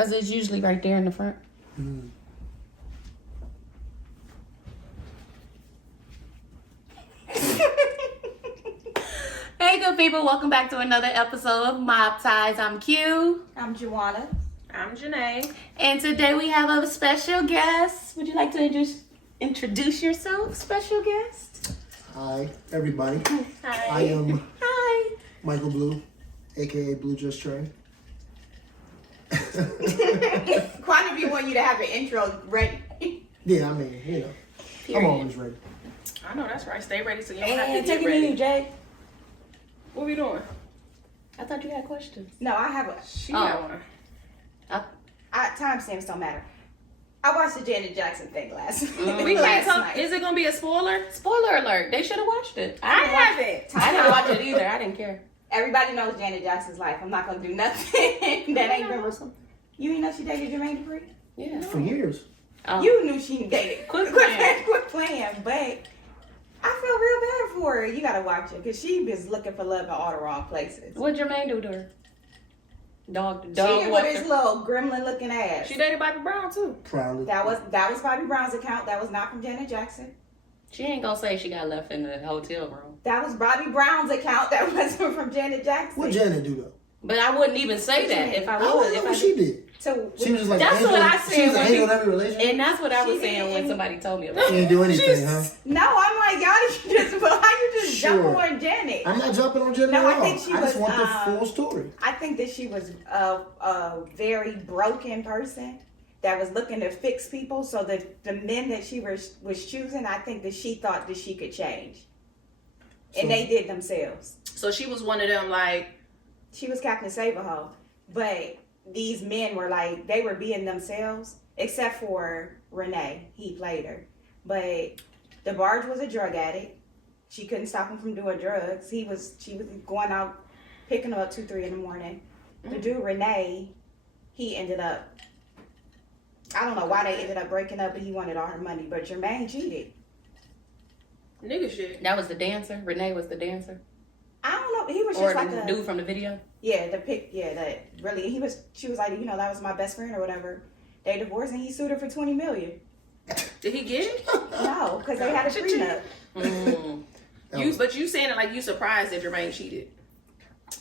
Because it's usually right there in the front. Mm. Hey, good people. Welcome back to another episode of Mob Ties. I'm Q. I'm Juwanna. I'm Jeane. And today we have a special guest. Would you like to introduce yourself, special guest? Hi, everybody. Hi. I am Hi. Michael Blue, aka Bluejusttrain. Quana be want you to have an intro ready. Yeah, I mean, you know, I'm always ready. I know that's right. Stay ready so you don't have And to take get it easy, ready. Jay. What we doing? I thought you had questions. No, I have a. She got Oh. one. Timestamps don't matter. I watched the Janet Jackson thing last We can't last talk. night. Is it gonna be a spoiler? Spoiler alert. They should have watched it. I haven't. I didn't watch it either. I didn't care. Everybody knows Janet Jackson's life. I'm not gonna do nothing that ain't been. You ain't know she dated Jermaine Dupri? Yeah. For years. Oh. You knew she dated. Quit playing. Quit playing. But I feel real bad for her. You gotta watch it because she was looking for love in all the wrong places. What Jermaine do to her? Dog She did with walker. his little gremlin looking ass. She dated Bobby Brown too. Proudly. That was Bobby Brown's account. That was not from Janet Jackson. She ain't gonna say she got left in the hotel room. That was Bobby Brown's account. That wasn't from Janet Jackson. What Janet do though? But I wouldn't even say that if I I don't was. know If what I she did. So She was just like That's angel, what I she said was when an she- angel in every relationship. And that's what I was She saying when didn't- somebody told me She about it. didn't do anything, huh? no, I'm like y'all just how you just Sure. jump on Janet. I'm not jumping on Janet No, at I all. think she I just was, want the full story. I think that she was a very broken person that was looking to fix people. So the men that she was choosing, I think that she thought that she could change, So- and they did themselves. So she was one of them like. She was Captain Save-A-Ho, but these men were like, they were being themselves, except for Renee. He played her. But DeBarge was a drug addict. She couldn't stop him from doing drugs. She was going out, picking him up 2, 3 in the morning. The dude, Renee, he ended up, I don't know why they ended up breaking up, but he wanted all her money. But Jermaine cheated. Nigga shit. That was the dancer. Renee was the dancer. I don't know. He was Or just like the a dude from the video. that really she was like, that was my best friend or whatever. They divorced and he sued her for $20 million. Did he get it? No, because they had a prenup. Mm. But you saying it like you surprised if Jermaine cheated.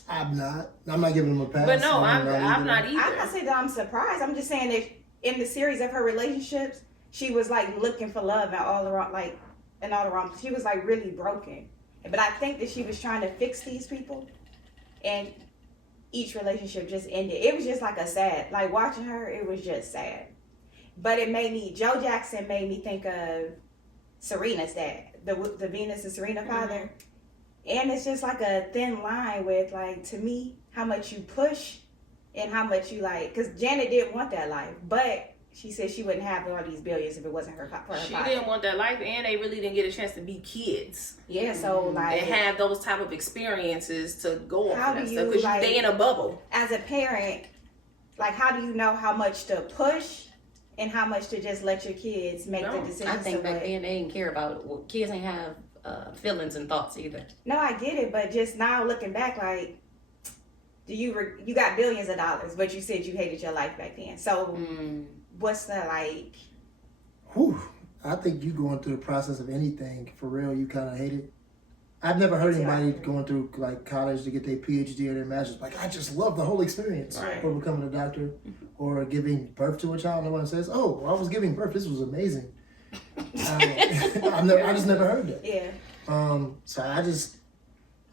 I'm not giving him a pass. But no, I'm I'm not I'm not either. saying that I'm surprised. I'm just saying that in the series of her relationships, she was like looking for love and all the wrong. She was like really broken. But I think that she was trying to fix these people, and each relationship just ended. It was just like a sad, like watching her, it was just sad. But Joe Jackson made me think of Serena's dad, the Venus and Serena father. And it's just like a thin line with, like, to me, how much you push and how much you like, because Janet didn't want that life, but she said she wouldn't have all these billions if it wasn't for her She father. didn't want that life, and they really didn't get a chance to be kids Yeah, so like, and have those type of experiences to go How off do and you, stuff because like- they in a bubble. as a parent, like, how do you know how much to push and how much to just let your kids make the No, decisions? I think of back what- then they didn't care about it. Well, kids ain't have feelings and thoughts either. No, I get it, but just now looking back, like, you got billions of dollars, but you said you hated your life back then. So what's the like? Whew. I think you going through the process of anything for real, you kind of hate it. I've never heard anybody going through like college to get their PhD or their master's. Like, I just love the whole experience. Right. Or becoming a doctor or giving birth to a child. No one says, "Oh, I was giving birth. This was amazing." I just never heard that. Yeah, So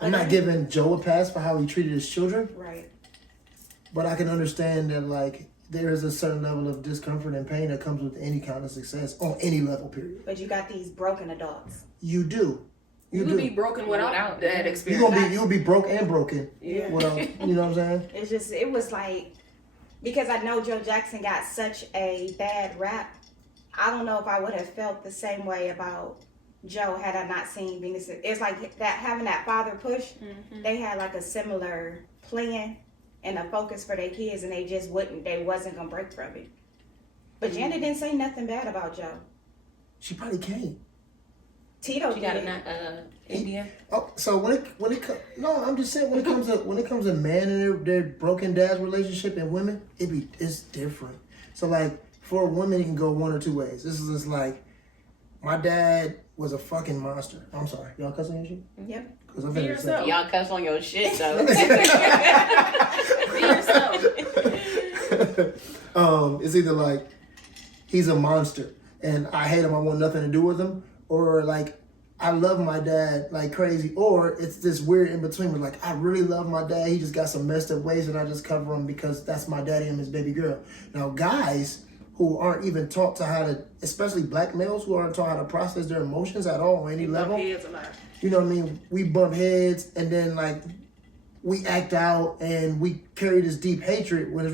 I'm not giving Joe a pass for how he treated his children, right. but I can understand that like there is a certain level of discomfort and pain that comes with any kind of success on any level. Period. But you got these broken adults. You do. You do. would be broken without that experience. You'll be broke and broken. Yeah. Without, you know what I'm saying? It was like, because I know Joe Jackson got such a bad rap. I don't know if I would have felt the same way about Joe had I not seen Venus. It's like that having that father push. They had like a similar plan and a focus for their kids, and they wasn't gonna break from it. But Janet didn't say nothing bad about Joe. She probably can't. Tito She got did. an Indian. Oh, so when it comes, no, I'm just saying when it comes to man and their broken dad's relationship and women, it's different. So like for a woman, it can go one or two ways. This is just like my dad was a fucking monster. I'm sorry, y'all cuss on your shit? Yep. Because I'm Be finna yourself. say. Y'all cuss on your shit though. Be yourself. It's either like he's a monster and I hate him, I want nothing to do with him, or like I love my dad like crazy, or it's this weird in between where like I really love my dad, he just got some messed up ways and I just cover him because that's my daddy and his baby girl. Now guys who aren't even taught to how to, especially black males who aren't taught how to process their emotions at all on any level, Heads a lot. you know what I mean, we bump heads and then like we act out and we carry this deep hatred when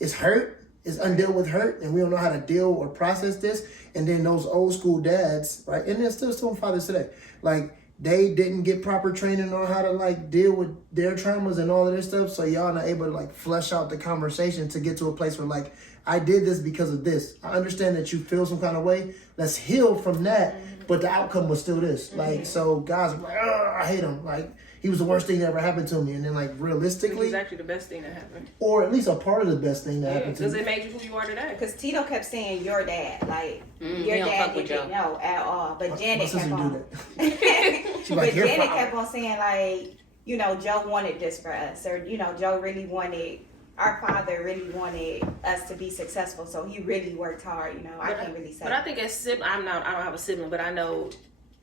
it's hurt, it's undealt with hurt, and we don't know how to deal or process this. And then those old school dads, right, and they're still some fathers today, like they didn't get proper training on how to like deal with their traumas and all of this stuff, so y'all not able to like flesh out the conversation to get to a place where like, I did this because of this. I understand that you feel some kind of way. Let's heal from that. But the outcome was still this. Like, so guys are like, I hate him. Like, he was the worst thing that ever happened to me. And then like realistically, It's actually the best thing that happened. or at least a part of the best thing that happened to Because me. it made you who you are today. Because Tito kept saying your dad, like he your don't dad fuck with didn't know at all. But My Janet sister kept do on. that. But like, "Your Janet father." kept on saying like, you know, Joe wanted this for us, or you know, Joe really wanted. Our father really wanted us to be successful, so he really worked hard. You know, I can't really say. But I think as sibling, I don't have a sibling, but I know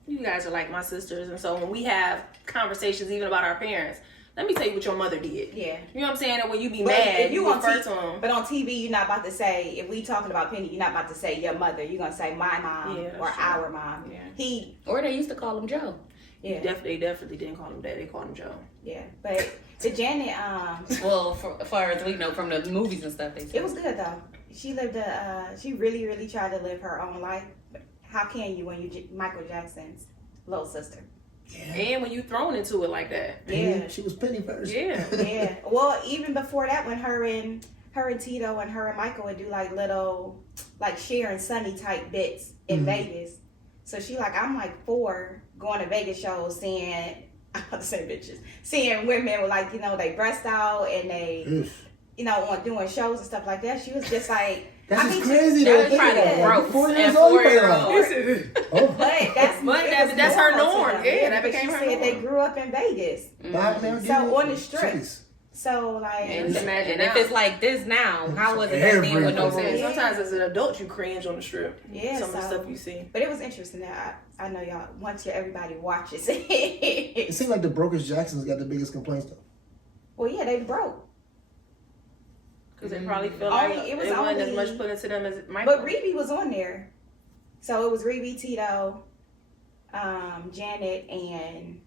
you guys are like my sisters, and so when we have conversations even about our parents, let me tell you what your mother did. Yeah. You know what I'm saying? And when you be But mad, if you on refer T- to them. But on TV, you're not about to say, if we talking about Penny, you're not about to say your mother. You're gonna say my mom Yeah, or sure. our mom. Yeah. Or they used to call him Joe. Yeah, They definitely didn't call him Dad. They called him Joe. yeah. But the Janet, Well, for far as we know from the movies and stuff, they said. it was good though. She lived she really, really tried to live her own life. But how can you when you Michael Jackson's little sister? And when you thrown into it like that. Yeah. She was penny first. Yeah. Yeah. Well, even before that, when her and Tito and her and Michael would do like little, like Cher and Sunny type bits in Vegas. So she like, I'm like 4 going to Vegas shows, seeing I'm about to say bitches, seeing women with like, you know, they breast out and they, you know, on doing shows and stuff like that. She was just like, That's I just mean, crazy that though. was Think probably about it. Like, gross 4 years at old, you 4-year-old. probably like, oh, But that's But it that- was that's her normal to norm. them. Yeah, that but became she her said norm. they grew up in Vegas. Black man, So dude, on the strip. jeez. So like, And, Just imagine and if now. it's like this now, how was it back then with no Everything. rules? Yeah. Sometimes as an adult you cringe on the strip. Yeah, Some of the so- stuff you see. but it was interesting that I know y'all once everybody watches It it. seems like the brokest Jacksons got the biggest complaints though. Well, yeah, they broke. Because they probably feel Only- like it was wasn't as only- much put into them as Michael. But Rebe was on there. So it was Rebe, Tito, Janet, and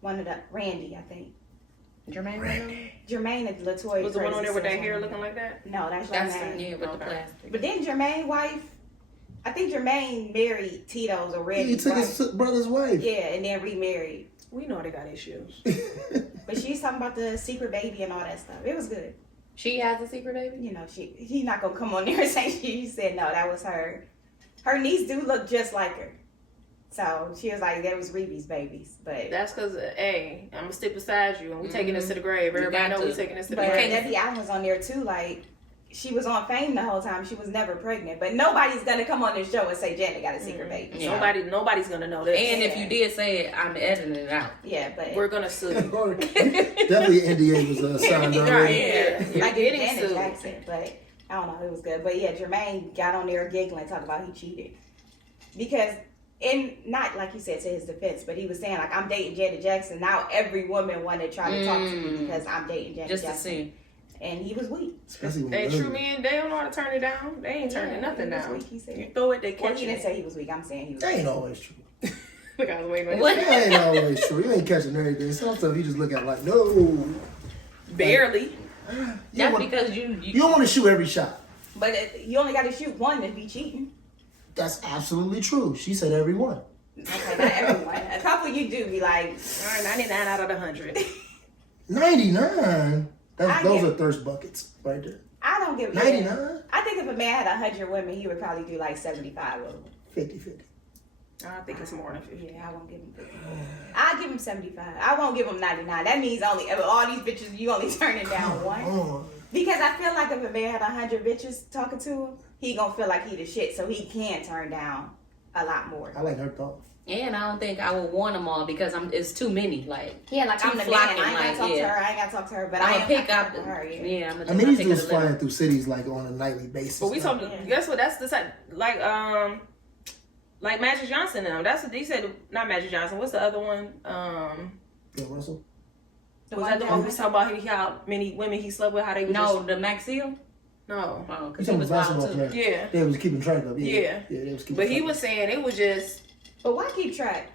one of the Randy, I think. Jermaine Jermaine and Latoya. was the one on there with that Crazy hair Sis. looking like that? No, that's That's Jermaine. yeah, with the Okay. plastic. But then Jermaine's wife, I think Jermaine married Tito's or He Randy's took wife. his brother's wife. Yeah, and then remarried. We know they got issues. But she's talking about the secret baby and all that stuff. It was good. She has a secret baby? You know, he's not gonna come on there and say she said no, that was her. Her niece do look just like her. So she was like, that was Rebe's babies. But That's because, I'm going to stick beside you and we taking this to the grave. You Everybody got know we to. taking this to the but grave. Debbie Allen was on there too, like she was on Fame the whole time. She was never pregnant. But nobody's gonna come on this show and say Janet got a secret baby. Yeah. Nobody's going to know this. And if you did say it, I'm editing it out. Yeah, but We're going to sue you. Definitely an NDA was signed Right, already. yeah. You're like getting Janet sued. Jackson, but I don't know, it was good. But yeah, Jermaine got on there giggling, talking about he cheated. Because not like you said to his defense, but he was saying like, I'm dating Janet Jackson. Now every woman want to try to talk to me because I'm dating Janet Just to Jackson. see. And he was weak. Especially when Hey, ugly. true men, they don't know how to turn it down. They ain't turning nothing he was down. weak, he said. You throw it, they Well, catch he didn't it. say he was weak. I'm saying he was That weak. ain't always true. Look, I was waiting on What? you. That ain't always true. You ain't catching everything. Some stuff you just look at like, no. Barely. You That's don't want- because you don't want to shoot every shot. But you only got to shoot one to be cheating. That's absolutely true. She said every one. Okay, not everyone. A couple you do be like, All right, 99 out of 100. 99? I Those get- are thirst buckets right there. I don't give a 99? I think if a man had 100 women, he would probably do like 75 of them. 50-50. I think it's more than 50. Yeah, I won't give him 50. I'll give him 75. I won't give him 99. That means only all these bitches, you only turning down one. Because I feel like if a man had 100 bitches talking to him, he gonna feel like he the shit, so he can turn down a lot more. I like her thought. And I don't think I would want them all because it's too many. Like, Yeah, like too I'm the man. flocking, I ain't gotta like, talk to yeah. her. I ain't gotta talk to her. But I'm I gonna am pick gonna up. talk to her. Yeah, I'm I gonna mean, these pick dudes up the limit. flying through cities like on a nightly basis. But we now. talking. Guess what? That's the same. Like Magic Johnson. Them. That's what they said. Not Magic Johnson. What's the other one? Bill Russell. The Was one that the that one we was talking about? How many women he slept with? How they was No, just, the Max Seal? no. Oh, You because he talking was basketball wild too. player? Yeah. They was keeping track of. Yeah. Yeah, they was keeping. But track he of. was saying it was just. But why keep track?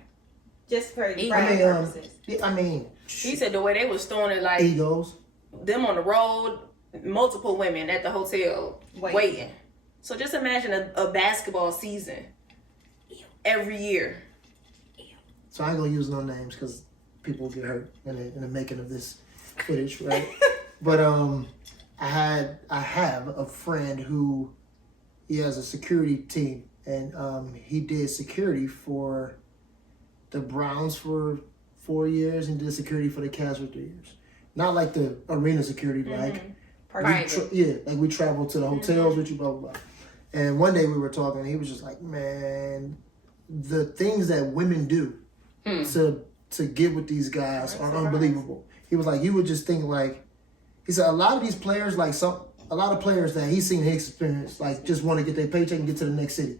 Just for I brand mean, purposes. I mean, He said the way they was throwing it, like egos. them on the road, multiple women at the hotel waiting. So just imagine a basketball season every year. So I ain't gonna use no names because people will get hurt in the making of this footage, right? But I have a friend who he has a security team, and he did security for the Browns for 4 years and did security for the Cavs for 3 years. Not like the arena security, like we traveled to the hotels with you, blah blah blah. And one day we were talking, and he was just like, "Man, the things that women do to get with these guys are unbelievable." He was like, "You would just think like," he said, "a lot of these players, like a lot of players that he's seen his experience, like just want to get their paycheck and get to the next city.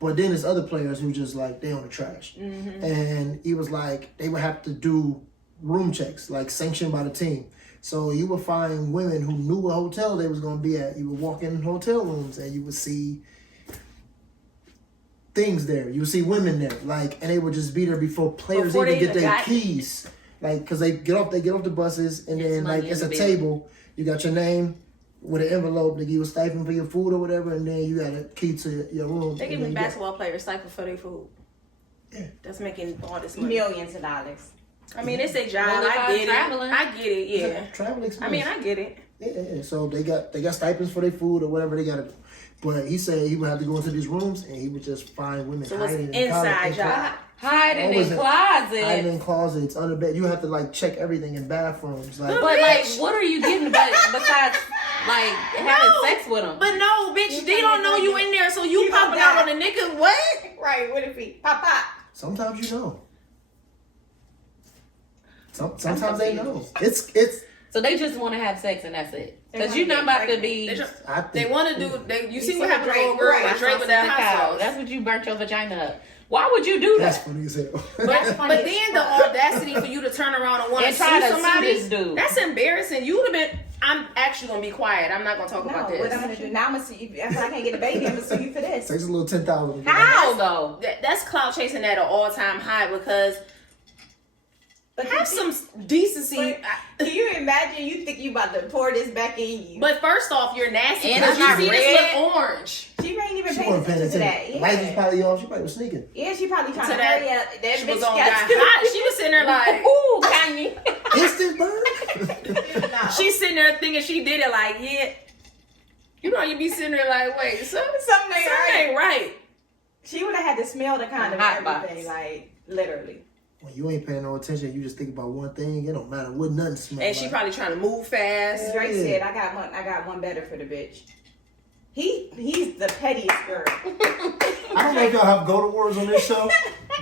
But then there's other players who just like they on the trash." And he was like, they would have to do room checks, like sanctioned by the team. So you would find women who knew what hotel they was gonna be at. You would walk in hotel rooms and you would see things there. You would see women there, like, and they would just be there before players Before even they get even their got- keys. Like, cause they get off the buses, and then like money it's in a the table. You got your name with an envelope. They give you a stipend for your food or whatever, and then you got a key to your room. They and giving then you go. basketball players stipend for their food. Yeah. That's making all this money. Millions of dollars. I mean, it's a job. Well, if I I'm get traveling. it. I get it. It's Yeah. a travel expense. I mean, I get it. Yeah. So they got stipends for their food or whatever they got to do. But he said he would have to go into these rooms and he would just find women So it's hiding inside job. Hiding Always in hiding closets. in closets, under bed. You have to like check everything in bathrooms. Like, But like, what are you getting besides like having sex with them? But no, bitch, they don't know you in there, so you You popping know out that. on a nigga. What? Right, what if he pop pop? sometimes you know. Sometimes they know. It's. So they just want to have sex and that's it. They Because wanna you're not get about to pregnant. be. I They think, want to do. You see see what what happened to old Drake- girl right, with Drake with that hot sauce. That's what you burnt your vagina up. Why would you do that's that? funny as hell. That's funny But as then the fuck. audacity for you to turn around and want to And sue try to sue somebody, this dude. that's embarrassing. You would have been. I'm actually gonna be quiet. I'm not gonna talk No, about what I'm this. gonna do now? I'm gonna sue you. If I can't get a baby, I'm gonna sue you for this. Takes a little 10,000. How though? That's clout chasing at an all time high because But have some decency. Can you imagine? You think you about to pour this back in you? But first off, you're nasty. And And it's you not see this red. look orange. she ain't even She paying wasn't paying attention to attention. that. The lights was Yeah. probably off. She probably was sneaking. Yeah, she probably trying To to that- hurry up. That She bitch was on got got hot. She was sitting there like, Ooh, Kanye. Instant burn. No. she's sitting there thinking she did it like, yeah. You know, you be sitting there like, wait, something Something ain't right. ain't right. She would have had to smell the condom Hot and box. everything, like literally. When you ain't paying no attention, you just think about one thing. It don't matter what nothing smells. And she probably trying to move fast. Drake Yeah. said, I got one better for the bitch." He's the pettiest girl. I don't know if y'all have go to wars on this show,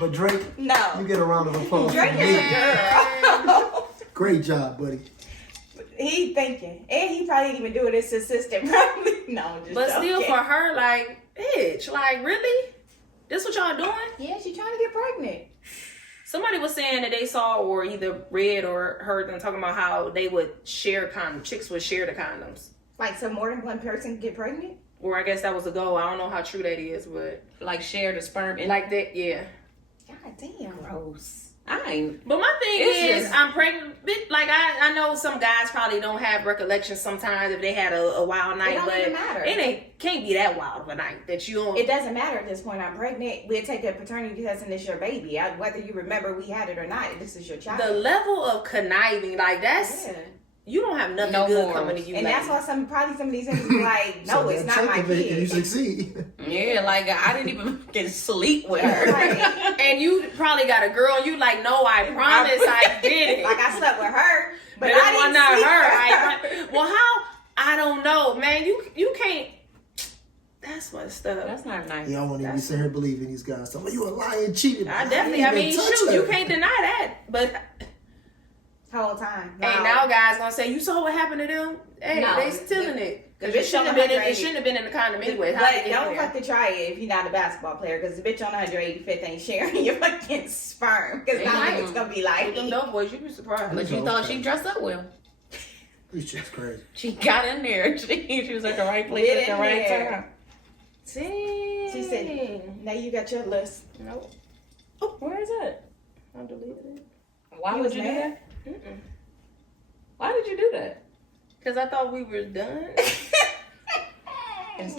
but Drake, you No, get a round of applause. Drake for is me. a girl. Great job, buddy. He thinking, and he probably didn't even do it as assistant. Probably no, I'm just But still, joking. for her, like, bitch, like, really? This what y'all doing? Yeah, she trying to get pregnant. Somebody was saying that they saw or either read or heard them talking about how they would share condoms. Chicks would share the condoms. Like, so more than one person can get pregnant? Or I guess that was a goal. I don't know how true that is, but Like share the sperm and like that, yeah. God damn. gross. I ain't. But my thing It's is, just- I'm pregnant. Like I know some guys probably don't have recollections sometimes if they had a wild night, don't but even matter. it can't be that wild of a night that you don't. It doesn't matter at this point. I'm pregnant. We'll take a paternity test and it's your baby. Whether you remember we had it or not, this is your child. The level of conniving, like that's Yeah. you don't have nothing No good morals. coming to you. And lady. that's why some of these niggas be like, no, So it's that not my check of it, and you kid. succeed. Yeah, like I didn't even get sleep with her. Like, And you probably got a girl, and you like, no, I promise I did it. like I slept with her, but That I was didn't not sleep her. with her. Well, how? I don't know, man. You can't. That's messed up. That's not nice. Y'all won't even be sitting here believing these guys. So, you a lying, cheating. I definitely. I mean, shoot, you can't deny that. But Whole time. hey, now guys gonna say, you saw what happened to them. Hey, No, they stealing it. Because the it bitch shouldn't on have been. the It shouldn't have been in the condom anyway. How But did it don't get there? fucking try it if you're not a basketball player, because the bitch on 185th ain't sharing your fucking sperm. Because now Damn. it's gonna be like, With them dope boys, you be surprised. But you thought she dressed up well. It's just crazy. She got in there. She was at the right place Get at the in right there. time. Dang. she said, now you got your list. Nope. Oh, where is it? I deleted it. Why You would was you do mad? that? Why did you do that? Because I thought we were done.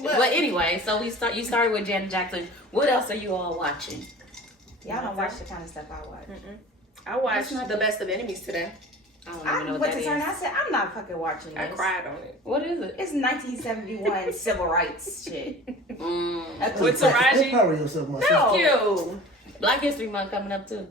But anyway, so you started with Janet Jackson. What else are you all watching? Y'all don't watch the kind of stuff I watch. I watched The Best of Enemies today. I don't I even know what went that to turn. is. I said, I'm not fucking watching this. I cried on it. What is it? It's 1971 civil rights shit. With Hey, Taraji? power yourself, my sister. No. You. Black History Month coming up too.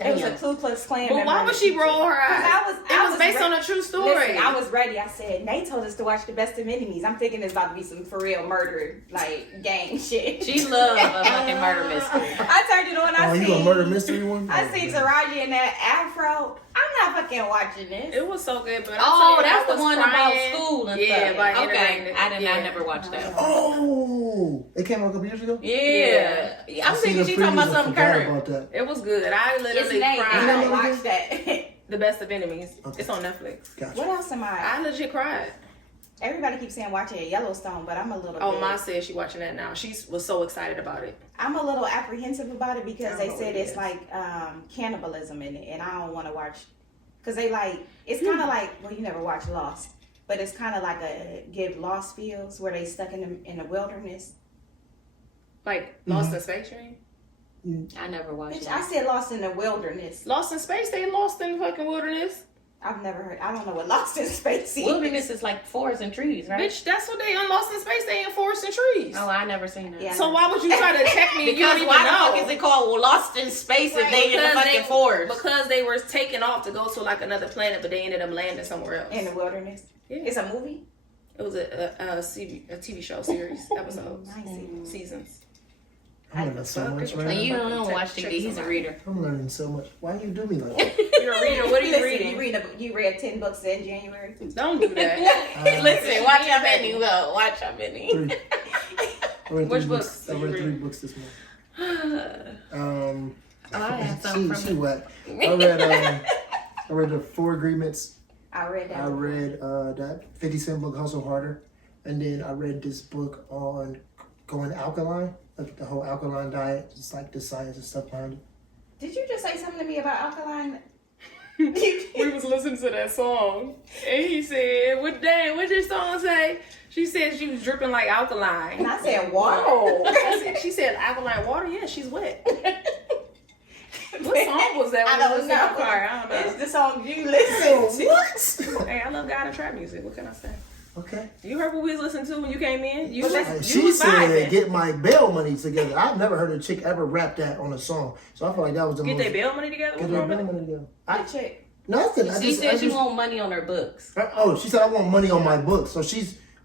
It was a Damn. Ku Klux Klan. But why member would she roll her eyes? I It was based on a true story. Listen, I was ready. I said, Nate told us to watch The Best of Enemies. I'm thinking it's about to be some for real murder, like gang shit. She loved a fucking murder mystery. I turned it on. Oh, you a murder mystery one? I see Taraji in that afro. I'm not fucking watching this. It was so good, but Oh, I that's the was one crying. about school and Yeah, stuff. about Okay, internet. I did not Yeah. never watch that. Oh, it came out a couple years ago. Yeah, I'm I seen thinking the she talking about previews and something forgot current. about that. It was good. I literally It's Nate. I cried. don't watch that. The Best of Enemies. Okay. It's on Netflix. Gotcha. What else am I? I legit cried. Everybody keeps saying watching Yellowstone, but I'm a little. Oh, bit, Ma said she watching that now. She was so excited about it. I'm a little apprehensive about it because I they know said it it's is. like cannibalism in it, and I don't want to watch. Cause they like it's kind of like you never watch Lost, but it's kind of like a give Lost feels where they stuck in the wilderness. Like Lost in Space, you mean? I never watched Bitch, I that. said Lost in the wilderness. Lost in Space? They lost in the fucking wilderness. I've never heard. I don't know what Lost in Space is. Wilderness is like forests and trees, right? Bitch, that's what they on Lost in Space. They in forests and trees. Oh, I never seen that. Yeah. So why would you try to check me? You don't Because even why the know. fuck is it called Lost in Space if they in the Because fucking forest? Because they were taking off to go to like another planet, but they ended up landing somewhere else. In the wilderness. Yeah. It's a movie. It was a TV show series, episodes, I see. seasons. I'm learning so much right And you now. don't watch TV. He's a reader. I'm learning so much. Why you do me like that? You're a reader. What are you Listen, reading? you read 10 books in January. Don't do that. Listen, watch how many go. Watch how many. 3. I read Which 3 books I did you read 3 read? books this month. Oh, I have some she from wet. I read the 4 Agreements. I read that. I read that 50 Cent book, Hustle Harder, and then I read this book on going alkaline, like the whole alkaline diet, just like the science and stuff behind it. Did you just say something to me about alkaline? We was listening to that song, and he said, "What did your song say?" She said she was dripping like alkaline. And I said, water. She said alkaline water. Yeah, she's wet. What song was that? I when don't we was in the know. car? I don't It's know. the song you listen to. What? Hey, I love God and trap music. What can I say? Okay. You heard what we was listening to when you came in? You She was said, vibing. "Get my bail money together." I've never heard a chick ever rap that on a song, so I feel like that was the Get most. their bail money together? Get What's their wrong with bail it? money together. I check. Nothing. She said she want money on her books. Oh, she said I want money on my books, so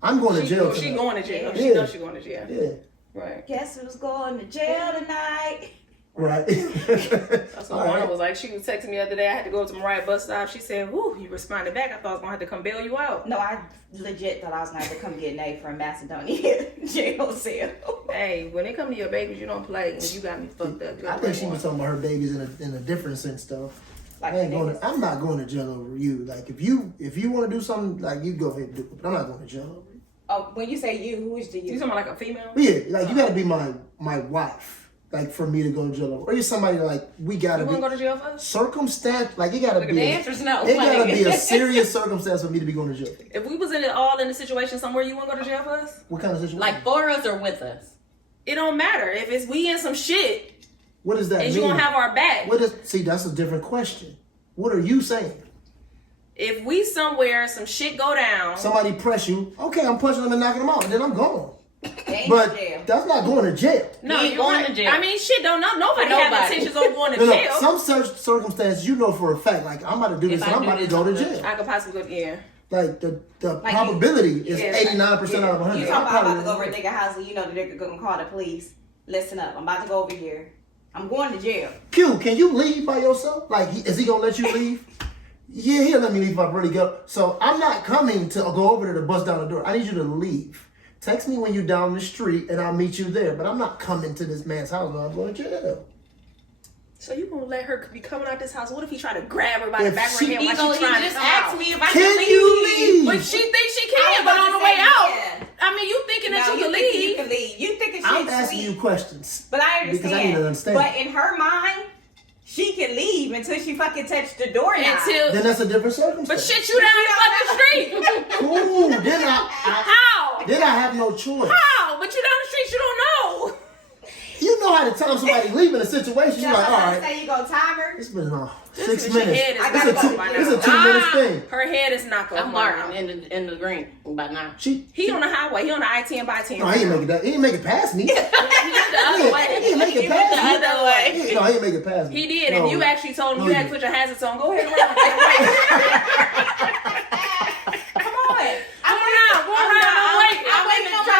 I'm going to jail. She tonight. going to jail. Yeah. She knows she going to jail. Yeah. Right. Guess who's going to jail tonight? Right. That's what All Juwanna right. was like. She was texting me the other day. I had to go to Mariah bus stop. She said, "Whoo, you responded back. I thought I was gonna have to come bail you out." No, I legit thought I was going to have to come get Nate from Macedonia jail cell. Hey, when it come to your babies, you don't play. And you got me fucked up. I think she was talking about her babies in a different sense, though. Like I'm not going to jail over you. Like if you want to do something, like you go ahead and do it. But I'm not going to jail over you. Oh, when you say you, who is the You you? talking about like a female? But yeah, like you got to be my wife, like for me to go to jail over. Or you're somebody like we got to You be wanna go to jail for us? circumstance. Like it got to Look be. The at answer's no. It got to be a serious circumstance for me to be going to jail. If we was in a situation somewhere, you wanna go to jail for us? What kind of situation? Like for us or with us. It don't matter. If it's we in some shit what does that and mean? you gonna have our back. See, that's a different question. What are you saying? If we somewhere, some shit go down. Somebody press you. Okay, I'm punching them and knocking them out, and then I'm gone. They ain't But in jail. that's not going to jail. No, You ain't you're going right. to jail. I mean, shit, nobody Nobody. have intentions of going to No, jail. some circumstances you know for a fact, like I'm about to do this If and I I'm do about to this, go to I'm jail. I could possibly go, yeah. Like the Like probability is yeah, 89% out of 100. You talking I'm about I'm probably- about to go over a nigga house and you know the nigga gonna call the police. Listen up, I'm about to go over here. I'm going to jail. Q, can you leave by yourself? Like, is he gonna let you leave? Yeah, he'll let me leave if I really go. So I'm not coming to go over there to bust down the door. I need you to leave. Text me when you're down the street and I'll meet you there. But I'm not coming to this man's house when I'm going to jail. So you gonna let her be coming out this house? What if he try to grab her by the If back of her she- head He while go, she's he trying to just come asked out? me if I Can could you leave. leave? But she thinks she I can, was but about on the to way say, out, yeah. I mean, you thinking that No, you you can think you leave? can leave. You thinking she's I'm asking sweet. you questions. But I understand. Because I need to understand. But in her mind, she can leave until she fucking touched the door now. Until, Then that's a different circumstance. but shit you down the fucking street. Cool. Then I How? have no choice. How? But you down the street, you don't know. You know how to tell somebody leaving a situation. You're That's like, what all I'm right, say you go timer. it's been 6 This minutes. bitch head is I It's gotta a go two, by it's a now. 2 minutes thing. Her head is not going. I'm marking in the green by now. He on the highway. He on the I-10 by 10. No, he didn't make it that. He didn't make it past me. He went the other way. He didn't make it He went past the me. other way. No, he didn't make it past me. He did, No. and you actually told him No, you he had to put your hazards on. Go ahead, run. Come on. I'm waiting. I'm waiting on my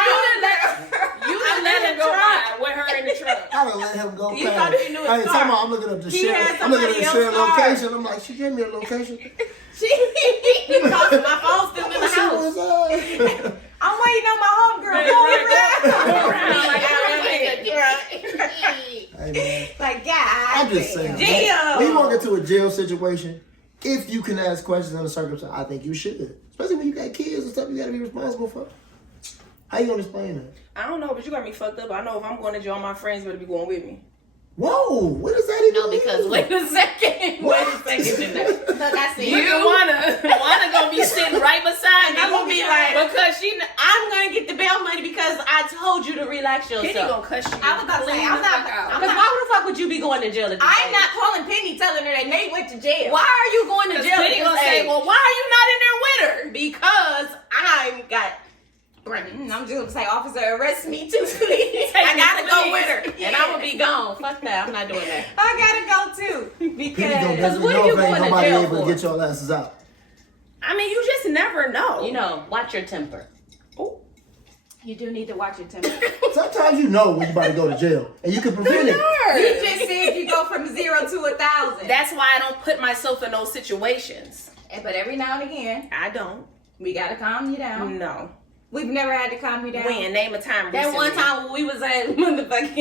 You done let him go by with her in the truck. I done let him go You past. thought you knew his Hey, car. I'm looking up the He share. had I'm looking at the somebody share else's car. location. I'm like, she gave me a location. He called my phone still in the She house. was, I'm waiting on my homegirl. Right, Going right. around. Around like I Hey, man. Like, God. I'm just saying. Damn. We won't get to a jail situation. If you can ask questions under circumstance, I think you should. Especially when you got kids and stuff you got to be responsible for. How you gonna explain that? I don't know, but you got me fucked up. I know if I'm going to jail, my friends better be going with me. Whoa, what does that even No, mean? because wait a second, Jeanette. Look, I see You Juwanna gonna be sitting right beside me. I'm gonna be like, because I'm gonna get the bail money because I told you to relax Penny yourself. gonna cuss you. I was about to say, Clean I'm the not- fuck out. I'm Because why the fuck would you be going to jail? At this I'm age? not calling Penny telling her that Nate went to jail. Why are you going to jail? Penny at gonna this say, age? well, why are you not in there with her? Because I'm got. I'm just gonna say, officer, arrest me too, please. I gotta go please. with her, and I'm gonna be gone. Fuck that, I'm not doing that. I gotta go too Penny don't because definitely what are know you if ain't going to nobody jail able to for? get your asses out. I mean, you just never know. You know, watch your temper. you do need to watch your temper. Sometimes you know when you about to go to jail, and you can prevent it. You just said you go from 0 to 1,000. That's why I don't put myself in those situations. But every now and again, I don't. we gotta calm you down. No. We've never had to calm you down. When? Name a time That recently. one time when we was at motherfucking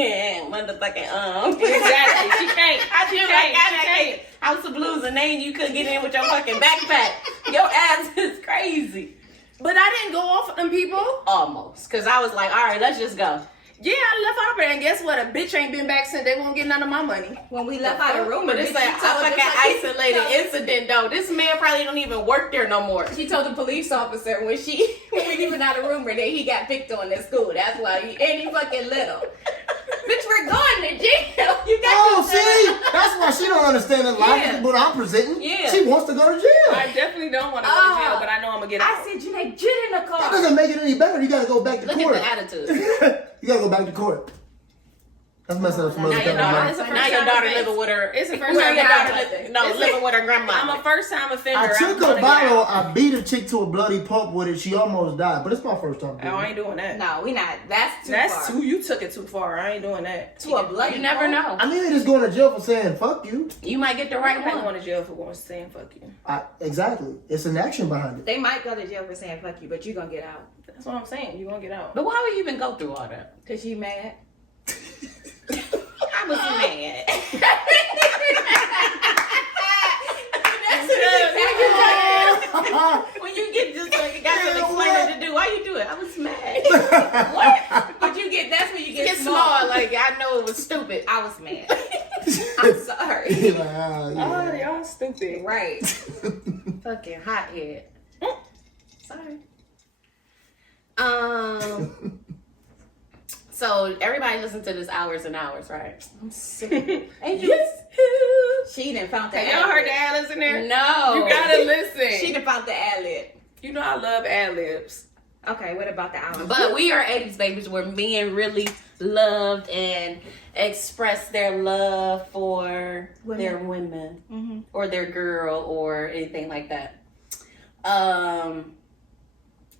Exactly. She can't. I feel like I can't. House of Blues and name you couldn't get in with your fucking backpack. Your ass is crazy. But I didn't go off of them people. Almost. Cause I was like, all right, let's just go. Yeah, I left out there, and guess what? A bitch ain't been back since. They won't get none of my money. When we left out of the room, But it's bitch, like she a told fucking the isolated incident though. This man probably don't even work there no more. She told the police officer when we leaving out of the room that he got picked on at school. That's why he fucking little. Bitch, we're going to jail. You got Oh, see, that's why she don't understand the logic Yeah. of what I'm presenting. Yeah. She wants to go to jail. I definitely don't want to go to jail, but I know I'm gonna get out. I said, Jeane, get in the That car. doesn't make it any better. You gotta go back to Look court. at the attitude. You gotta go back to court. That's messing up some other Now your kind of daughter, money. It's the first now your time daughter I living faced- with her. It's the first Now time your I daughter faced- living. No, living with her grandma. I'm a first time offender. I I'm took gonna a get bottle, out. I beat a chick to a bloody pulp with it. She almost died, but it's my first time doing Oh, I it. ain't doing that. No, we not. That's too That's far. too. You took it too far. I ain't doing that. To a bloody You never pulp? know. I mean, just going to jail for saying "fuck you." You might get the I'm right not one. going to jail for going saying fuck you. Exactly. It's an action behind it. They might go to jail for saying fuck you, but you gonna get out. That's what I'm saying. You gonna get out. But why would you even go through all that? Cause you mad. I was mad. When you get just like you got some explaining to do, why you do it? I was mad. What? But you get, that's when you get Get small. small. Like I know it was stupid. I was mad. I'm sorry. You're like, ah, yeah. Oh, y'all stupid. Right. Fucking hothead. Sorry. So everybody listen to this hours and hours, right? I'm sick. Ain't you? She done found the Have y'all heard the ad-libs in there? No. You gotta listen. She done found the ad-lib. You know I love ad-libs. Okay, what about the album? But we are 80s babies where men really loved and expressed their love for their women or their girl or anything like that.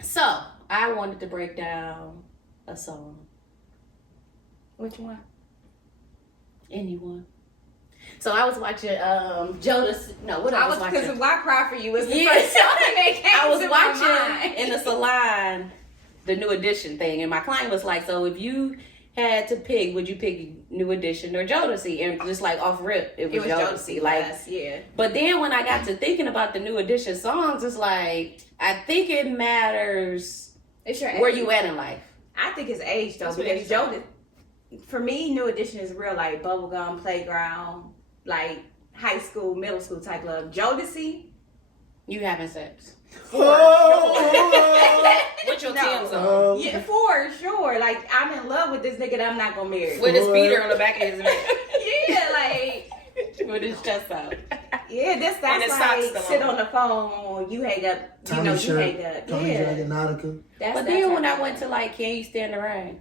So I wanted to break down a song. Which one? Anyone. So I was watching Jodeci. No, what I was watching? Because Why Cry For You was the Yeah. first song that came I was to my watching mind. in the salon the New Edition thing, and my client was like, "So if you had to pick, would you pick New Edition or Jodeci?" And just like off rip, it was Jodeci. Like, yeah. but then when I got to thinking about the New Edition songs, it's like I think it matters It's your where age. you at in life. I think it's age though, That's what because age though. For me, New Edition is real like bubblegum, playground, like high school, middle school type love. Jodeci, You having sex? What's your No. Tim song? yeah, for sure. Like I'm in love with this nigga that I'm not gonna marry. With his beater on the back of his neck. Yeah, like With his chest out. yeah, And that's his like socks still sit on. on the phone, you hang up, Tommy you know, shirt, you hang up. Tommy Yeah, Jacket, Nautica. that's But then when I went to like Can You Stand the Rain,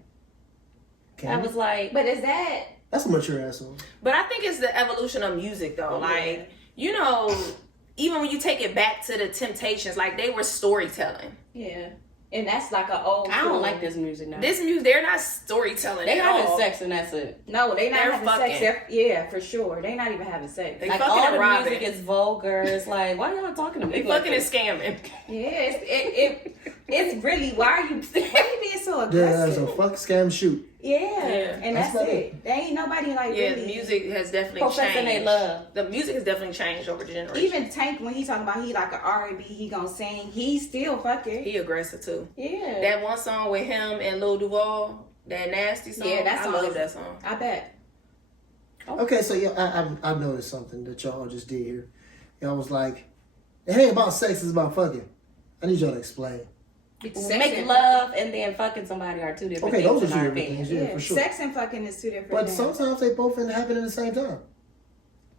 I was like, But is that That's a mature ass song. But I think it's the evolution of music though. Like, you know, even when you take it back to the Temptations, like they were storytelling. yeah? And that's like an old. I school. don't like this music now. This music, they're not storytelling. They at having all. sex and that's it. No, they not They're having fucking. sex. Yeah, for sure. They not even having sex. They Like fucking all and the robbing. music is vulgar. It's like, why y'all talking to me? They like fucking and this? scamming. Yeah, it's really why are you being so Yeah, aggressive? so fuck, scam, shoot. Yeah, and That's that's about it. There ain't nobody like Yeah, really. the music has definitely Professing changed. they love. The music has definitely changed over the generation. Even Tank when he talking about he like an R&B, he gonna sing. He's still fucking. He aggressive too. Yeah, That one song with him and Lil Duval, that nasty song. Yeah, that I song love is- that song. I bet. Okay, so yeah, I've noticed something that y'all just did here. Y'all was like, it ain't about sex, it's about fucking. I need y'all to explain. Make love and then fucking somebody are two different Okay, things those in are our two different opinion. things, yeah, Yeah, for sure. sex and fucking is two different But things. sometimes they both happen at the same time.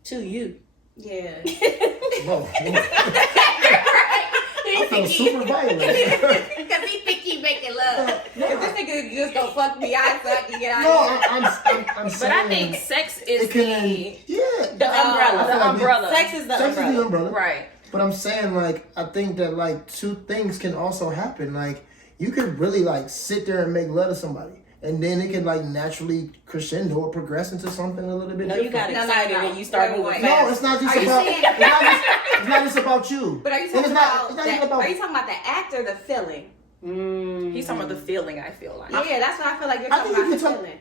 To you. Yeah. Whoa. I feel super violated. Because he think he making love. If this nigga just gonna fuck me, I can get out No, of here. I'm But saying. I think sex is it can, yeah. The umbrella. the umbrella. Sex is the Sex is umbrella. the umbrella. Right. But I'm saying, like, I think that, like, two things can also happen. Like, you could really, like, sit there and make love to somebody. And then it can, like, naturally crescendo or progress into something a little bit No, different. you got No, no, excited no. when you start Wait, moving wait. fast. No, it's not just Are you about. saying- It's not just about you. But are you And talking it's not- about it's not that, even about- are you talking about the act or the feeling? He's talking about the feeling, I feel like. Yeah, that's what I feel like you're I talking think about you the can talk- feeling.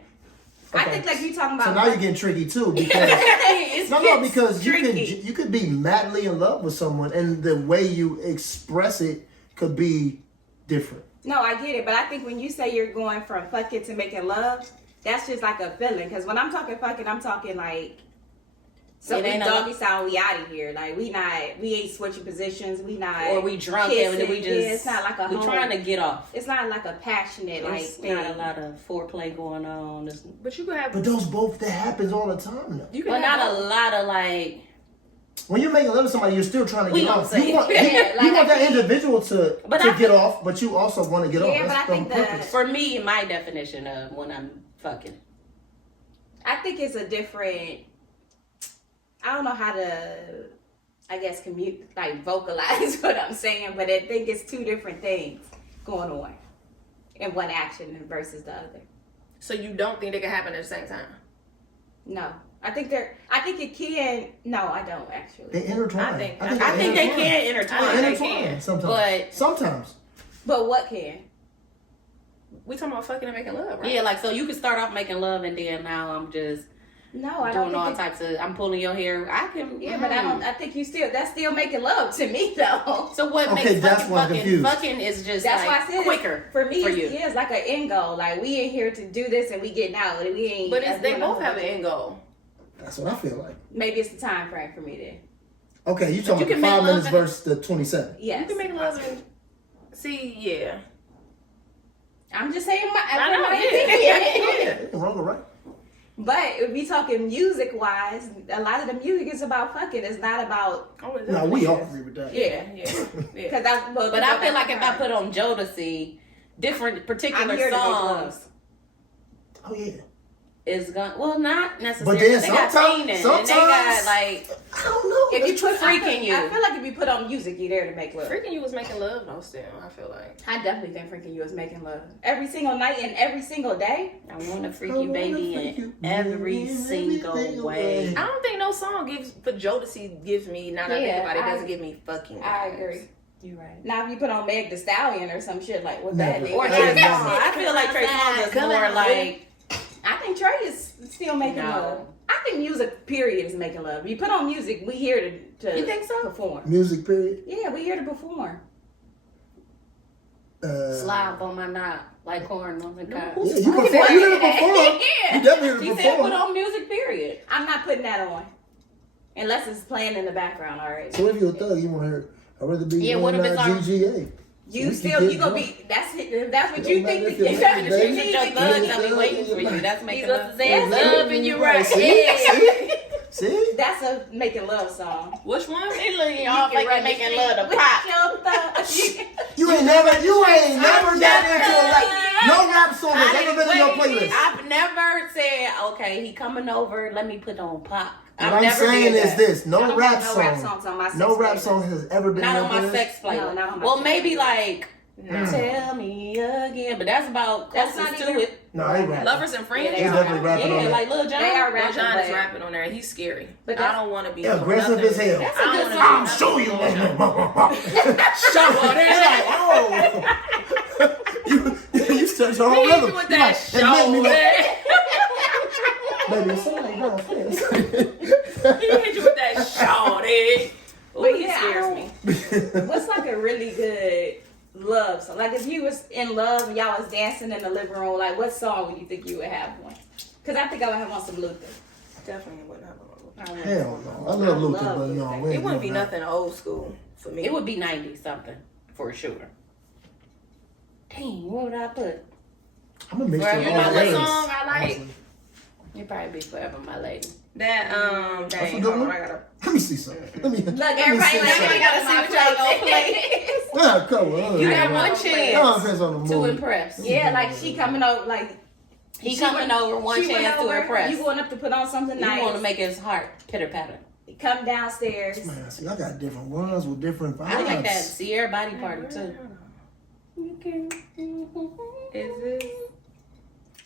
I Okay. think like you talking about. So now you're getting tricky too, because It's because tricky. you could be madly in love with someone, and the way you express it could be different. No, I get it, but I think when you say you're going from fucking to making love, that's just like a feeling. Because when I'm talking fucking, I'm talking like, so It we ain't doggy style, we out of here. Like we ain't switching positions. We not, Or we drunk kissing. and we just. Yeah, it's not like a we whole- trying to get off. It's not like a passionate like It's thing. not a lot of foreplay going on. It's, But you could have. But those both that happens all the time though. You could but have not a lot of like. When you're making love to somebody, you're still trying to We get gonna off. say You want, it. you, Yeah, like you want I that think- individual to But I get off, but you also want to get off. Yeah, but That's I think the that- purpose. For me, my definition of when I'm fucking. I think it's a different. I don't know how to, I guess, vocalize what I'm saying, but I think it's two different things going on in one action versus the other. So you don't think they can happen at the same time? No, I think it can. No, I don't actually. They intertwine. I think I think they can intertwine. I They think they intertwine can. sometimes. Sometimes. But what can? We talking about fucking and making love, right? Yeah, like so you can start off making love and then now I'm just No, I don't doing all think. types of. I'm pulling your hair. I can. Yeah, but I don't. I think that's still making love to me though. So what Okay, makes that's fucking why I'm fucking? confused. Fucking is just That's like why I said quicker for me. for you. Yeah, it's like an end goal. Like we ain't here to do this and we getting out. We ain't. But they doing a both whole have an bunch end goal. That's what I feel like. Maybe it's the time frame for me then. Okay, you talking you about can the make 5 love minutes in- versus the 27. Yes. You can make love and see, yeah. I'm just saying my I know, my yeah. opinion. Ain't wrong or right. But if we talking music wise, a lot of the music is about fucking. It's not about. No, we all agree with that. Yeah. Because that's. But I feel like if I put on Jodeci, different particular songs Oh yeah. is gonna. Well, not necessarily. But then they got sometimes- Jeane and they got like. I don't know. If you put Freaking You. I feel like if you put on music, you're there to make love. Freaking You was making love though. Still, I feel like. I definitely think Freaking You is making love every single night and every single day. I want to freak you, baby, in every single way. I don't think no song for Jodeci gives me. Now that I think about it, doesn't give me fucking. I vibes. agree. You're right. Now if you put on Meg Thee Stallion or some shit like what Never. that Or is. Trey Yeah. Songz. I feel like Trey Songz is more like. I think Trey is still making No. love. I think music period is making love. You put on music, we here to You think so? perform. Music period. Yeah, we here to perform. Slide on my knob like corn on the cob. Yeah, you perform. You here to perform. Yeah. You definitely here She to said put perform. on music, period. I'm not putting that on. Unless it's playing in the background already. So if you're a thug, you want to hear? I'd rather be Yeah, what if it's on- GGA. You We still can you get gonna drunk. be that's what It you don't think matter if the you're happy, baby. She's your thug and be waiting for you. That's making He's love. up to say Loving you right. See? See? That's a making love song. Which one? It look y'all You can like making love to with pop. your thug. You ain't never got into a rap. No rap song has ever been in your playlist. I've never said, okay, he coming over, let me put on pop. What I've I'm never saying did is that. this: I no don't rap have no rap song, songs on my sex no rap playlist. song has ever been Not in on your my playlist. sex playlist. No, not on my Well, sex maybe playlist. like, tell me again, but that's about That's closest not to even- it. No, I ain't rapping. Lovers and Friends. Yeah, He's they definitely rapping Yeah, on like that. Lil Jon. They are Lil rapping. Jon is but- rapping on there. He's scary. But I don't want to be Aggressive as hell. That's I a don't good wanna song. Show you. Show It's like, oh. you start your whole Hit rhythm. you with You that like, and make me shoulder. baby, it's something like He hit you with that shoulder. But Ooh, he yeah, I scares don't- me. What's like a really good love song? Like if you was in love and y'all was dancing in the living room, like what song would you think you would have one? Because I think I would have on some Luther. Definitely wouldn't have a Hell no. I love Luther, but no. we It ain't wouldn't be doing that. nothing old school for me. It would be 90 something for sure. Dang, what would I put? I'm a mixture Well, of you all know the what ladies, song I like? honestly. You'd probably be Forever My Lady. that That's a dang, good hold on, one. I gotta. Let me see something. Let me Look, let me everybody see like, something. we gotta see what y'all gonna play. Yeah, come on. You got Yeah. one No, it chance depends on the to mood. impress. Yeah, like she coming over, like He she coming went- over, one she went chance to over, impress. You going up to put on something You nice? want to make his heart pitter patter. Come downstairs. Man, see, I got different ones with different vibes. I like that Sierra body party too. Is it?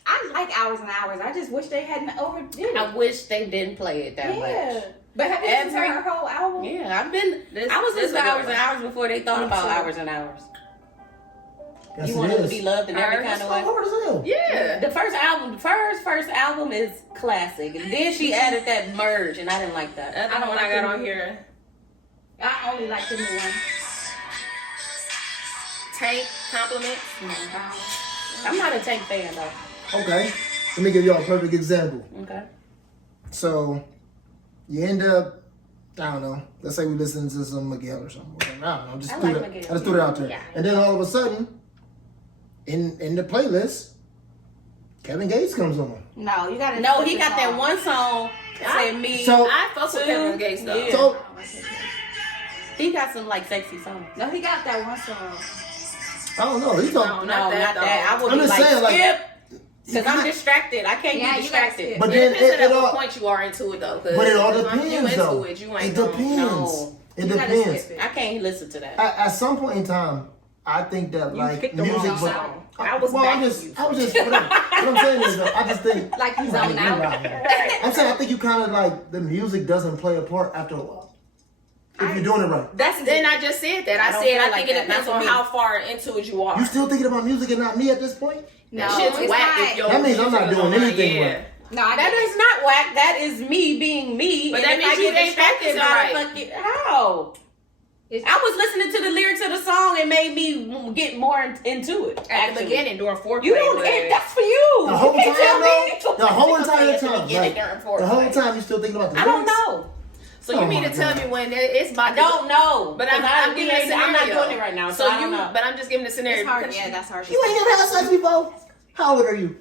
I like Hours and Hours. I just wish they hadn't overdid it. I wish they didn't play it that Yeah, much. but have you listened to Every- her whole album? Yeah, I've been. This- I was this listening to a Hours good and Hours before they thought Me about too. Hours and Hours. Yes, You it want him to is. be loved in every kind That's of so way. hard as hell. Yeah. The first album is classic, and then she added that merge, and I didn't like that. That's the one I got on here. I only like the new one. Tank compliments. I'm not a Tank fan though. Okay, let me give y'all a perfect example. Okay. So, you end up, I don't know, let's say we listen to some Miguel or something. Whatever. I don't know, just I threw like that. Miguel. I just threw it out there. Yeah. And then all of a sudden, in the playlist, Kevin Gates comes on. No, you gotta. No, put he this got that on. one song that said me. So- I fuck with Kevin Gates though. Yeah. So, He got some like sexy songs. No, he got that one song. I don't know. He's talking. No, No, not that, not that. I would I'm be just like, saying, like, skip. you Because I'm gotta- distracted. I can't Yeah, be you gotta distracted. skip. But It then depends it on at what all, point you are into it though. 'cause but it all if you depends into though. it, you It ain't gonna- depends. No. It You gotta depends. skip it. I can't listen to that. At some point in time, I think that You like picked the music, wrong but song. I was well, backing you. I was just. What I'm saying is, though, I just think Like he's Right, on you're now. right. I'm saying I think you kind of like the music doesn't play a part after a while if you're doing it right. That's Then I just said that. I I don't said feel I like think it that. depends Not for on me. how far into it you are. You still thinking about music and not me at this point? No, That shit's it's whack not. if your That means I'm not music is doing on, anything yeah. right. No, I That get is not whack. That is me being me. But And that if means I you get ain't distracted focusing by right. the fucking how. I was listening to the lyrics of the song and made me get more into it. At actually. the beginning during foreplay. You don't. but- That's for you. The whole You can't tell me. time, though. The whole She gonna entire say at the time. beginning Like, during foreplay. the whole time you still thinking about the I don't lyrics? know. So you Oh mean my to tell God. me when it's about I don't know. But 'Cause I'm giving a scenario. I'm not doing it right now. So, I don't you, know. but I'm just giving the scenario. It's hard. because Yeah, that's hard. You ain't never had sex before. How old are you?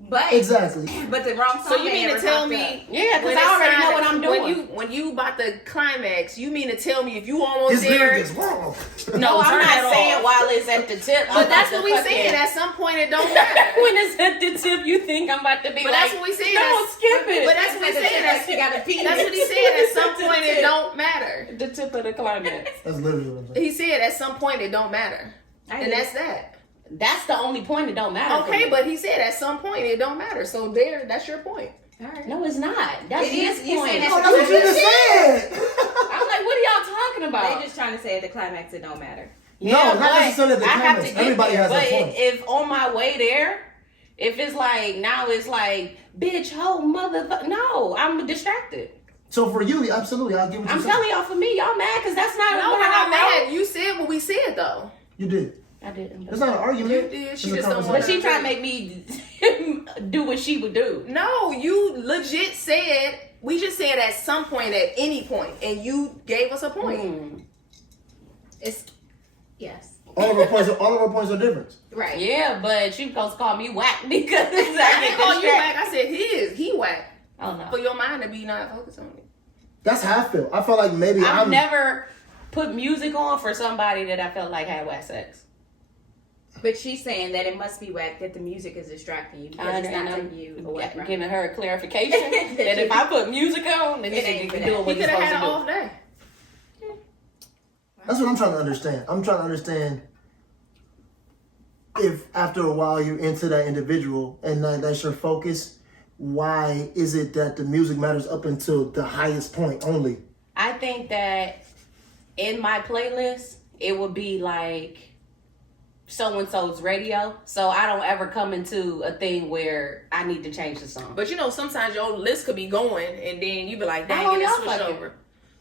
But Exactly. But the wrong song. So you mean never to tell popped me? up. Yeah, because when I it's already time know to- what I'm doing. When you about the climax, you mean to tell me if you almost His there? lyric is wrong. No, I'm turn that not saying off. while it's at the tip. But that's what we saying. At some point, it don't matter. When it's at the tip, you think I'm about to be But like, that's what we saying. no, skip it. But that's what we saying. You gotta pee. That's what he said. At some point, it don't matter. the tip of the climax. That's literally what I'm saying. He said at some point it don't matter, and that's that. That's the only point. It don't matter. for Okay, me. but he said at some point it don't matter. So that's your point. No, it's not. That's It his is. You point. saying Oh, that's what you just said. I'm like, what are y'all talking They about? just trying to say at the climax it don't matter. No, not but necessarily at the I have climax. to get Everybody there. has but a point. if on my way there, if it's like now it's like bitch, ho, motherfucker. No, I'm distracted. So for you, absolutely, I'll give it to I'm you. telling y'all, for me, y'all mad because that's not No, what we're I not wrote. mad. You said what we said though. You did. I didn't. It's not an argument. You did. It's She a just don't conversation. want But she trying to make me do what she would do. No, you legit said. We just said at some point, at any point, and you gave us a point. It's yes. All of our points are different. Right. Yeah, but you supposed to call me whack because I didn't call you distracted. whack. I said he whack. Oh no. For your mind to be not focused on it. That's how I feel. I feel like maybe I've I'm never put music on for somebody that I felt like had whack sex. But she's saying that it must be whack that the music is distracting you because it's not taking you away from. Giving her a clarification that if I put music on, then It she ain't can for do that. what He he's could have supposed had to an do. off day. That's what I'm trying to understand. I'm trying to understand if after a while you're into that individual and that's your focus, why is it that the music matters up until the highest point only? I think that in my playlist, it would be like so and so's radio. So I don't ever come into a thing where I need to change the song. But you know, sometimes your list could be going, and then you be like, "Dang, Oh, it, y'all switch fucking- over."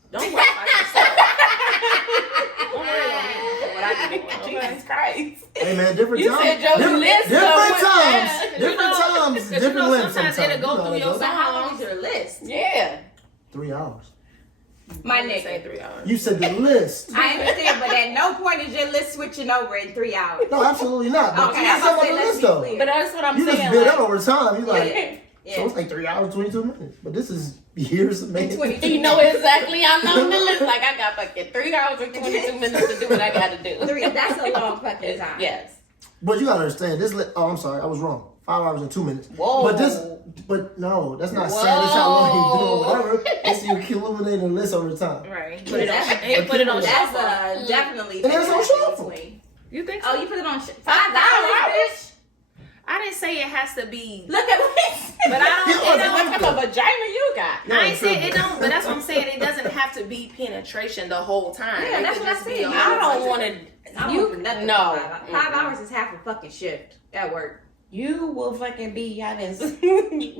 Don't worry about yourself. Don't worry about me for what I be doing. Okay? Jesus Christ. Hey man, different You times. said your list different of what- times. yeah. Different times. You Different know, lengths sometimes sometimes. it'll go You know through how that your goes. So how long is your list? Yeah. 3 hours. My I didn't say nigga. 3 hours. You said the list. I understand, but at no point is your list switching over in 3 hours. No, absolutely not. But Okay, you I'm said gonna on say the let's list be though. clear. But that's what I'm You just saying. build like- up over time. You like, Yeah. so it's like 3 hours, 22 minutes. But this is years of making. 22 You know exactly. I'm on the list. Like I got fucking 3 hours and 22 minutes to do what I got to do. That's a long fucking time. Yes. But you gotta understand this. Oh, I'm sorry, I was wrong. 5 hours and 2 minutes. Whoa. But no, that's not saying that's how long you doing Whoa. whatever. It's you accumulating a list over time. Right. Put it on- He put it on That's shuffle. definitely. And that's on shuffle. between. You think so? Oh, you put it on 5 hours, bitch. I didn't say it has to be. Look at what. But I don't. Yeah, It don't What type of vagina you got? Yeah, I ain't saying it triple. don't, but that's what I'm saying. It doesn't have to be penetration the whole time. Yeah, It that's could what I just be said. a I I whole don't bunch want of- to. I You don't do nothing no. for 5 hours. 5 hours is half a fucking shift at work. You will fucking be having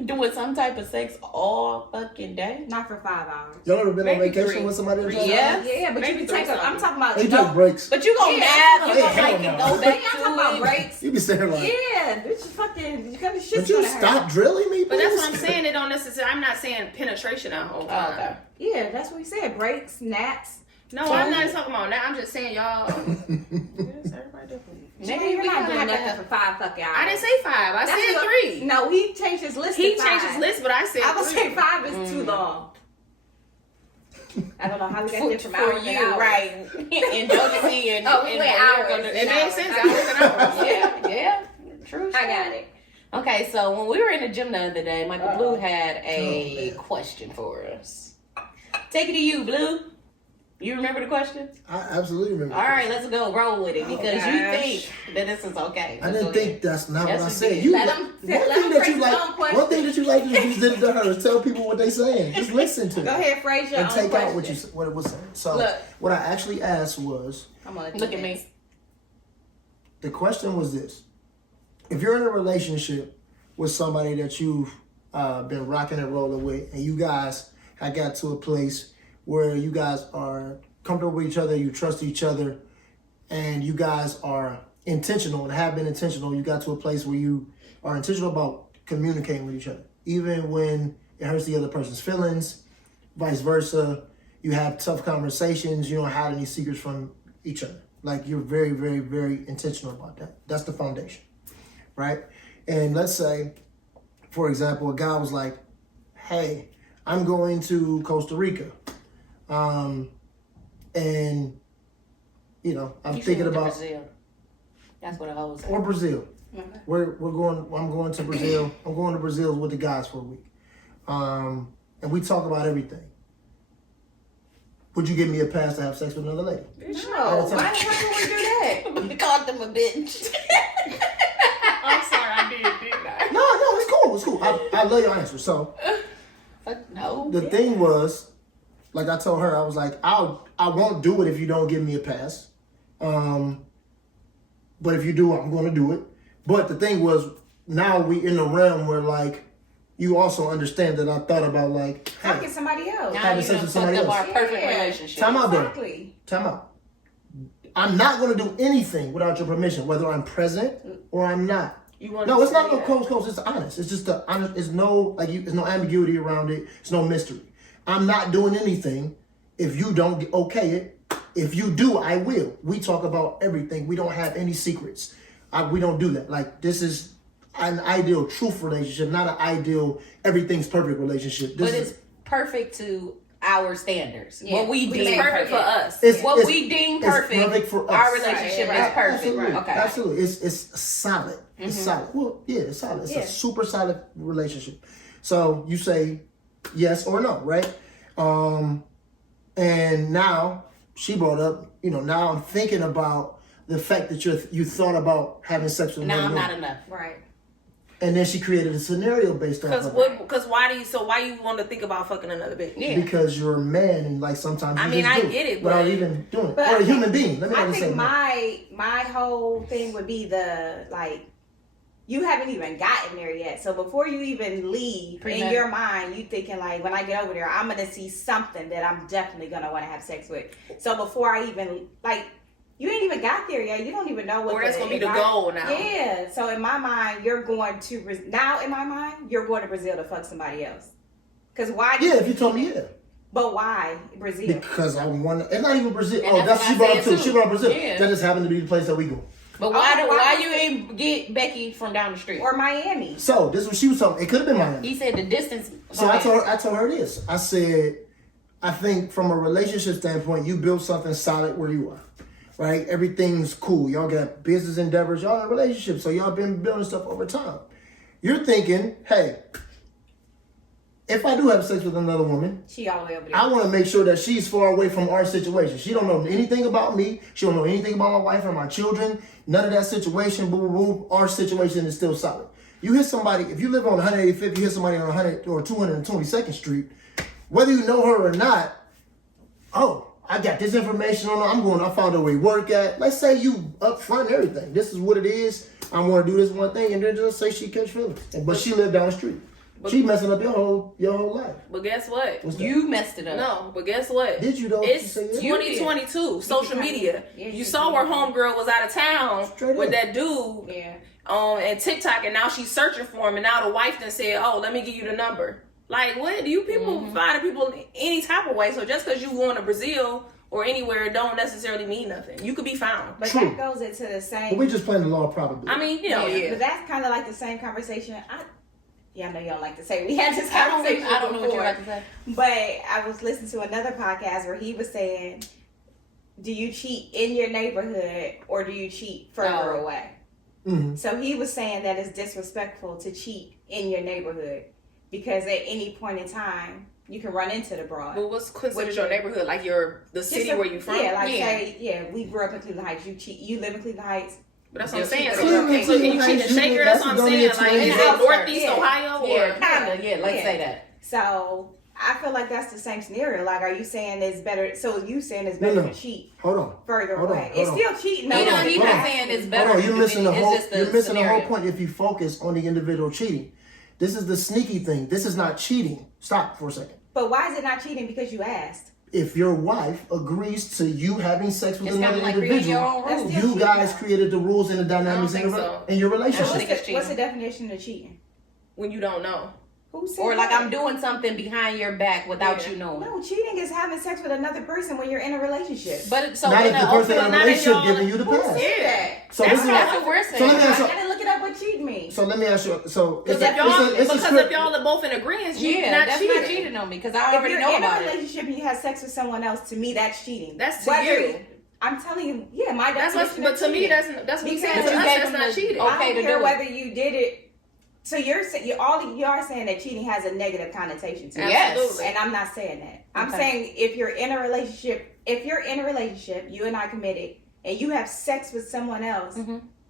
doing some type of sex all fucking day. Not for 5 hours. Y'all ever been on Maybe vacation 3. with somebody else? Yeah. Yeah, but Maybe you can take a. I'm threesome. talking about. They take breaks. But you gonna Yeah. nap, you Hey, gonna hell like no. go I'm back talking about to it. breaks. You be saying like, Yeah, bitch, fucking. You kind of shit. but you stop drilling me, But that's what I'm please? saying. It don't necessarily. I'm not saying penetration the whole time. Okay. Yeah, that's what we said. Breaks, naps. No, I'm not talking about that. I'm just saying y'all. Yes, everybody different. Maybe Maybe you're we not gonna doing have nothing to. for 5 fucking hours. I didn't say 5. I That's said what- 3. No, he changed his list. He to changed 5. his list, but I said I would 3. say 5 is too long. I don't know how we got here from For hours and you, hours. right? And Jodeci and Oh, we and went the hours. lyrical- It makes sense. Hours and hours. Yeah, yeah, true. I got it. Okay, so when we were in the gym the other day, Michael Blue had a Oh, man. question for us. Take it to you, Blue. You remember the question? I absolutely remember. All right, let's go roll with it because you gosh. think that this is okay. I didn't think that's not Yes, what I you said. did. You Let like- him- one let thing him that phrase you his like. own question. One thing that you like to do is did it to her is tell people what they saying. Just listen to Go it ahead, phrase your and own take question. out what it was saying. So Look. what I actually asked was, I'm gonna Look at me. the question was this: if you're in a relationship with somebody that you've been rocking and rolling with, and you guys have got to a place where you guys are comfortable with each other, you trust each other, and you guys are intentional and have been intentional, you got to a place where you are intentional about communicating with each other, even when it hurts the other person's feelings, vice versa. You have tough conversations, you don't hide any secrets from each other. Like you're very, very, very intentional about that. That's the foundation, right? And let's say for example, a guy was like, hey, I'm going to Costa Rica. And, you know, I'm thinking about Brazil. That's what I always say. Or Brazil. Okay. I'm going to Brazil. I'm going to Brazil with the guys for a week. And we talk about everything. Would you give me a pass to have sex with another lady? No, why the heck would we do that? We called them a bitch. I'm sorry, I didn't I? No, it's cool. It's cool. I love your answer. So No. the thing was, like I told her, I was like, I won't do it if you don't give me a pass. But if you do, I'm going to do it. But the thing was, now we in the realm where like, you also understand that I thought about like, Fucking somebody else. Now having you sex done with somebody fucked up else. our perfect Yeah. relationship. Time out, though. Exactly. Time out. I'm not going to do anything without your permission, whether I'm present or I'm not. You want No, it's not no coast. It's honest. It's just the honest. It's no there's no ambiguity around it. It's no mystery. I'm not doing anything if you don't okay it. If you do, I will. We talk about everything. We don't have any secrets. We don't do that. Like, this is an ideal truth relationship, not an ideal everything's perfect relationship. This But is it's perfect to our standards. Yeah. What we It's deem perfect for us. What we deem perfect. perfect for us. Our relationship Right. is perfect. Absolutely. Okay. Absolutely. It's solid. It's solid. Well, yeah, it's solid. It's Yeah. a super solid relationship. So you say yes or no, right? And now she brought up, now I'm thinking about the fact that you thought about having sex with Now another I'm not woman. enough. Right. And then she created a scenario based off of that. Because why you want to think about fucking another bitch? Yeah. Because you're a man and like sometimes you just I do get it, without but- even doing it. But Or I a human think- being. Let me I not just say think man. my whole thing would be you haven't even gotten there yet. So before you even leave, in your mind, you thinking like, when I get over there, I'm gonna see something that I'm definitely gonna want to have sex with. So before I even you ain't even got there yet. You don't even know what. Or that's gonna be the goal now. Yeah. So in my mind, you're going to you're going to Brazil to fuck somebody else. Because why? Yeah, if you told me, yeah. But why Brazil? Because I want. It's not even Brazil. And That's that's she what brought I up said too. too. She brought up Brazil. Yeah. That just happened to be the place that we go. But why why you ain't get Becky from down the street? Or Miami? So this is what she was talking. It could have been Miami. He said the distance. So I told her this. I said, I think from a relationship standpoint, you build something solid where you are, right? Everything's cool. Y'all got business endeavors. Y'all in a relationship, so y'all been building stuff over time. You're thinking, hey, if I do have sex with another woman, She all the way over there. I want to make sure that she's far away from our situation. She don't know anything about me. She don't know anything about my wife or my children. None of that situation. Boom, boom, boom. Our situation is still solid. You hit somebody, if you live on 185th, you hit somebody on 100 or 222nd Street, whether you know her or not, I got this information on her. I found out where you work at. Let's say you up front everything. This is what it is. I want to do this one thing, and then just say she catch feelings. But she lived down the street. She messing up your whole life. But guess what? What's that? You messed it up. No, but guess what? Did you though? It's You say yeah? 2022. Social media. Yeah, You you saw where homegirl was out of town Straight with up. that dude Yeah. and TikTok, and now she's searching for him, and now the wife done said, "Oh, let me give you the number." Like, what do you people find people any type of way? So just because you going to Brazil or anywhere don't necessarily mean nothing. You could be found. But True. that goes into the same. But we just playing the law of probability. I mean, yeah. But that's kind of like the same conversation. I know you don't like to say we had this I conversation don't know what you're before. about to say. But I was listening to another podcast where he was saying, do you cheat in your neighborhood or do you cheat further away? Mm-hmm. So he was saying that it's disrespectful to cheat in your neighborhood because at any point in time, you can run into the broad. But what's considered your neighborhood? Like the city where you from? Yeah, say, we grew up in Cleveland Heights. You live in Cleveland Heights. But that's what I'm saying. Yeah, So can you cheat in Shaker? That's what I'm saying. Like, is it Northeast Yeah. Ohio or? Yeah, kind of. Yeah, let's say that. So I feel like that's the same scenario. Like, are you saying it's better? So you saying it's better No. to cheat Hold on. further Hold on, away? hold It's on. still cheating. He though. not Hold on. saying it's better. Hold on, you're missing the It's whole. just the You're missing the whole scenario. point if you focus on the individual cheating. This is the sneaky thing. This is not cheating. Stop for a second. But why is it not cheating? Because you asked. If your wife agrees to you having sex with It's another kinda like creating your individual, own That's rules. still you cheating, guys though. created the rules and the dynamics I don't think so. in your I don't relationship. think it's cheating. What's the definition of cheating? When you don't know. Who said Or like that? I'm doing something behind your back without Yeah. you knowing. No, cheating is having sex with another person when you're in a relationship. But so Not in if the an person in open, a relationship giving you the Who pass. said that? So That's this is that's what we're saying. So let me ask I you. gotta look it up what cheating means? So let me ask you. So Because it's if y'all are both in agreement, you not that's cheating. not cheating on me because I If already you're know in a about it. relationship and you have sex with someone else, to me that's cheating. That's to you. I'm telling you, yeah, my That's definition what, of but to me, cheating. that's what we saying. Because To you us, gave that's them not the- cheating. I okay don't to care do whether you did it. So you are saying that cheating has a negative connotation to it. Yes. Absolutely. And I'm not saying that. I'm Okay. saying if you're in a relationship, you and I committed, and you have sex with someone else,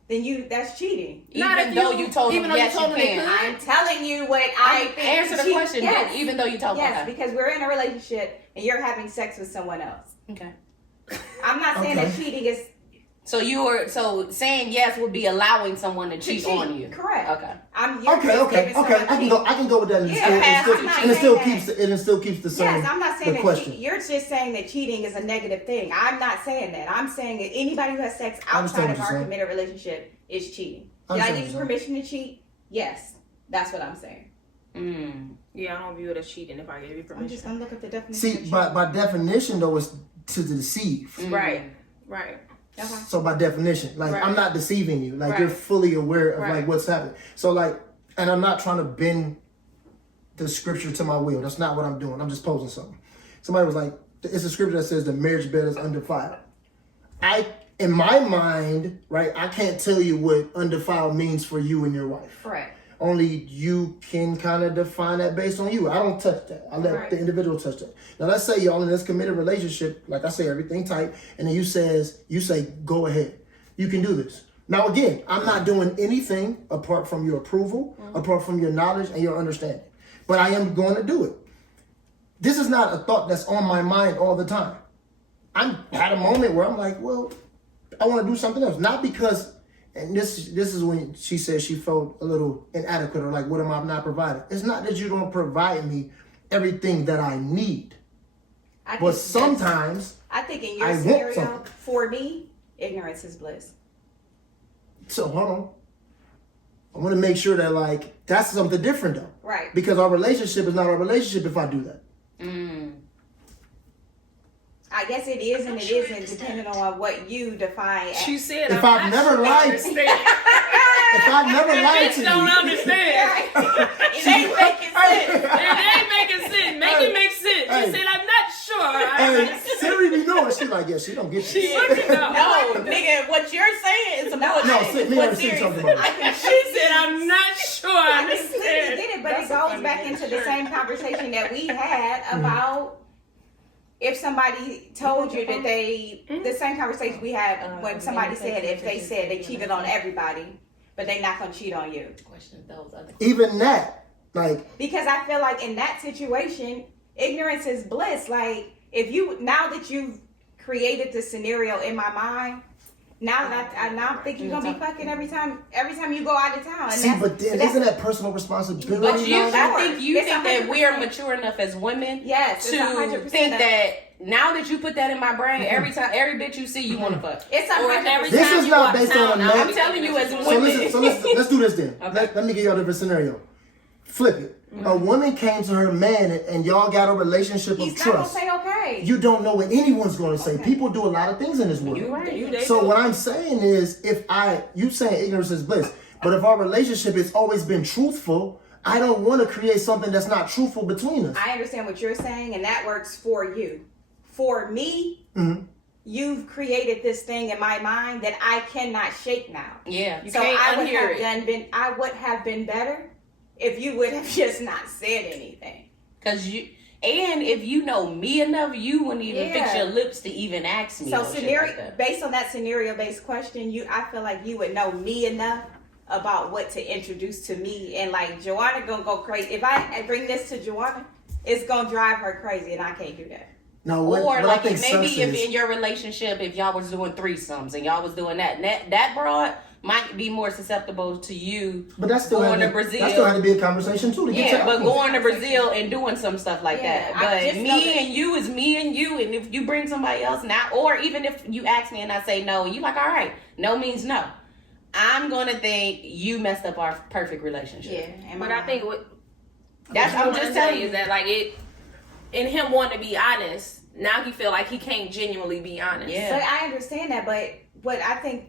then that's cheating. Not Even if though you told them even though yes, you told you them they can. could. I'm telling you what I think. Answer the cheat- question. Yes. Even though you told them. Yes, Okay. because we're in a relationship and you're having sex with someone else. Okay. I'm not saying that cheating is So saying yes would be allowing someone to cheat on you. Correct. Okay. Okay. I can go with that, and it still keeps the same. Yes, I'm not saying the that question. you're just saying that cheating is a negative thing. I'm not saying that. I'm saying that anybody who has sex I understand outside of what our you're saying. committed relationship is cheating. I Did I understand give you what permission to cheat? Yes. That's what I'm saying. Yeah, I don't view it as cheating if I give you I'm permission. just gonna look at the definition. See, of cheating. by definition though, it's to deceive. Right. So by definition, like Right. I'm not deceiving you. Like Right. you're fully aware of Right. like what's happening. So like, and I'm not trying to bend the scripture to my will. That's not what I'm doing. I'm just posing something. Somebody was like, it's a scripture that says the marriage bed is undefiled. In my mind, right, I can't tell you what undefiled means for you and your wife. Correct. Only you can kind of define that based on you. I don't touch that. I let the individual touch that. Now let's say y'all in this committed relationship, like I say, everything tight, and then you say, go ahead. You can do this. Now again, I'm not doing anything apart from your approval, apart from your knowledge and your understanding. But I am going to do it. This is not a thought that's on my mind all the time. I had a moment where I'm like, well, I want to do something else. Not because, and this is when she said she felt a little inadequate or like, what am I not providing? It's not that you don't provide me everything that I need. But sometimes I think in I your want scenario, something. for me, ignorance is bliss. So hold on. I want to make sure that like, that's something different though. Right. Because our relationship is not our relationship if I do that. I guess it is and it isn't, depending on what you define as. She said, If I've never lied, if I've never lied to don't you, understand. It ain't making sense. It ain't making sense. Make it make sense. Hey. She said, I'm not sure. I and Siri be knowing, she like, yeah, she don't get She this. looking up. No, nigga, what you're saying is about No, me and Siri talking about it. She said, I'm not sure. I I completely understand. get it, but it goes back into the same conversation that we had about if somebody told you that the same conversation we had when somebody said if they said they cheated on everybody, but they not gonna cheat on you. Even that, like, Because I feel like in that situation, ignorance is bliss. Like now that you've created the scenario in my mind, now that I think you're gonna be fucking every time you go out of town. And but then isn't that personal responsibility? But Sure. I think you It's think that 100%. we're mature enough as women Yes, it's to 100% think of- that now that you put that in my brain, every bitch you see, you want to fuck. It's Or every 100%. This time is you not walk based town, on a I'll man. be I'm telling you as a thinking woman. So let's do this then. Okay. Let me give y'all a different scenario. Flip it. A woman came to her man and y'all got a relationship He's of not gonna trust. say okay. You don't know what anyone's going to say. People do a lot of things in this world. You're right. So what I'm saying is, you saying ignorance is bliss, but if our relationship has always been truthful, I don't want to create something that's not truthful between us. I understand what you're saying, and that works for you. For me, you've created this thing in my mind that I cannot shake now. Yeah. So I would have been better if you would have just not said anything. And if you know me enough, you wouldn't even fix Yeah. your lips to even ask me. So no shit like that. based on that scenario-based question, I feel like you would know me enough about what to introduce to me, and like Juwanna gonna go crazy. If I bring this to Juwanna, it's gonna drive her crazy, and I can't do that. No, Or what like I think maybe sus if is, in your relationship, if y'all was doing threesomes and y'all was doing that broad might be more susceptible to you. but that's still going had to Brazil. That still had to be a conversation too. To get Yeah, to but that going to Brazil and doing some stuff like Yeah, that. I But just know me that- and you is me and you, and if you bring somebody else now, or even if you ask me and I say no, and you like, all right, no means no. I'm gonna think you messed up our perfect relationship. Yeah, But I think what That's I'm I'm just just telling telling you you. is that like it in him wanting to be honest. Now he feel like he can't genuinely be honest. Yeah. But I understand that. But what I think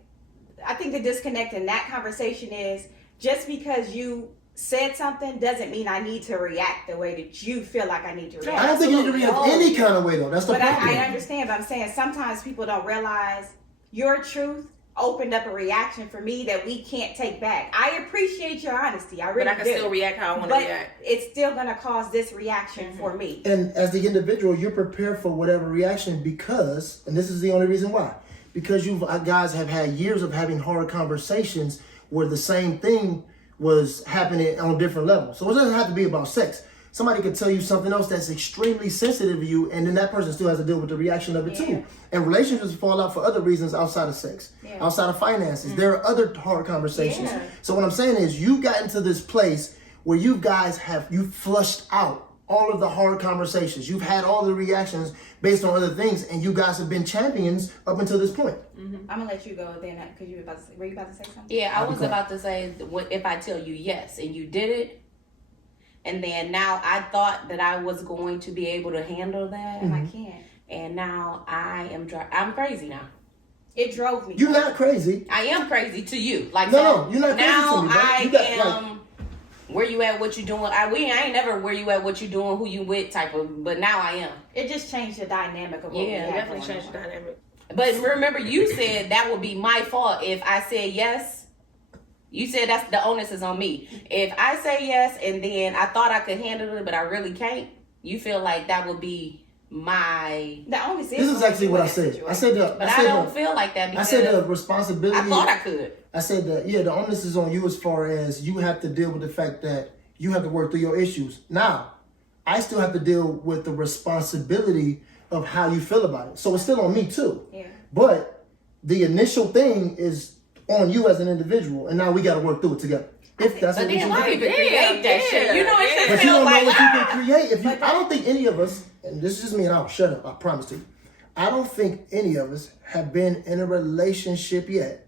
I think the disconnect in that conversation is just because you said something doesn't mean I need to react the way that you feel like I need to react. I don't think you need to react any kind of way though. That's the But point. I understand, but I'm saying sometimes people don't realize your truth opened up a reaction for me that we can't take back. I appreciate your honesty. I really But I can do. still react how I want to But react. it's still going to cause this reaction for me. And as the individual, you're prepared for whatever reaction because, and this is the only reason why, because you guys have had years of having hard conversations where the same thing was happening on different levels. So it doesn't have to be about sex. Somebody could tell you something else that's extremely sensitive to you, and then that person still has to deal with the reaction of it too. And relationships fall out for other reasons outside of sex, outside of finances. There are other hard conversations. So what I'm saying is, you got into this place where you guys you flushed out all of the hard conversations. You've had all the reactions based on other things, and you guys have been champions up until this point. I'm going to let you go then because were you about to say something? Yeah, I was about to say, if I tell you yes and you did it, and then now I thought that I was going to be able to handle that, And I can't. and now I'm crazy now. It drove me. You're not crazy. I am crazy to you. Like No, you're not crazy now to me, bro. I You got, am where you at, what you doing. I ain't never where you at, what you doing, who you with type of. But now I am. It just changed the dynamic of what we Yeah, had Definitely going changed the on. dynamic. But remember, you said that would be my fault if I said yes. You said that's the onus is on me. If I say yes and then I thought I could handle it, but I really can't, you feel like that would be my. The onus This is actually what I said. I said that. But I don't feel like that I because said the responsibility. I thought I could. I said that, the onus is on you as far as you have to deal with the fact that you have to work through your issues. Now, I still have to deal with the responsibility of how you feel about it. So it's still on me too. Yeah. But the initial thing is on you as an individual, and now we got to work through it together. If that's But what you then why do. even create that shit? You know, it But just you feels don't know like what you can create. If you, I don't think any of us, and this is just me, and I'll shut up. I promise to you. I don't think any of us have been in a relationship yet,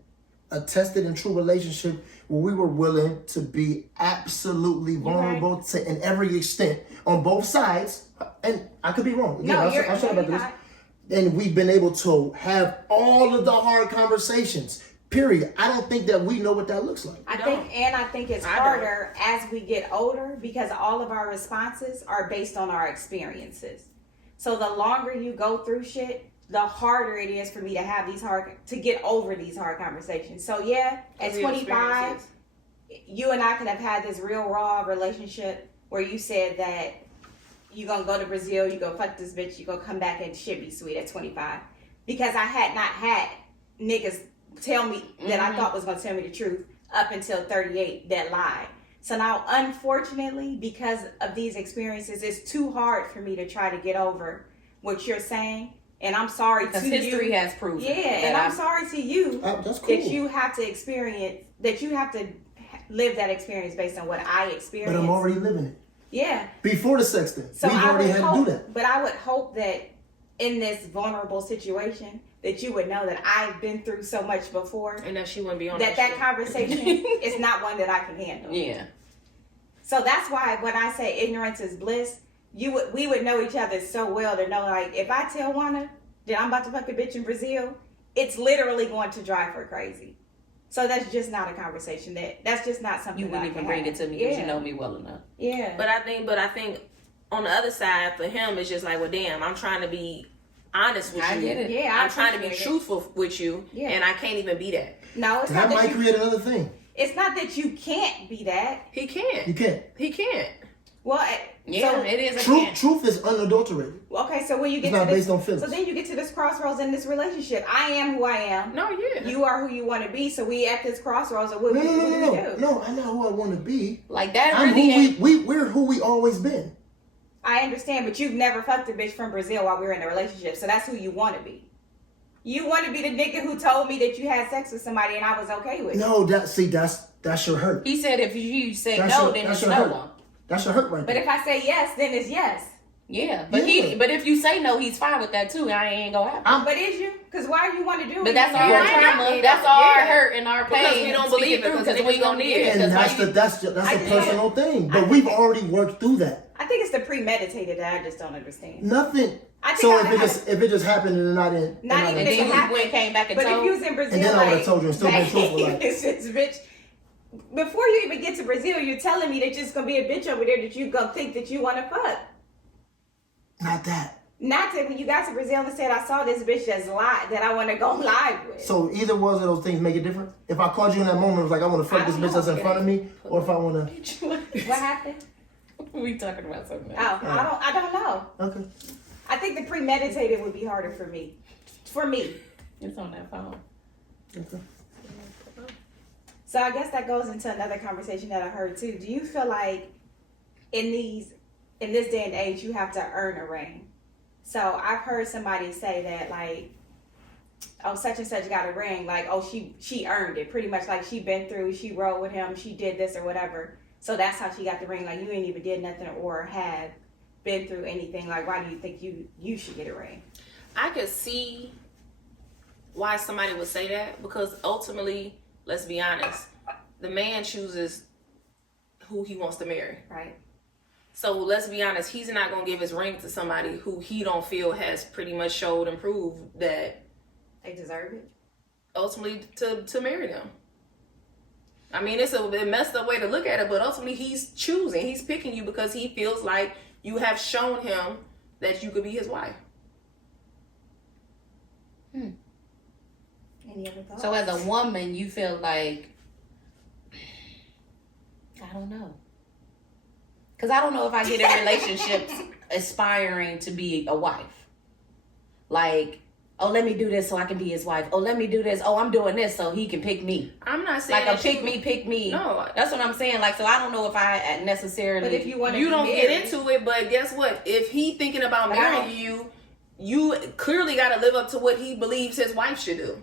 a tested and true relationship where we were willing to be absolutely vulnerable to in every extent on both sides. And I could be wrong. Again, I'll shut up about this. And we've been able to have all of the hard conversations. Period. I don't think that we know what that looks like. I think it's harder as we get older because all of our responses are based on our experiences. So the longer you go through shit, the harder it is for me to get over these hard conversations. So yeah, at 25, you and I could have had this real raw relationship where you said that you gonna go to Brazil, you go fuck this bitch, you gonna come back and shit be sweet at 25. Because I had not had niggas tell me that I thought was gonna tell me the truth up until 38 that lied. So now, unfortunately, because of these experiences, it's too hard for me to try to get over what you're saying. And I'm sorry to you. Because history has proven. Yeah, and I'm sorry to you That's cool. that you have to experience, that you have to live that experience based on what I experienced. But I'm already living it. Yeah. Before the sexting. So We've I already would had hope, to do that. But I would hope that in this vulnerable situation, that you would know that I've been through so much before. And that she wouldn't be on that conversation is not one that I can handle. Yeah. So that's why when I say ignorance is bliss, we would know each other so well to know, like, if I tell Juwanna that I'm about to fuck a bitch in Brazil, it's literally going to drive her crazy. So that's just not a conversation that's just not something You that I wouldn't can even bring have. it to me because you know me well enough. Yeah. But I think on the other side for him, it's just like, well, damn, I'm trying to be honest with you. I get it. Yeah, I'm trying to be appreciate it. truthful with you, and I can't even be that. No, it's That not might that create another thing. it's not that you can't be that. He can't. You can't. He can't. Well, Yeah, so, it is a Truth is unadulterated. okay, so when you get It's not to this, based on feelings. so then you get to this crossroads in this relationship. I am who I am. No, yeah. You are who you want to be. So we at this crossroads of what No, we do. no, I'm not who I want to be. Like that I'm really ain't. we're who we always been. I understand, but you've never fucked a bitch from Brazil while we were in a relationship. So that's who you want to be. You want to be the nigga who told me that you had sex with somebody and I was okay with it. No, that's your hurt. He said if you say That's no, your- then that's it's your no. hurt. No. That's your hurt right But there. if I say yes, then it's yes. Yeah, but Yeah. but if you say no, he's fine with that too. And I ain't gonna happen. But is you? Because why you want to do it? But that's all You our know, trauma. That's all our Yeah. hurt and our pain. Because we don't believe it, because we niggas ain't gonna don't need it. it. And that's why the you- that's a I get personal thing. I But get we've it. already worked through that. I think it's the premeditated that I just don't understand. Nothing. I think So I if it just happened and I didn't, Not and even I if didn't, it happened. When came back and But if told. you was in Brazil, and then I would have like, told you and still been truthful. Like, this bitch. Before you even get to Brazil, you're telling me that you're just gonna be a bitch over there that you gonna think that you want to fuck. not that. Not that when you got to Brazil and said, I saw this bitch that's live that I want to go live with. So either one of those things make a difference. If I called you in that moment, it was like I want to fuck I this don't bitch that's know. in front of me, or if I want to. What happened? We talking about something. Oh, I don't know. Okay. I think the premeditated would be harder for me. For me. It's on that phone. Okay. So I guess that goes into another conversation that I heard too. Do you feel like in this day and age you have to earn a ring? So I've heard somebody say that like, oh, such and such got a ring, like, oh, she earned it, pretty much like she been through, she rode with him, she did this or whatever. So that's how she got the ring. Like you ain't even did nothing or had been through anything. Like why do you think you should get a ring? I could see why somebody would say that, because ultimately, let's be honest, the man chooses who he wants to marry. Right. So let's be honest, he's not going to give his ring to somebody who he don't feel has pretty much showed and proved that They deserve it. ultimately to marry them. I mean, it's a messed up way to look at it, but ultimately he's choosing, he's picking you because he feels like you have shown him that you could be his wife. Any other thoughts? So as a woman, you feel like, I don't know. Because I don't know if I get in relationships aspiring to be a wife. Like, oh, let me do this so I can be his wife. Oh, let me do this. Oh, I'm doing this so he can pick me. I'm not saying Like a that pick me. No. That's what I'm saying. Like, so I don't know if I necessarily. But if you want to, You don't get into it, but guess what? If he thinking about marrying you, you clearly got to live up to what he believes his wife should do.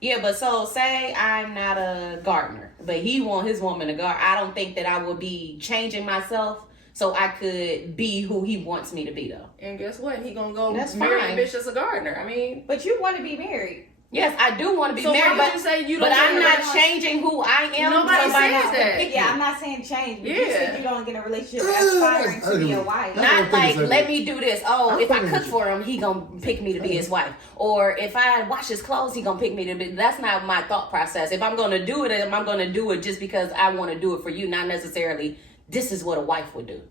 Yeah, but so say I'm not a gardener, but he want his woman to garden. I don't think that I would be changing myself so I could be who he wants me to be, though. And guess what? He gonna go That's marry fine. a bitch that's a gardener. I mean, But you want to be married. Yes, I do want to be so married, why but, would you say you don't? but I'm get not married? changing who I am. Nobody Somebody says else can that. pick Yeah, me. I'm not saying change, but you Yeah. said you don't get in a relationship aspiring to be a wife. That's Not what like, I'm thinking. let me do this. Oh, I'm if I thinking cook with you. for him, he gonna pick me to be his wife. Or if I wash his clothes, he gonna pick me to be. That's not my thought process. If I'm gonna do it, I'm gonna do it just because I want to do it for you, not necessarily this is what a wife would do.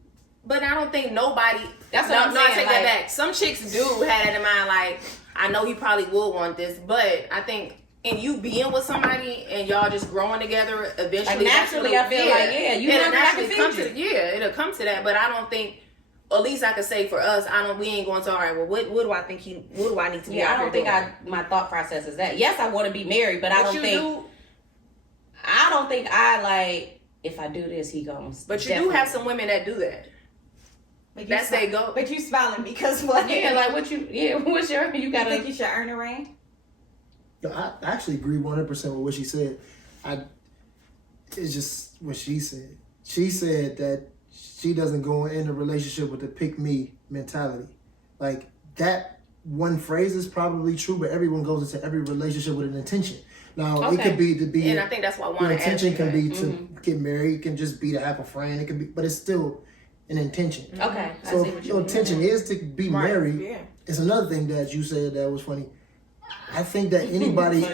But I don't think nobody. That's what I'm No, I saying, take like- that back. Some chicks do have that in mind. Like, I know he probably would want this, but I think in you being with somebody and y'all just growing together, eventually, Like, naturally, I feel like, yeah, you it'll hungry, I can naturally feed come you. to it'll come to that. But I don't think. At least I could say for us, we ain't going to. All right, well, what do I think what do I need to be? Yeah, out I don't here think doing? my thought process is that. Yes, I want to be married, but I But don't you think. do. I don't think I like. If I do this, he goes. But you do have some women that do that. But you That's they go. But you smiling because what? Yeah, like what you? Yeah, what's your? You You gotta. think you should earn a ring? No, I actually agree 100% with what she said. It's just what she said. She said that she doesn't go in a relationship with a pick me mentality. Like that one phrase is probably true, but everyone goes into every relationship with an intention. Now it Okay. could be to be. And I think that's why Your one intention can be to Mm-hmm. get married. It can just be to have a friend. It can be, but it's still an intention. Okay, I So see if what your you intention is to be married. Yeah. It's another thing that you said that was funny. I think that anybody, I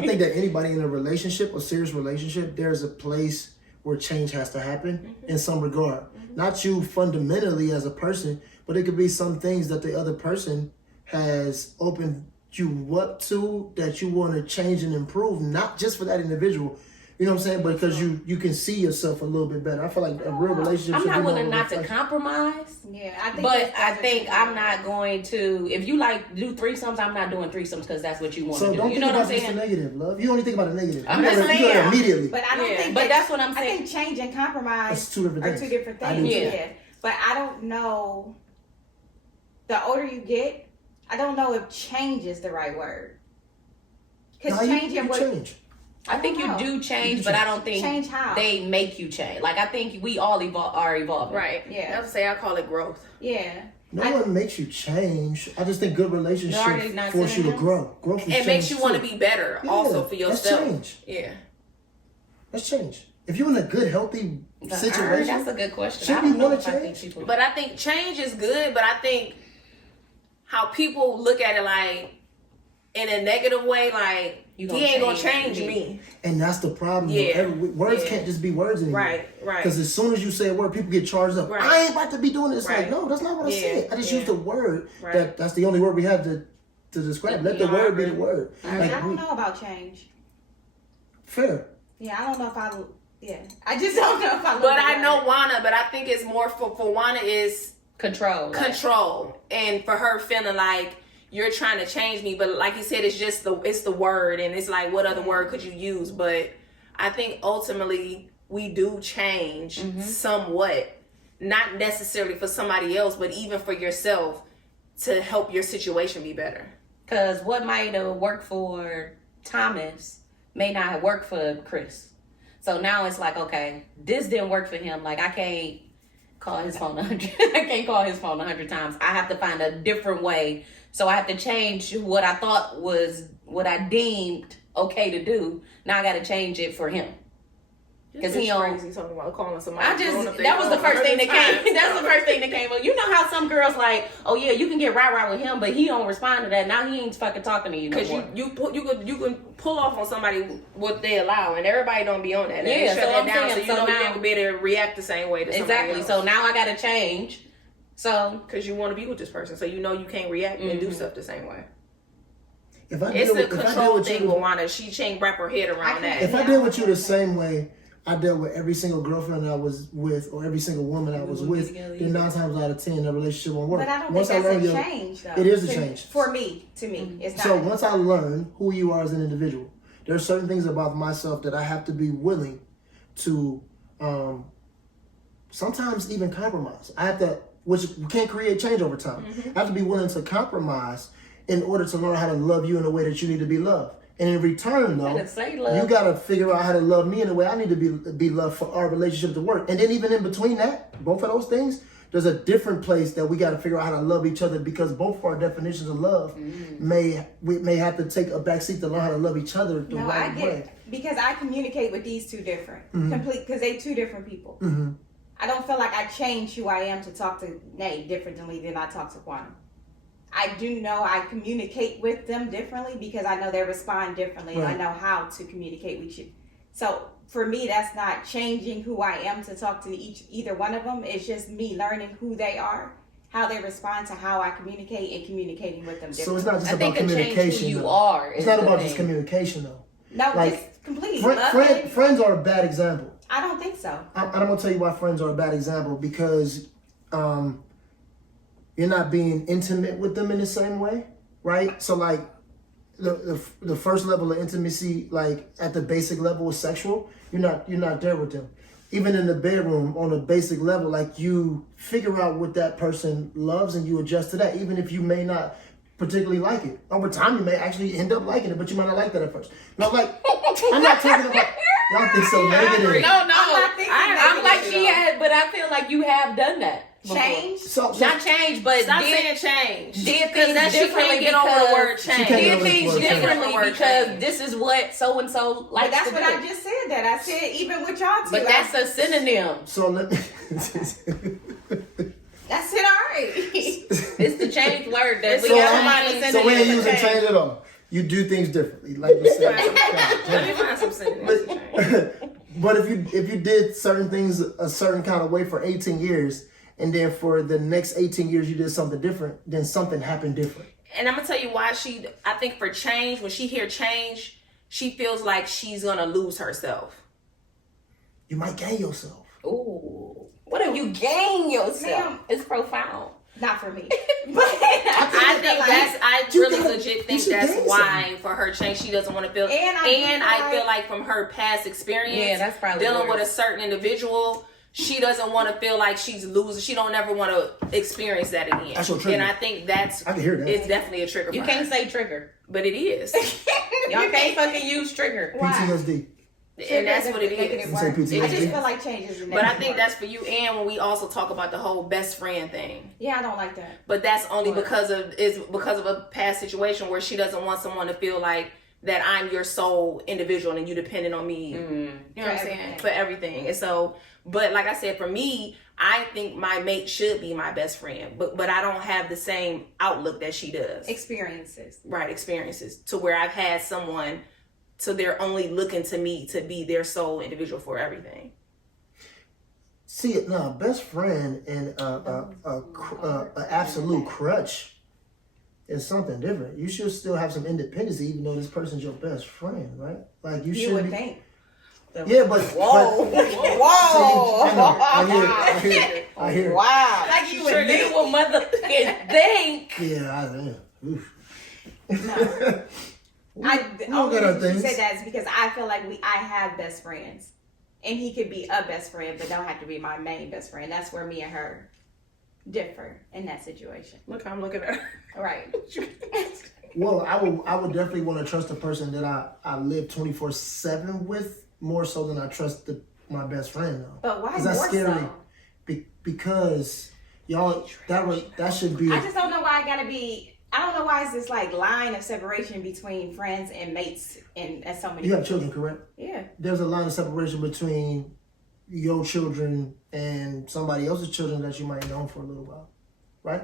think that anybody in a relationship, a serious relationship, there's a place where change has to happen in some regard. Not you fundamentally as a person, but it could be some things that the other person has opened you up to that you want to change and improve, not just for that individual. You know what I'm saying? But because you can see yourself a little bit better. I feel like a real relationship. I'm should not be more willing of a not to reflection. compromise. Yeah, I think. But that's I what think you I'm do. not going to. If you like do threesomes, I'm not doing threesomes because that's what you want So to do. don't You think know what I'm about just the saying? negative, love. You only think about the negative. I'm you just go to- you go saying. to immediately. But I don't Yeah. think. But that's what I'm I saying. think change and compromise It's two different are things. two different I do things. too. Yeah. But I don't know. The older you get, I don't know if change is the right word. Because No, changing you what change. I think you know. do change, You but I change. don't think Change how? they make you change. Like I think we all are evolving. Right. Yeah. I would say I call it growth. Yeah. No one makes you change. I just think good They're already relationships not force you to synonyms? grow. Growth is It makes you change want to too. be better Yeah, also for that's yourself. change. Yeah. That's change. If you're in a good, healthy situation, That's a good question. should I we don't know want if to I think change? people. But I think change is good, but I think how people look at it like in a negative way, like You he ain't gonna change me. And that's the problem. Yeah. Words Yeah. can't just be words anymore. Right. Because as soon as you say a word, people get charged up. Right. I ain't about to be doing this. Right. Like, no, that's not what I Yeah. said. I just Yeah. used the word. Right. That's the only word we have to describe. Let the No, I word be agree. the word. I don't know about change. Fair. Yeah, I don't know if I. Yeah, I just don't know if I. But I know Juwanna, but I think it's more for Juwanna is Control. control, and for her feeling like you're trying to change me. But like you said, it's just the word, and it's like what other word could you use? But I think ultimately we do change somewhat, not necessarily for somebody else, but even for yourself to help your situation be better. Because what might have worked for Thomas may not have worked for Chris. So now it's like, okay, this didn't work for him. Like, I can't call his phone 100. I can't call his phone 100 times. I have to find a different way. So I have to change what I thought was what I deemed okay to do. Now I got to change it for him. Because he don't. Crazy talking about calling somebody. That was the first thing that came. That's the first thing that came up. You know how some girls like, oh yeah, you can get rah-rah with him, but he don't respond to that. Now he ain't fucking talking to you no Because more. you can pull off on somebody what they allow, and everybody don't be on that. And Yeah, they shut so that I'm down, saying, so so you now- ain't gonna be able to react the same way to somebody Exactly. else. So now I got to change. So Because you want to be with this person, so you know you can't react and do stuff the same way. If I It's deal the with, if I deal control with thing you, with Juwanna. She can't wrap her head around that. if I deal with you the same way I dealt with every single girlfriend I was with, or every single woman I was with, then 9 times out of 10 the relationship won't work. But I don't Once think that's learn a your- change, though. It is a To- change. For me, to me, it's not. So once I learn who you are as an individual, there are certain things about myself that I have to be willing to sometimes even compromise. I have to, which we can't create change over time. I have to be willing to compromise in order to learn how to love you in the way that you need to be loved. And in return, though, better say love. you got to figure out how to love me in the way I need to be loved for our relationship to work. And then even in between that, both of those things, there's a different place that we got to figure out how to love each other, because both of our definitions of love we may have to take a backseat to learn how to love each other the No, right I get way. it. Because I communicate with these two different, because they two different people. I don't feel like I change who I am to talk to Nate differently than I talk to Quana. I do know I communicate with them differently because I know they respond differently and I know how to communicate with you. So for me, that's not changing who I am to talk to either one of them. It's just me learning who they are, how they respond to how I communicate, and communicating with them differently. So it's not just I about think a change communication. who you though. are. It's is not the about thing. just communication, though. No, Like, just completely. Loving. Friends are a bad example. I don't think so. I'm going to tell you why friends are a bad example, because you're not being intimate with them in the same way, right? So like the first level of intimacy, like at the basic level is sexual. You're not there with them. Even in the bedroom, on a basic level, like you figure out what that person loves and you adjust to that, even if you may not particularly like it. Over time, you may actually end up liking it, but you might not like that at first. No, like I'm not talking about. Y'all think so negative. No, I'm not thinking I'm like negative, she though. had, but I feel like you have done that. before. Change. So Not change, but Stop did saying change. things Because that she differently can't get over the word because- She change. can't get did over the things word change. differently Word because change. this is what so and so But likes that's to what do. I just said. That I said even with y'all two. But that's a synonym. So let me. That's it. All right. It's the change word that we So, got I'm- somebody so we ain't synonym using for change at all. You do things differently, like you said. Let me find some synonyms to change. But if you did certain things a certain kind of way for 18 years, and then for the next 18 years you did something different, then something happened different. And I'm gonna tell you why I think for change, when she hear change, she feels like she's gonna lose herself. You might gain yourself. Ooh. What if you gain yourself? Ma'am. It's profound. Not for me. But I think I You really gotta- legit you think should that's gain why for her change she doesn't want to feel. And I feel like from her past experience, Yeah, that's probably dealing with a worse. certain individual, she doesn't want to feel like she's losing. She don't ever want to experience that again. That's your trigger. And I think that's I can hear that. it's definitely a trigger. You for can't her. say trigger. But it is, Y'all can't fucking use trigger. Why? PTSD. and that's what it Making is. You say worse. PTSD. I just feel like change is the But I next think word. that's for you. And when we also talk about the whole best friend thing. Yeah, I don't like that. But that's only What? because of a past situation where she doesn't want someone to feel like that I'm your sole individual and you dependent on me. You know what I'm saying? For everything. And so, but like I said, for me, I think my mate should be my best friend, but I don't have the same outlook that she does. Experiences. Right, experiences to where I've had someone, so they're only looking to me to be their sole individual for everything. See, no, best friend and a absolute crutch is something different. You should still have some independence, even though this person's your best friend, right? Like you should. You would think. Yeah, but Whoa. Whoa. I hear. Wow. Like you would think what motherfucking think. Yeah, I am. Oof. The only reason you say that is because I feel like I have best friends. And he could be a best friend, but don't have to be my main best friend. That's where me and her differ in that situation. Look how I'm looking at her. Right. Well, I would definitely want to trust the person that I live 24/7 with more so than I trust my best friend though. But why more that's scary? so? Because y'all that should be. I just don't know why I gotta be. I don't know why it's this like line of separation between friends and mates and so many. You have people. children, correct? Yeah. There's a line of separation between your children and somebody else's children that you might have known for a little while, right?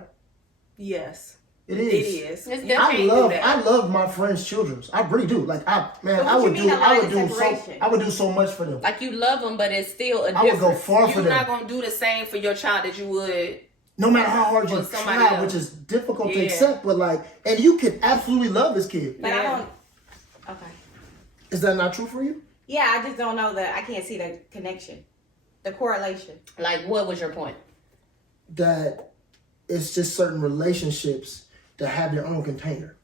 Yes. It is. It's I love my friends' children. I really do. Like I would do so much for them. Like you love them, but it's still a difference. I would go far for You're them. not gonna do the same for your child that you would. No matter how hard you For somebody try, else. which is difficult to accept, but like, and you could absolutely love this kid. But I don't. Okay. Is that not true for you? Yeah, I just don't know I can't see the connection, the correlation. Like, what was your point? That it's just certain relationships that have their own container.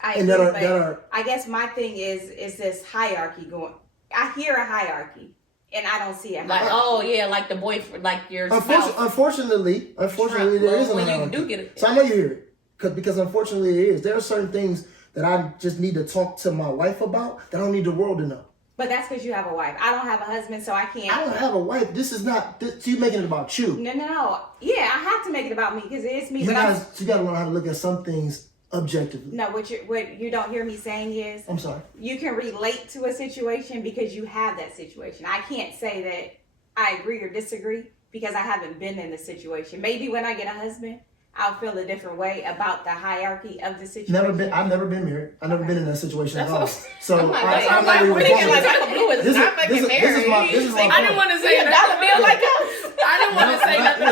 I And agree, that but are I guess my thing is this hierarchy going. I hear a hierarchy, and I don't see a Like, hierarchy. like the boyfriend, like your spouse. Unfortunately, there is a when you hierarchy. do get it. So I know you hear it, because unfortunately it is. There are certain things that I just need to talk to my wife about that I don't need the world to know. But that's because you have a wife. I don't have a husband, so I can't. I don't have a wife. This is not. You making it about you. No. Yeah, I have to make it about me because it's me. You But got to learn how to look at some things objectively. no, what you don't hear me saying is I'm sorry. you can relate to a situation because you have that situation. I can't say that I agree or disagree because I haven't been in the situation. Maybe when I get a husband, I'll feel a different way about the hierarchy of the situation. I've never been married. I've never been in that situation at all. So I'm like, I'm wait, not really thinking responsible. like Michael Blue is not fucking married. This is my I didn't point. want to say He a dollar bill like us. I didn't want to say nothing. I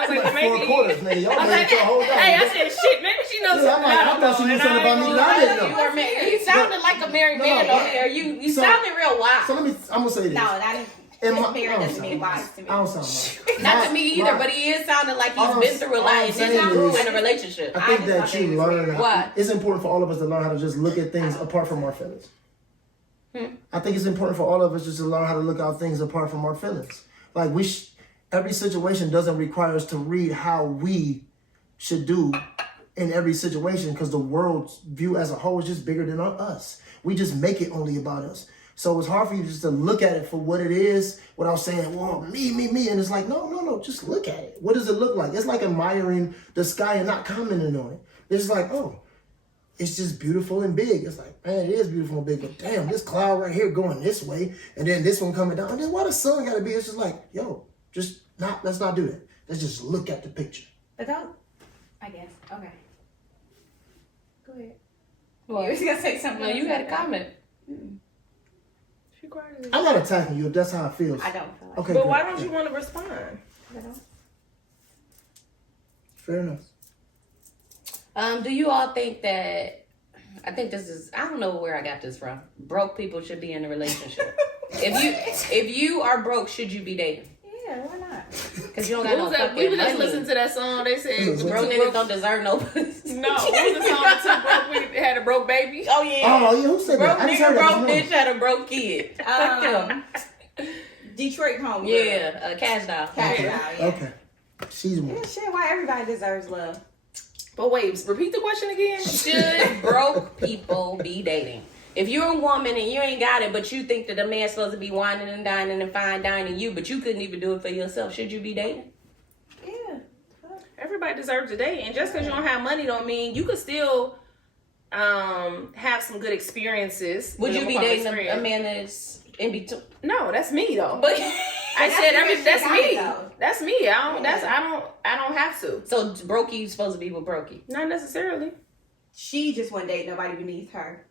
was like, Like maybe. 4 quarters, nigga. Y'all I was married like, to a whole dollar. hey, I said, shit, maybe she knows Yeah, something I I don't thought she know. knew something about me that I didn't know. You were married. You sounded like a married No, man no. over there. You So- sounded real wild. So I'm gonna say this. No, that is. In my- Married I don't doesn't mean sound wise like- to me. I don't sound like. Not to me either, but he is sounding like he's been through a lot and he's grew in a relationship. I think I that just you thought learn. What? It's important for all of us to learn how to just look at things apart from our feelings. I think it's important for all of us just to learn how to look at things apart from our feelings. Like every situation doesn't require us to read how we should do in every situation because the world's view as a whole is just bigger than us. We just make it only about us. So it's hard for you just to look at it for what it is without saying, well, me. And it's like, no, just look at it. What does it look like? It's like admiring the sky and not commenting on it. It's like, oh, it's just beautiful and big. It's like, man, it is beautiful and big, but damn, this cloud right here going this way, and then this one coming down. And then why the sun gotta be? It's just like, yo, let's not do that. Let's just look at the picture. But don't. I guess. Okay. Go ahead. What? You was gonna say something. No, you had a comment. I'm not attacking you if that's how it feels. I don't feel like. Okay, But good. why don't you want to respond? I don't. Fair enough. Do you all think that? I think this is. I don't know where I got this from. Broke people should be in a relationship. If you are broke, should you be dating? Yeah, why not? Because you don't got no fucking We were just money. listening to that song. They said Broke niggas don't deserve no pussy. No, what was the song that took broke? We had a broke baby. Oh yeah. Oh, yeah, who said Broke that? I just nigga, heard that broke this bitch had a broke kid. Fuck them. Detroit home. Yeah, cash doll. Cash morning. out, yeah. Okay. She's one. Yeah, shit, why everybody deserves love. But wait, repeat the question again. Should broke people be dating? If you're a woman and you ain't got it, but you think that a man's supposed to be whining and dining and fine dining you, but you couldn't even do it for yourself, should you be dating? Yeah. Everybody deserves a date, and just because you don't have money don't mean you could still have some good experiences. Would you be dating a experience. man that's in between? No, that's me though. But I said because that's she got me. it, though. That's me. I don't have to. so brokey supposed to be with brokey. Not necessarily. She just wouldn't date nobody beneath her.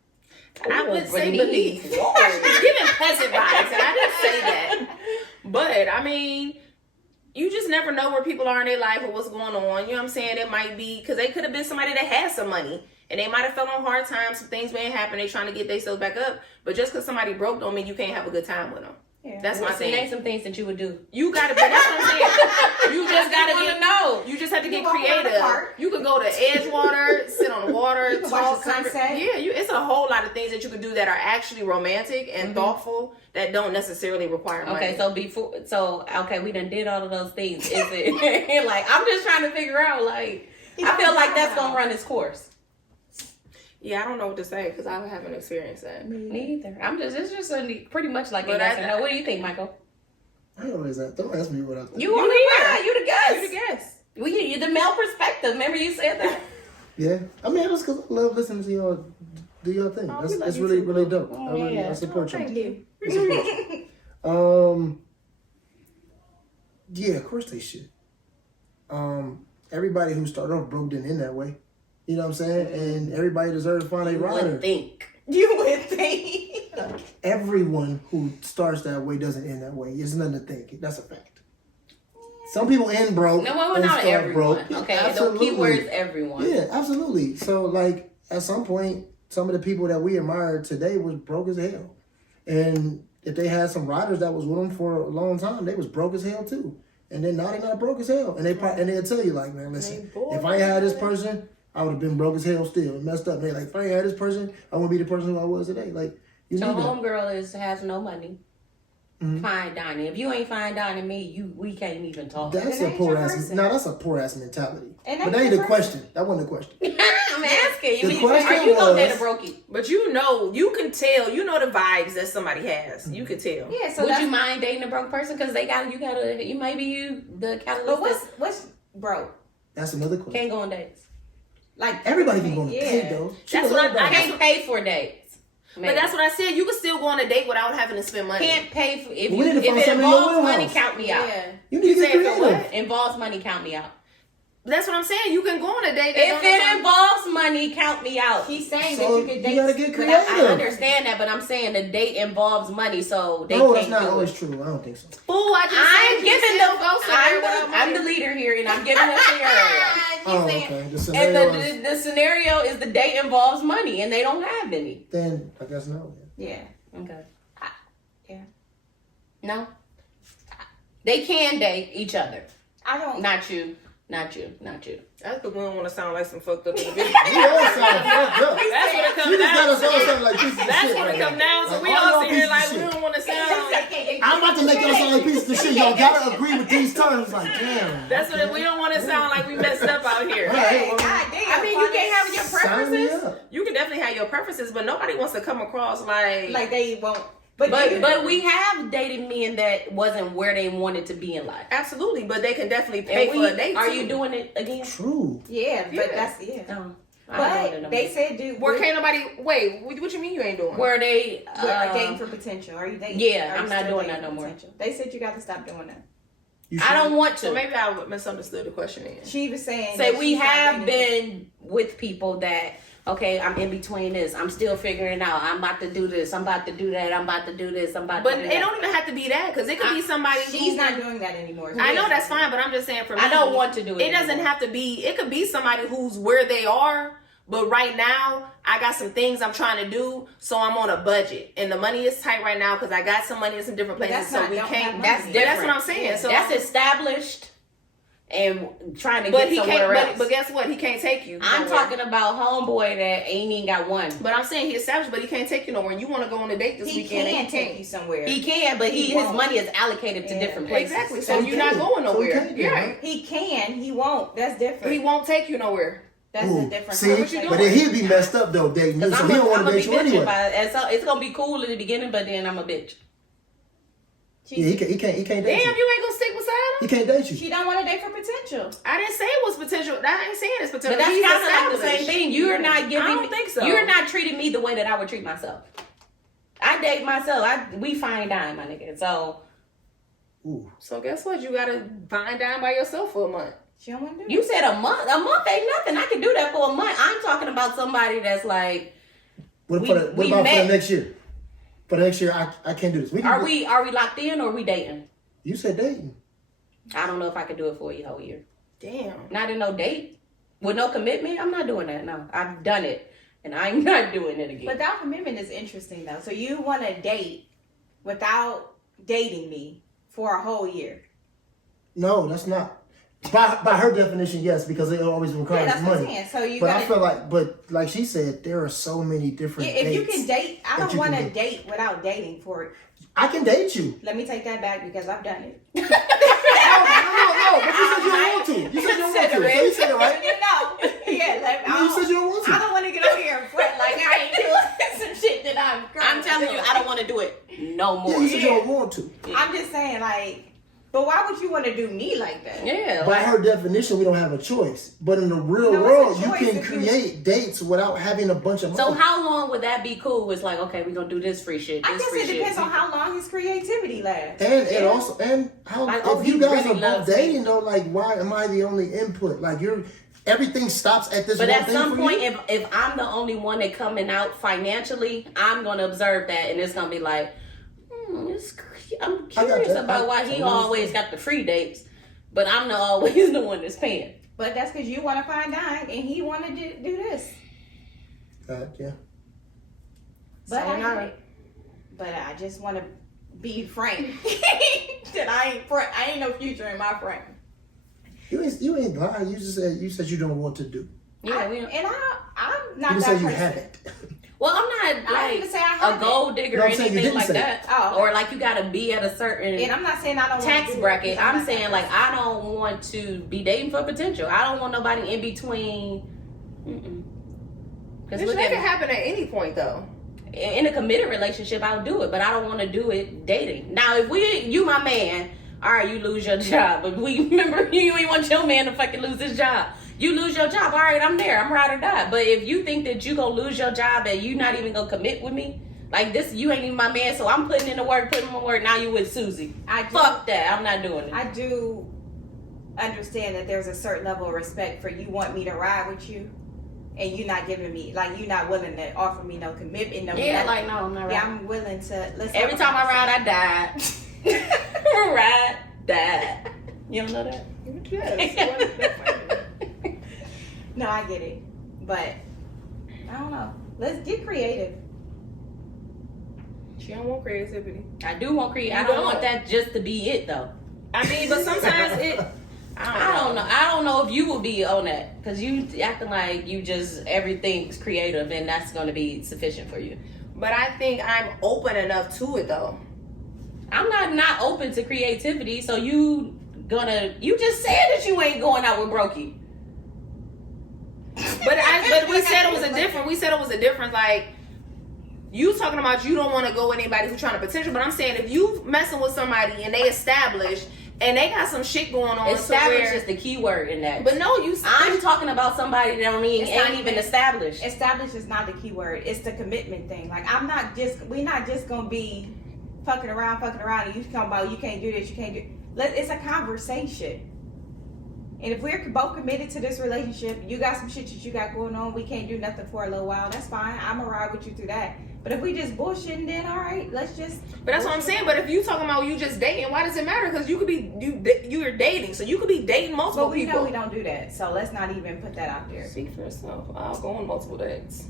I would say beneath. beneath. It's giving peasant vibes, and I didn't say that. But I mean, you just never know where people are in their life or what's going on. You know what I'm saying? It might be because they could have been somebody that had some money and they might have fell on hard times. Some things may happen. They trying to get themselves back up. But just because somebody broke don't mean you can't have a good time with them. Yeah. That's my thing. Name some things that you would do. You gotta be. That's what I'm saying. You just gotta wanna get. know. You just have to get can walk around the creative. park. You could go to Edgewater, sit on the water, You can watch talk. the sunset. Yeah, it's a whole lot of things that you could do that are actually romantic and thoughtful that don't necessarily require money. Okay, we done did all of those things. Is it like I'm just trying to figure out? Like I feel like that's gonna run its course. Yeah, I don't know what to say because I haven't experienced that. Me either. It's just pretty much like a But yes or no. What do you think, Michael? I always ask. Don't ask me what I think. You on here? You the guest. You the guess. You the male perspective. Remember you said that. Yeah, I mean, that's because I love listening to y'all do your thing. Oh, That's we love you really too, really boo. dope. Oh, yeah. I support Thank you. you. I support you. Yeah, of course they should. Everybody who started off broke didn't end that way. You know what I'm saying? And everybody deserves to find a You rider. wouldn't think. You would think. Everyone who starts that way doesn't end that way. It's nothing to think. That's a fact. Some people end broke. No, well, and not start everyone. broke. Okay, the Absolutely. key word is everyone. Yeah, absolutely. So, like, at some point, some of the people that we admire today was broke as hell. And if they had some riders that was with them for a long time, they was broke as hell too. And then now they not broke as hell. And they'll tell you, like, man, listen, if I ain't had this person, I would have been broke as hell still and messed up. And they like, if I ain't had this person, I wouldn't be the person who I was today. Like, you So need that. homegirl has no money. Fine dining. If you ain't fine dining me, we can't even talk. That's That a ain't poor your ass. person. No, that's a poor ass mentality. And But that's that ain't your the question. That wasn't the question. I'm asking. The Are question you gonna date a was- brokey? But you can tell, the vibes that somebody has. You can tell. Yeah, so Would that's, you mind dating a broke person? Because the catalyst. but what's broke? That's another question. Can't go on dates. Like Everybody can go on a yeah. date, though. That's what I Can't pay for dates. But that's what I said. You can still go on a date without having to spend money. Can't pay for if We you need to if find it something in your involves money. wheelhouse. Count me out. Yeah. You need to You get said for creative. what? Involves money. Count me out. That's what I'm saying. You can go on a date. If it involves money, count me out. He's saying So that you could date. you gotta get but creative. I understand that, but I'm saying the date involves money, so they No, can't that's not do always it. true. I don't think so. Fool, I just I'm said you giving still the go somewhere without I'm money. the leader here, and I'm giving a scenario. Oh, Saying- okay. The And scenario is, the scenario is the date involves money, and they don't have any. then I guess no. Yeah. Okay. Yeah. No. They can date each other. I don't. Not you. Not you. Not you. That's because we don't want to sound like some fucked up individuals. We all sound fucked up. That's what it She comes just got us down all to. sound like pieces of That's shit. what right it comes now. down to. Like, We all all y'all sit here pieces like of we shit. don't want to sound. I'm about to make y'all sound like pieces of shit. Y'all gotta agree with these terms. Like, damn. That's what we don't want to sound like we messed up out here. All right, well, God damn. I mean, you can't have your sign me preferences. up. You can definitely have your preferences, but nobody wants to come across like like they won't. But we have dated men that wasn't where they wanted to be in life. absolutely. But they can definitely pay And for a date. are too. you doing it again? True. Yeah, but Yeah. that's yeah. No. I don't But they said, dude, Where can't nobody wait? What you mean you ain't doing? where they we're dating for potential. Are you dating? Yeah, are you I'm not still doing dating that for no more. potential? They said you got to stop doing that. You I don't want So to. maybe I misunderstood the question. Then She was saying. Say that we she's not have dating been with people that okay, I'm in between this. I'm still figuring it out. I'm about to do this. I'm about to do that. I'm about to do this. I'm about but to do it that. don't even have to be that because it could be somebody. She's who, not doing that anymore. I know that's fine, but I'm just saying for me, I don't want to do it. It doesn't anymore. have to be. It could be somebody who's where they are, but right now I got some things I'm trying to do, so I'm on a budget, and the money is tight right now because I got some money in some different places, that's so not- we don't can't. have money. That's But different. that's what I'm saying. So that's established and trying to but get he somewhere can't. else. But guess what? He can't take you. I'm nowhere. talking about homeboy that ain't even got one. But I'm saying he established, but he can't take you nowhere. And you want to go on a date this He weekend? and can he take can't. you somewhere. He can, but He his won't. money is allocated to Yeah. different places. Exactly. So So he you're not can. going So he nowhere. can, Yeah. right? He can. He won't. That's different. He won't take you nowhere. That's Ooh, the difference. see, what you but doing? then he'd be messed up though dating you, Because so I'm he don't want gonna to be date you bitching anyway. about it. And so it's gonna be cool in the beginning, but then I'm a bitch. Yeah, he can't date Damn, you. you ain't gonna stick beside him? He can't date you. She don't want to date for potential. I didn't say it was potential. I ain't saying it's potential. But that's He's kind of like the same established. thing. You're not giving. I don't think so. You're not treating me the way that I would treat myself. I date myself. We fine dine, my nigga. So. Ooh. So guess what? You gotta fine dine by yourself for a month. She don't want to do You said a month. A month ain't nothing. I can do that for a month. I'm talking about somebody that's like. What We about for the met. next year? For the next year, I can't do this. Are we locked in or are we dating? You said dating. I don't know if I could do it for you whole year. Damn. Not in no date with no commitment. I'm not doing that. No, I've done it, and I'm not doing it again. Without commitment is interesting though. So you want to date without dating me for a whole year? No, that's not. By her definition, yes, because it always requires Yeah, that's what I'm money. saying. So you. But I feel like she said, there are so many different if dates. you can date, I that don't you want can to do. date without dating for it. I can date you. Let me take that back because I've done it. No, but you said you don't want to. You said you don't want to. So you said it right. You said you don't want to. I don't want to get over here and fret like I ain't doing some shit that I'm telling you, I don't want to do it no more. Yeah, you said you don't want to. I'm just saying, like, but why would you want to do me like that? Yeah. By her definition, we don't have a choice. But in the real No, world, it's a you choice can if you- create dates without having a bunch of money. So how long would that be cool? It's like, okay, we're gonna do this free shit. I This guess free it shit. depends on how long his creativity lasts. And also how Like, oh, if he you guys really are both loves me. dating though, like why am I the only input? Like everything stops at this But one at thing some for point, you? if I'm the only one that coming out financially, I'm gonna observe that, and it's gonna be like, I'm curious that. about why he always got the free dates, but I'm not always the one that's paying. But that's because you want to find out and he wanted to do this. Yeah. But Sayonara. I just want to be frank. That I ain't no future in my frame. You ain't lying. You said you don't want to do. Yeah, I'm not You that just said you person. haven't. well, I'm I not didn't like even say I a haven't. gold digger No, or I'm saying you anything didn't like say that, Oh. or like you gotta be at a certain And I'm not saying I don't want tax to do bracket. it. I'm saying like I don't want to be dating for potential. I don't want nobody in between. Because This look can at happen at any point though. in a committed relationship, I'll do it, but I don't want to do it dating. Now, if you my man, all right, you lose your job, but we remember you ain't want your man to fucking lose his job. You lose your job, all right, I'm there, I'm ride or die. But if you think that you gonna lose your job and you not even gonna commit with me, like this, you ain't even my man, so I'm putting in the work, now you with Susie. Fuck that, I'm not doing it. I do understand that there's a certain level of respect for you want me to ride with you, and you not giving me, like, you not willing to offer me no commitment, no Yeah, nothing. like no, I'm not right. Yeah, I'm willing to. Every time I ride, I die. Ride, die. You don't know that? No, I get it, but I don't know. Let's get creative. She don't want creativity. I do want creative. I You don't don't. want that just to be it though. I mean, but sometimes it. I don't know. I don't know if you will be on that because you acting like you just everything's creative and that's going to be sufficient for you. But I think I'm open enough to it though. I'm not open to creativity. So you just said that you ain't going out with Brokey. But we said it was a different. We said it was a difference. Like you talking about you don't want to go with anybody who's trying to potential. But I'm saying if you messing with somebody and they established and they got some shit going on. Established is the key word in that. But no, I'm talking about somebody that ain't even established. Established is not the key word. It's the commitment thing. Like we're not just gonna be fucking around, and you talking about you can't do this, you can't do. It's a conversation. And if we're both committed to this relationship, you got some shit that you got going on, we can't do nothing for a little while. That's fine. I'm gonna ride with you through that. But if we just bullshitting, then all right, let's just. But that's what I'm saying. But if you talking about you just dating, why does it matter? Because you could be you're dating, so you could be dating multiple But we people. know we don't do that, so let's not even put that out there. Speak for yourself. I'll go on multiple dates.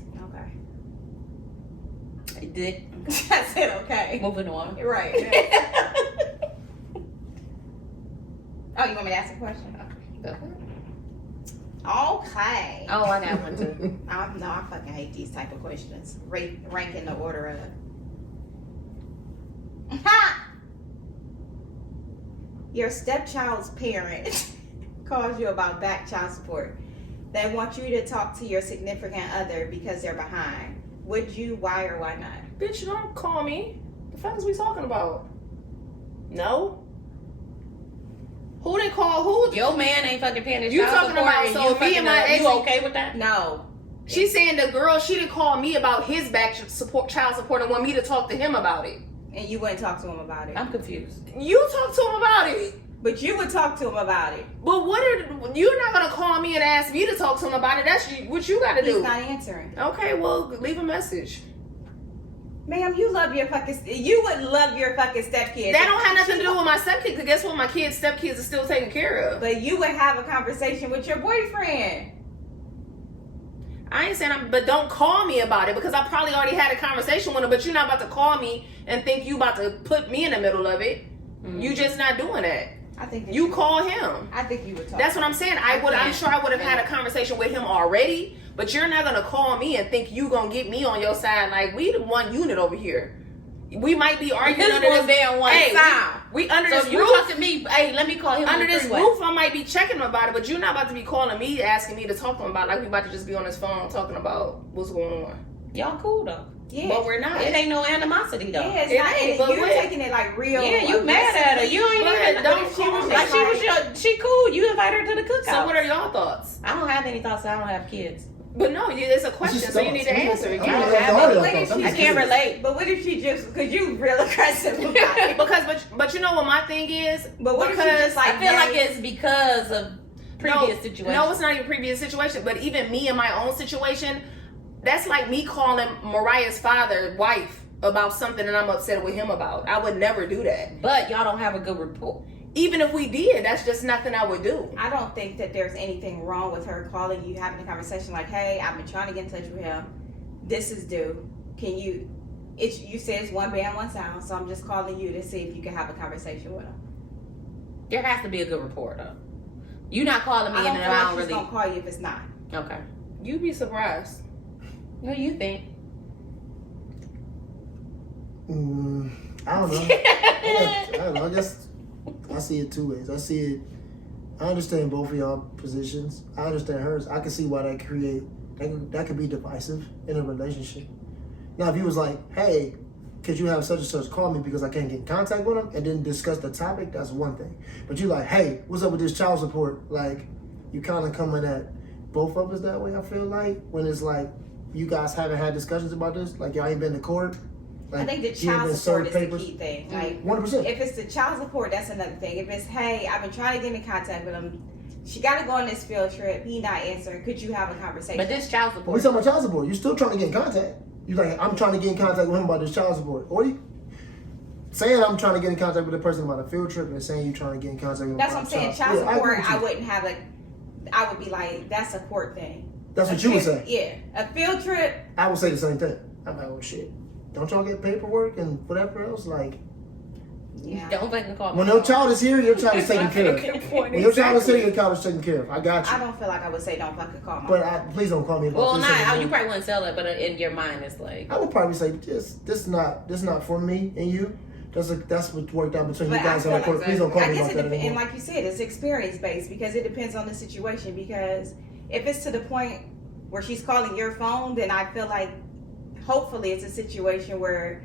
Okay. I said okay. Moving on. Right. Oh, you want me to ask a question? Okay. Oh, I got one too. I fucking hate these type of questions. Rank in the order of. Ha! Your stepchild's parent calls you about back child support. They want you to talk to your significant other because they're behind. Would you? Why or why not? Bitch, don't call me. The fuck is we talking about? No. Who didn't call who? Your man ain't fucking paying his You child talking support, about- and so you me fucking and my ex- you okay with that? No. She's saying the girl, she didn't call me about his back support, child support, and want me to talk to him about it. And you wouldn't talk to him about it. I'm confused. You talk to him about it. But you would talk to him about it. But you're not gonna call me and ask me to talk to him about it. That's what you gotta He's do. not answering. Okay, well, leave a message. Ma'am, you would love your fucking stepkids. That don't have nothing to do with my stepkids, because guess what? My kids' stepkids are still taken care of. But you would have a conversation with your boyfriend. I ain't saying but don't call me about it, because I probably already had a conversation with him, but you're not about to call me and think you about to put me in the middle of it. You just not doing that. I think that You call him. I think you would talk. That's what I'm saying. I'm sure I would have had a conversation with him already, but you're not gonna call me and think you gonna get me on your side. Like, we the one unit over here. We might be arguing This under was this there on one hey, side. we under So this if you roof. talk to me, hey, let me call him Under on this three-way. roof, I might be checking him about it, but you're not about to be calling me, asking me to talk to him about it. Like, we about to just be on his phone talking about what's going on. Y'all cool though. Yeah. But we're not. It ain't no animosity though. Yeah, it's It not. ain't, And but you're what- taking it like real. Yeah, you mad at her. You ain't But even. don't if she was call just Like she cool. You invite her to the cookout. So what are y'all thoughts? I don't have any thoughts. I don't have kids. But no, it's a question, so you need to answer it. I don't don't have have it. all What your if thoughts. she- I can't relate. But what if she just, because you real aggressive about it. But you know what my thing is? But what if she Because just like I feel like it's because of previous situations. No, it's not even previous situation. But even me in my own situation, that's like me calling Mariah's wife about something that I'm upset with him about. I would never do that. But y'all don't have a good rapport. Even if we did, that's just nothing I would do. I don't think that there's anything wrong with her calling you, having a conversation like, hey, I've been trying to get in touch with him. This is due. Can you, you said it's one band, one sound, so I'm just calling you to see if you can have a conversation with him. There has to be a good rapport though. You not calling me I don't and feel I like don't she's really. gonna call you if it's not. Okay. You'd be surprised. What do you think? I don't know. I don't know. I see it two ways. I understand both of y'all positions. I understand hers. I can see why that could be divisive in a relationship. Now, if he was like, hey, could you have such and such call me because I can't get in contact with him, and then discuss the topic, that's one thing. But you like, hey, what's up with this child support? Like, you kind of coming at both of us that way, I feel like, when it's like, you guys haven't had discussions about this, like y'all ain't been to court. Like, I think the you ain't child been support served is the key thing. Like, 100%. if it's the child support, that's another thing. If it's, hey, I've been trying to get in contact with him. She got to go on this field trip. He not answering. Could you have a conversation? But this child When support. we talking about child support, you still trying to get in contact. You like, I'm trying to get in contact with him about this child support. Or you saying I'm trying to get in contact with a person about a field trip and saying you trying to get in contact with him That's about what I'm saying. child Child support, I I wouldn't have I would be like, that's a court thing. That's what you would say. Yeah. A field trip, I would say the same thing. I'm like, oh shit. Don't y'all get paperwork and whatever else? Like, yeah. Don't fucking call me. when your child is here, your child is taken care of. Good point, When your child is here, exactly. your child is taken care of. I got you. I don't feel like I would say don't fucking call my But please don't call me about Well, this not. anymore. You probably wouldn't tell it, but in your mind, it's like. I would probably say this not for me and you. That's what worked out between But you guys I on the feel court. Please don't call I me guess about it that depends, and anymore. like you said, it's experience based because it depends on the situation. Because if it's to the point where she's calling your phone, then I feel like hopefully it's a situation where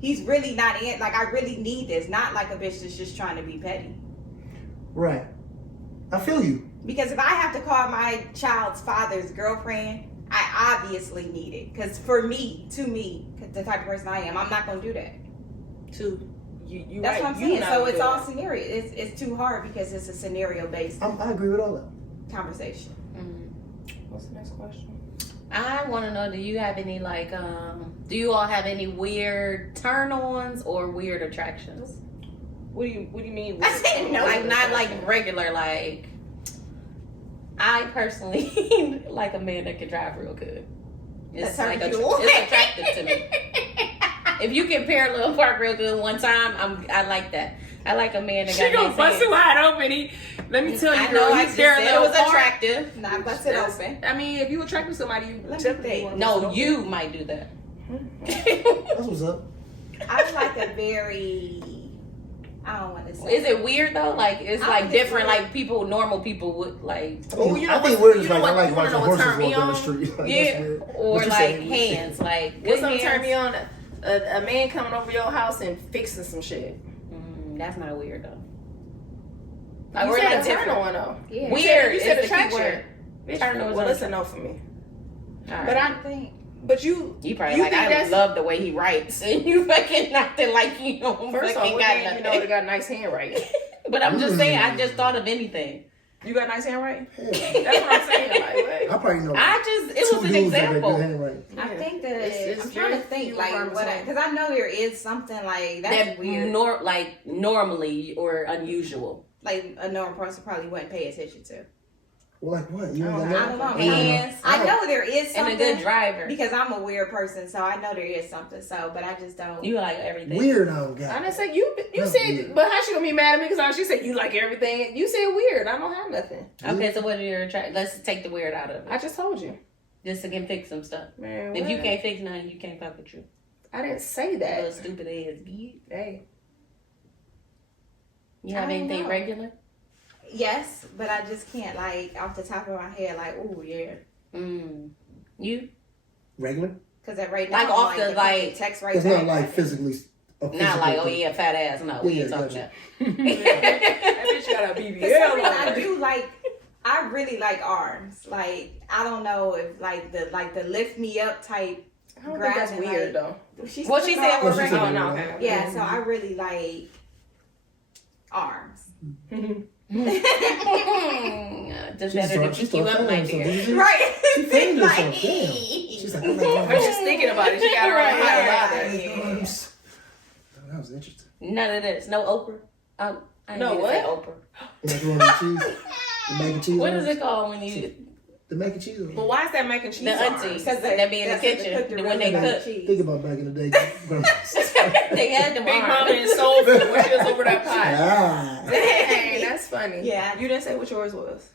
he's really not in. Like, I really need this, not like a bitch that's just trying to be petty. Right. I feel you. Because if I have to call my child's father's girlfriend, I obviously need it. Because to me, the type of person I am, I'm not gonna do that. You That's right. what I'm You saying. not So it's good. all scenario. It's too hard because it's a scenario based I agree with all that. conversation. What's the next question? I want to know, do you have any do you all have any weird turn-ons or weird attractions? What do you mean? I said no. Like not like regular, like I personally like a man that can drive real good. It's That like turns you on. it's attractive to me. If you can parallel park real good one time, I like that. I like a man that She got gonna nice bust hands. it wide open. Let me tell you, I girl, know. I he's just there. said it was attractive. Not bust it open. I mean, if you attracted somebody, you Let me definitely think. want to No, bust it you might do that. That's what's up. I like a very. I don't want to say. Is it weird though? Like it's I like think it's different. weird. Like normal people would like. Oh, you know I think what- weird is you know like what- I like you wanna watching know what horses turned me walk down the on? street. Like, that's Yeah, weird. or What you like saying? hands, like What's good something turn hands. me on? A man coming over your house and fixing some shit. That's not weird though. Like, You we're said like a turn different. on though. Yeah. Weird You is said the key attraction. word. Turn on Well, is it's a no for me. Alright. But I think. But you probably you like, think I that's love the way he writes, and you fucking acting like you know first fucking off, got you nothing. know they got nice handwriting. But I'm just saying, I just thought of anything. You got nice handwriting? Yeah. That's what I'm saying. Like, I what? probably know. It was two an dudes that got example. good handwriting. I think that It's I'm trying to very think few like and what far because I know there is something like that's That weird. normally or unusual. Like a normal person probably wouldn't pay attention to. Well, like what? You I ain't don't got I don't nothing? know. Hands. I know there is And something a good driver. because I'm a weird person, so I know there is something. So, but I just don't. You like everything. Weird on guy. I didn't say you No, said, weird. but how she gonna be mad at me? Because she said you like everything. You said weird. I don't have nothing. Okay, so what are your let's take the weird out of it. I just told you. Just to can fix some stuff. Man, If you what? can't fix nothing, you can't fuck with you. I didn't say Little that. stupid ass geek. Hey, You have I don't anything know. regular? Yes, but I just can't like off the top of my head like, oh yeah, You? Regular? because that right now Like I'm off the, if like- I text right It's back. not like physically. a Not physical like, oh thing. yeah, fat ass. No, what Yeah, you talking gotcha. about? that bitch got a For some BBL reason, on I her. do like. I really like arms. Like I don't know if like the lift me up type. I don't think that's grabbing, weird like, though. She's What she putting said on was Well, she regular- said Oh no, regular. okay. Yeah, so I really like arms. Does She that start- to she pick you start up, my feeling something. dear? She- Right. She feeling herself. Damn. She's like, oh my God. Her just thinking about it. She got her Right, own hot right. bother. Arms. That was interesting. None of this. No Oprah. I No, didn't say what? Oprah. Macaroni and cheese. The mac and cheese. What arms. is it called when you The mac and cheese. arms. But why is that mac and cheese? the arms? aunties Because that be in the that's what kitchen cook the when they really cook? cheese. Think about back in the day. grandma. They had them Big arms. Mama and Soul Food when she was over that pot. Ah. Dang, that's funny. Yeah. You didn't say what yours was.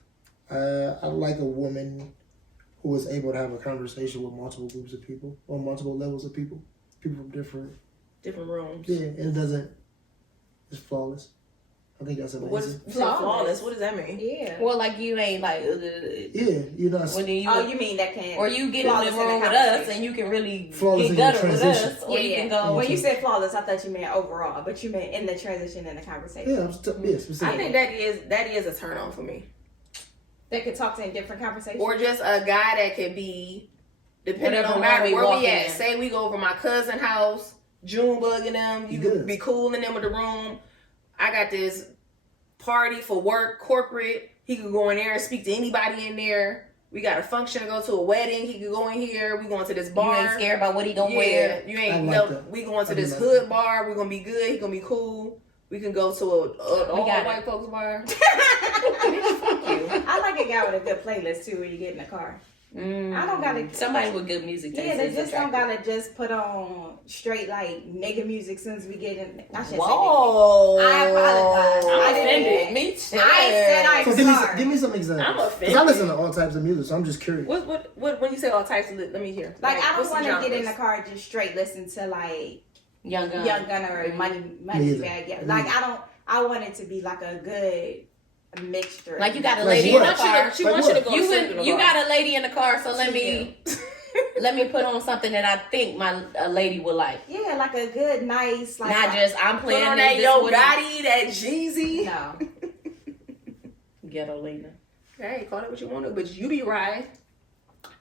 I like a woman who is able to have a conversation with multiple groups of people or multiple levels of people. People from different. Different rooms. Yeah, and it doesn't. It's flawless. I think that's What amazing. is flawless? What does that mean? Yeah. Well, like you ain't like Yeah, you're not. when you Oh, you mean that can? or you get in flawless the room with us conversation. and you can really Flawless get in your gutter with transition. us, or you Yeah, can yeah. go. When you said flawless, I thought you meant overall, but you meant in the transition in the conversation. Yeah, specific. I think that is a turn on for me. They could talk to in different conversations. Or just a guy that could be, depending Whatever on room we where walk we at. in. Say we go over my cousin's house, Junebug and them. You Good. could be cool in them with the room. I got this party for work, corporate. He could go in there and speak to anybody in there. We got a function to go to, a wedding. He could go in here. We going to this bar. You ain't scared about what he gonna Yeah, wear. you I ain't like no. that. We going to I this like hood that. bar. We gonna be good. He gonna be cool. We can go to a all got it. white folks bar. I like a guy with a good playlist too when you get in the car. I don't gotta. Somebody with good music taste. Yeah, they is just don't attractive. gotta just put on straight like nigga music soon as we get in. I should Whoa! I apologize. I'm I didn't- offended. Me too. say. I said I So sorry. give me some examples. I'm 'Cause offended. I listen to all types of music, so I'm just curious. What when you say all types of let me hear. Like I what's don't the want to get in genres? the car and just straight listen to like Young Gun. Young Gunner or Money Me either. Bag. Yeah, Me like either. I want it to be like a good mixture. Like you got a Like lady what? in the car. She Like wants you to what? go You sleep in the you car. got a lady in the car, so let me put on something that I think a lady would like. yeah, like a good nice like Not just I'm Put playing on this, that this Yo what Gotti, that Jeezy. no. Ghetto Lena. Hey, call it what you want to, but you be right.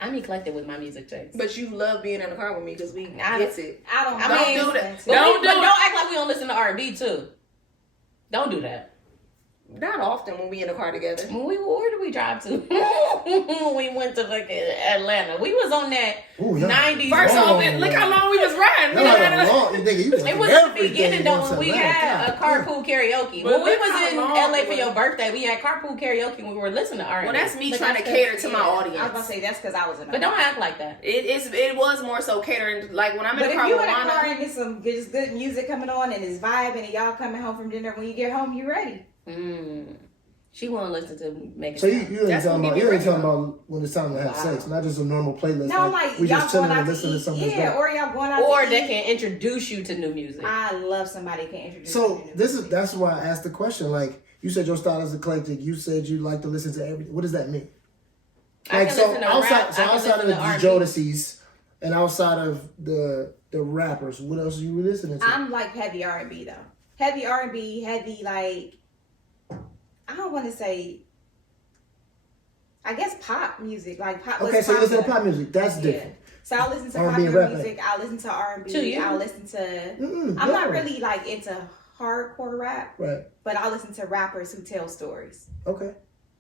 I'm eclectic with my music taste. But you love being in the car with me because we I gets it. I don't. I don't mean, do that. that. But Don't do it. don't act like we don't listen to R&B too. Don't do that. Not often when we in the car together. Where did we drive to? We went to fucking Atlanta. We was on that Ooh, y'all- 90s. First Oh, off, look how long we was riding. Y'all had a long, nigga, you It was in the everything beginning though once when we a had a night. carpool karaoke. But When we look was how in long LA it for was. your birthday, we had carpool karaoke when we were listening to R&B. Well, that's me But trying to that's cater 'cause- to my yeah, audience. I was gonna say that's because I was in. But don't act like that. It was more so catering. Like when I'm in But the if car you with in a car Juwanna, and there's some just good music coming on and it's vibing and y'all coming home from dinner, when you get home, you ready. She want to listen to Megan. So you ain't That's talking what about we you ain't be talking ready about when it's time to have Wow. sex, not just a normal playlist. No, like we y'all just chilling going out and to listening to eat. something. Yeah, or y'all going out or to they eat. can introduce you to new music. I love somebody who can introduce. So me to this music. that's why I asked the question. Like you said, your style is eclectic. You said you like to listen to everything. What does that mean? I Like can so listen to outside, rap, so I can outside of listen the to R&B. Jodeci's and outside of the rappers, what else are you listening to? I'm like heavy R&B though. Heavy R&B, heavy like I don't want to say. I guess pop music, like pop. Okay, so you listen to pop music. That's different. So I listen to R&B and popular rap, music. I listen to R&B. To you? I listen to. Mm-mm, I'm not no. really like into hardcore rap, Right. but I listen to rappers who tell stories. Okay.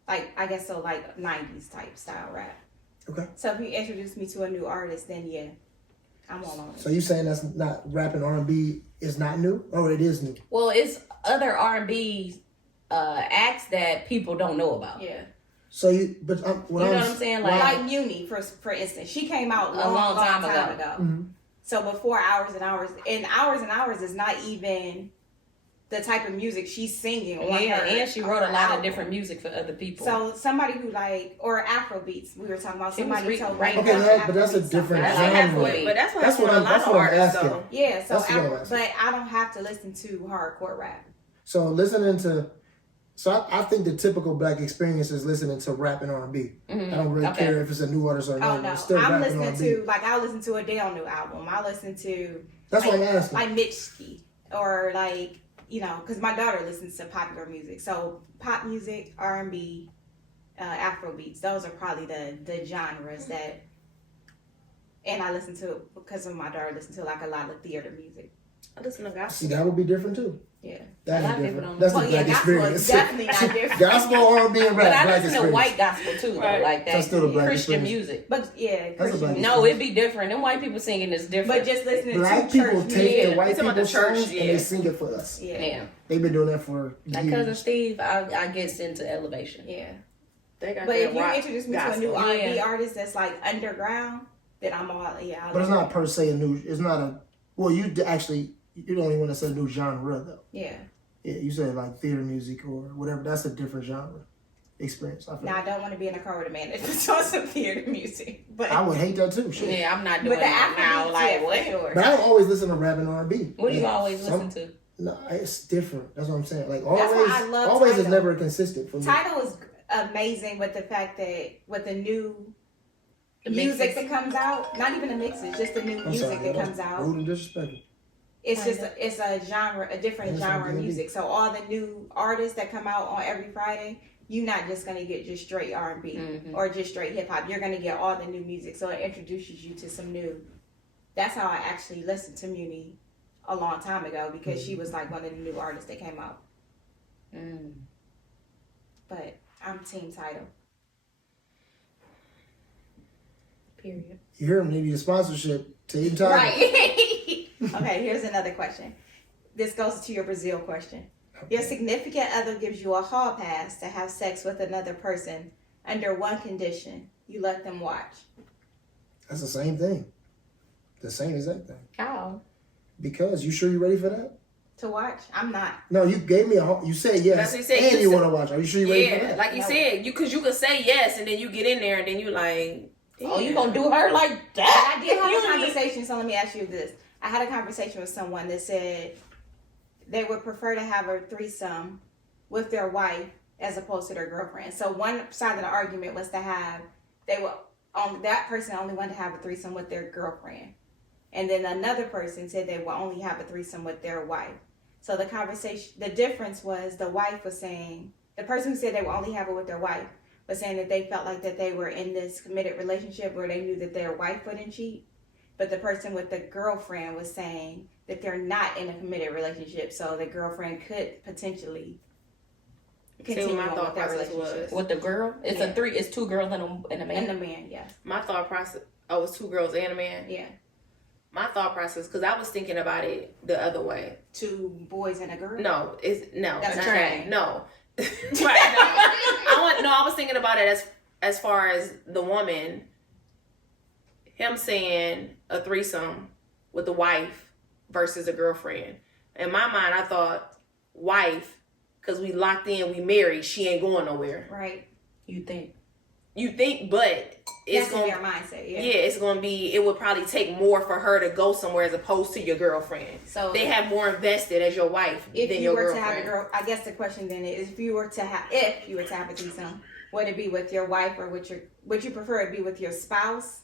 Like I guess so, like 90s type style rap. Okay. So if you introduce me to a new artist, then yeah, I'm all on it. So you saying that's not rap and R&B is not new, or it is new? Well, it's other R&B acts that people don't know about. Yeah. So you, but You know what I'm saying? Like Muni, for instance, she came out A long time ago. Mm-hmm. So before Hours and Hours, and Hours and Hours is not even the type of music she's singing. On Yeah, her, and she on wrote her a lot album. of different music for other people. So somebody who like, or Afro beats, we were talking about. She was Somebody told me. right Okay, about but that's a Afrobeat different songs. That's genre. Afrobeat. But that's what That's happened with a lot of what I'm artists, asking. though. Yeah, so That's what I'm asking. but I don't have to listen to hardcore rap. So listening to, I think the typical black experience is listening to rap and R&B. Mhm. I don't really Okay. care if it's a new artist or Oh not. no, It's still I'm rap and listening R&B. to like I listen to Adele new album. I listen to That's like, what I'm asking. like Mitski or like because my daughter listens to popular music. So pop music, R&B, Afro beats. Those are probably the genres that. And I listen to because of my daughter listen to like a lot of theater music. I listen to gospel. See, that would be different too. Yeah. That A lot ain't of people different. don't That's know. the Well, yeah, black gospel experience. is definitely not different. Gospel, R&B, and rap, But I black listen to experience. white gospel too, though, Right. like that. That's still the black Christian experience. music. But yeah, That's a Christian black music. No, it'd be different. Them white people singing is different. But just listening Black to people church take music. the white It's about the people's church, songs and yeah. they sing it for us. yeah. They've been doing that for Like years. Cousin Steve, I get into Elevation. Yeah. They got But that if you rock introduce me to a gospel. new R&B Yeah. artist that's like underground, then I'm all I'll But it's listen. not per se a new. It's not a. Well, you actually you don't even want to say new genre though. Yeah. Yeah, you said like theater music or whatever. That's a different genre experience. I feel. Now I don't want to be in a car with a man that puts on some theater music, but I would hate that too. Shit. Yeah, I'm not doing but the that now. Afrobeats, Like yeah, what? for sure. But I don't always listen to rap and R&B. What do you Yeah, always some- listen to? No, it's different. That's what I'm saying. Like That's always, why I love always is Tidal. never consistent for me. Tidal is amazing with the fact that with the new The music mixes. that comes out, not even the mixes, just the new I'm music sorry, that comes out. Rude and disrespectful. It's just it's a genre, a different That's genre of R&B. music. So all the new artists that come out on every Friday, you're not just gonna get just straight R&B Mhm. or just straight hip hop. You're gonna get all the new music. So it introduces you to some new. That's how I actually listened to Muni a long time ago because she was like one of the new artists that came out. Mm. But I'm Team Tidal. Period. You hear him? They need a sponsorship. Team Tidal. Right. Okay, here's another question. This goes to your Brazil question. Your significant other gives you a hall pass to have sex with another person under one condition. You let them watch. That's the same thing. The same exact thing. How? Because you sure you ready for that? To watch? I'm not. No, you gave me you said yes, That's what he said. and You you said- want to watch. Are you sure you ready for Yeah, that? like you No. said, because you could say yes, and then you get in there, and then you like, Oh, you gonna do her like But that? I did have a You- conversation, so let me ask you this. I had a conversation with someone that said they would prefer to have a threesome with their wife as opposed to their girlfriend. So one side of the argument was to have that person only wanted to have a threesome with their girlfriend. And then another person said they will only have a threesome with their wife. So the difference was the wife was saying, the person who said they will only have it with their wife was saying that they felt like that they were in this committed relationship where they knew that their wife wouldn't cheat. But the person with the girlfriend was saying that they're not in a committed relationship, so the girlfriend could potentially continue my on thought with that process relationship. With the girl, it's Yeah. It's two girls and a man. And the man, yeah. my thought process. Oh, it's two girls and a man. Yeah. My thought process, because I was thinking about it the other way. 2 boys and a girl? No, That's not train. that. No, right? No. I was thinking about it as far as the woman, him saying a threesome with the wife versus a girlfriend. In my mind, I thought wife, because we locked in, we married, she ain't going nowhere. Right. You think? You think, but it's That's in going their mindset, yeah. it's going to be, it would probably take more for her to go somewhere as opposed to your girlfriend. So They have more invested as your wife if than you your were girlfriend. to have a girl, I guess the question then is, if you were to have a threesome, would it be with your wife or would you prefer it be with your spouse,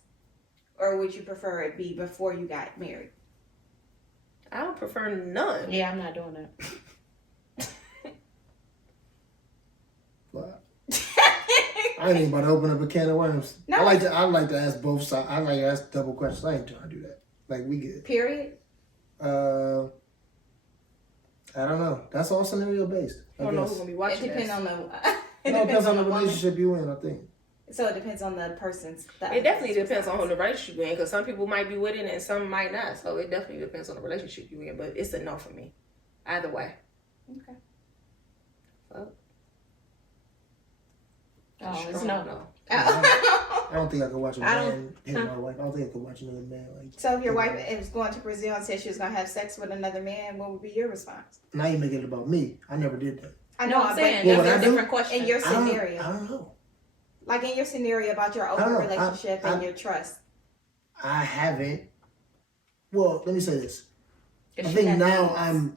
or would you prefer it be before you got married? I would prefer none. Yeah, I'm not doing that. But I ain't even about to open up a can of worms. No. I like to ask both sides. I like to ask double questions. I ain't trying to do that. Like we good. Period. I don't know. That's all scenario based. I don't know who's gonna be watching. It depends this. on the. It depends on the woman. relationship you in, I think. So it depends on the person's. It definitely depends on who the relationship you're in, because some people might be with it and some might not. So it definitely depends on the relationship you're in. But it's a no for me, either way. Okay. Fuck. Oh, it's Strong no. I don't think I could watch a I man hit my wife. I don't think I could watch another man like. So if your wife was going to Brazil and said she was going to have sex with another man, what would be your response? Now you make it about me. I never did that. I No, know, I'm saying Well, that's what I a do- different question. in your I don't scenario, know. like in your scenario about your open I don't know. relationship and I- your trust. I haven't. Well, let me say this. I If she think got now needs. I'm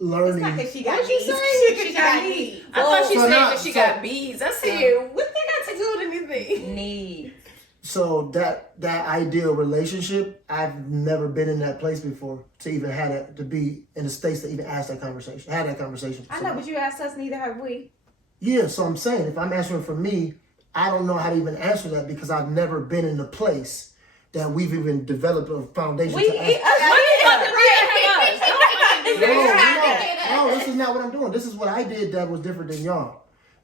It's learning. not because she got What'd you needs. say? She got needs. I thought she so said now- that she so- got beads. I said, what they got to do with anything? Need. So that ideal relationship, I've never been in that place before to even have that, to be in the states to even ask that conversation, have that conversation. I know, but you asked us, neither have we. Yeah, so I'm saying if I'm answering for me, I don't know how to even answer that because I've never been in a place that we've even developed a foundation to ask. No, this is not what I'm doing. This is what I did that was different than y'all.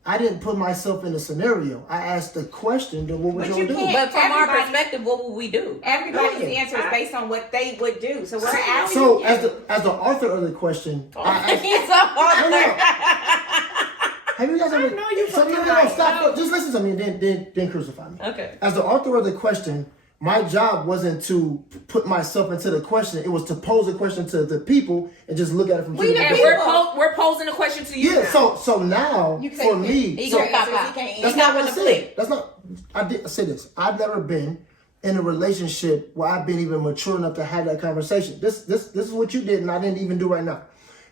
I didn't put myself in a scenario. I asked the question, then what would But y'all you do? can't- But from our Everybody- perspective, what would we do? Everybody's Yeah. answer is based on what they would do. So we're asking So you. as the author of the question, I asked, He's a I know. author. Have you guys ever? know you so, fucking no, right. stop. Just listen to me and then crucify me. Okay. As the author of the question, my job wasn't to put myself into the question. It was to pose a question to the people and just look at it from two different And perspectives. we're posing a question to you. Yeah. now. So now You for can't- me, He so gonna cop out. that's not what I said. That's not. I say this. I've never been in a relationship where I've been even mature enough to have that conversation. This is what you did, and I didn't even do right now.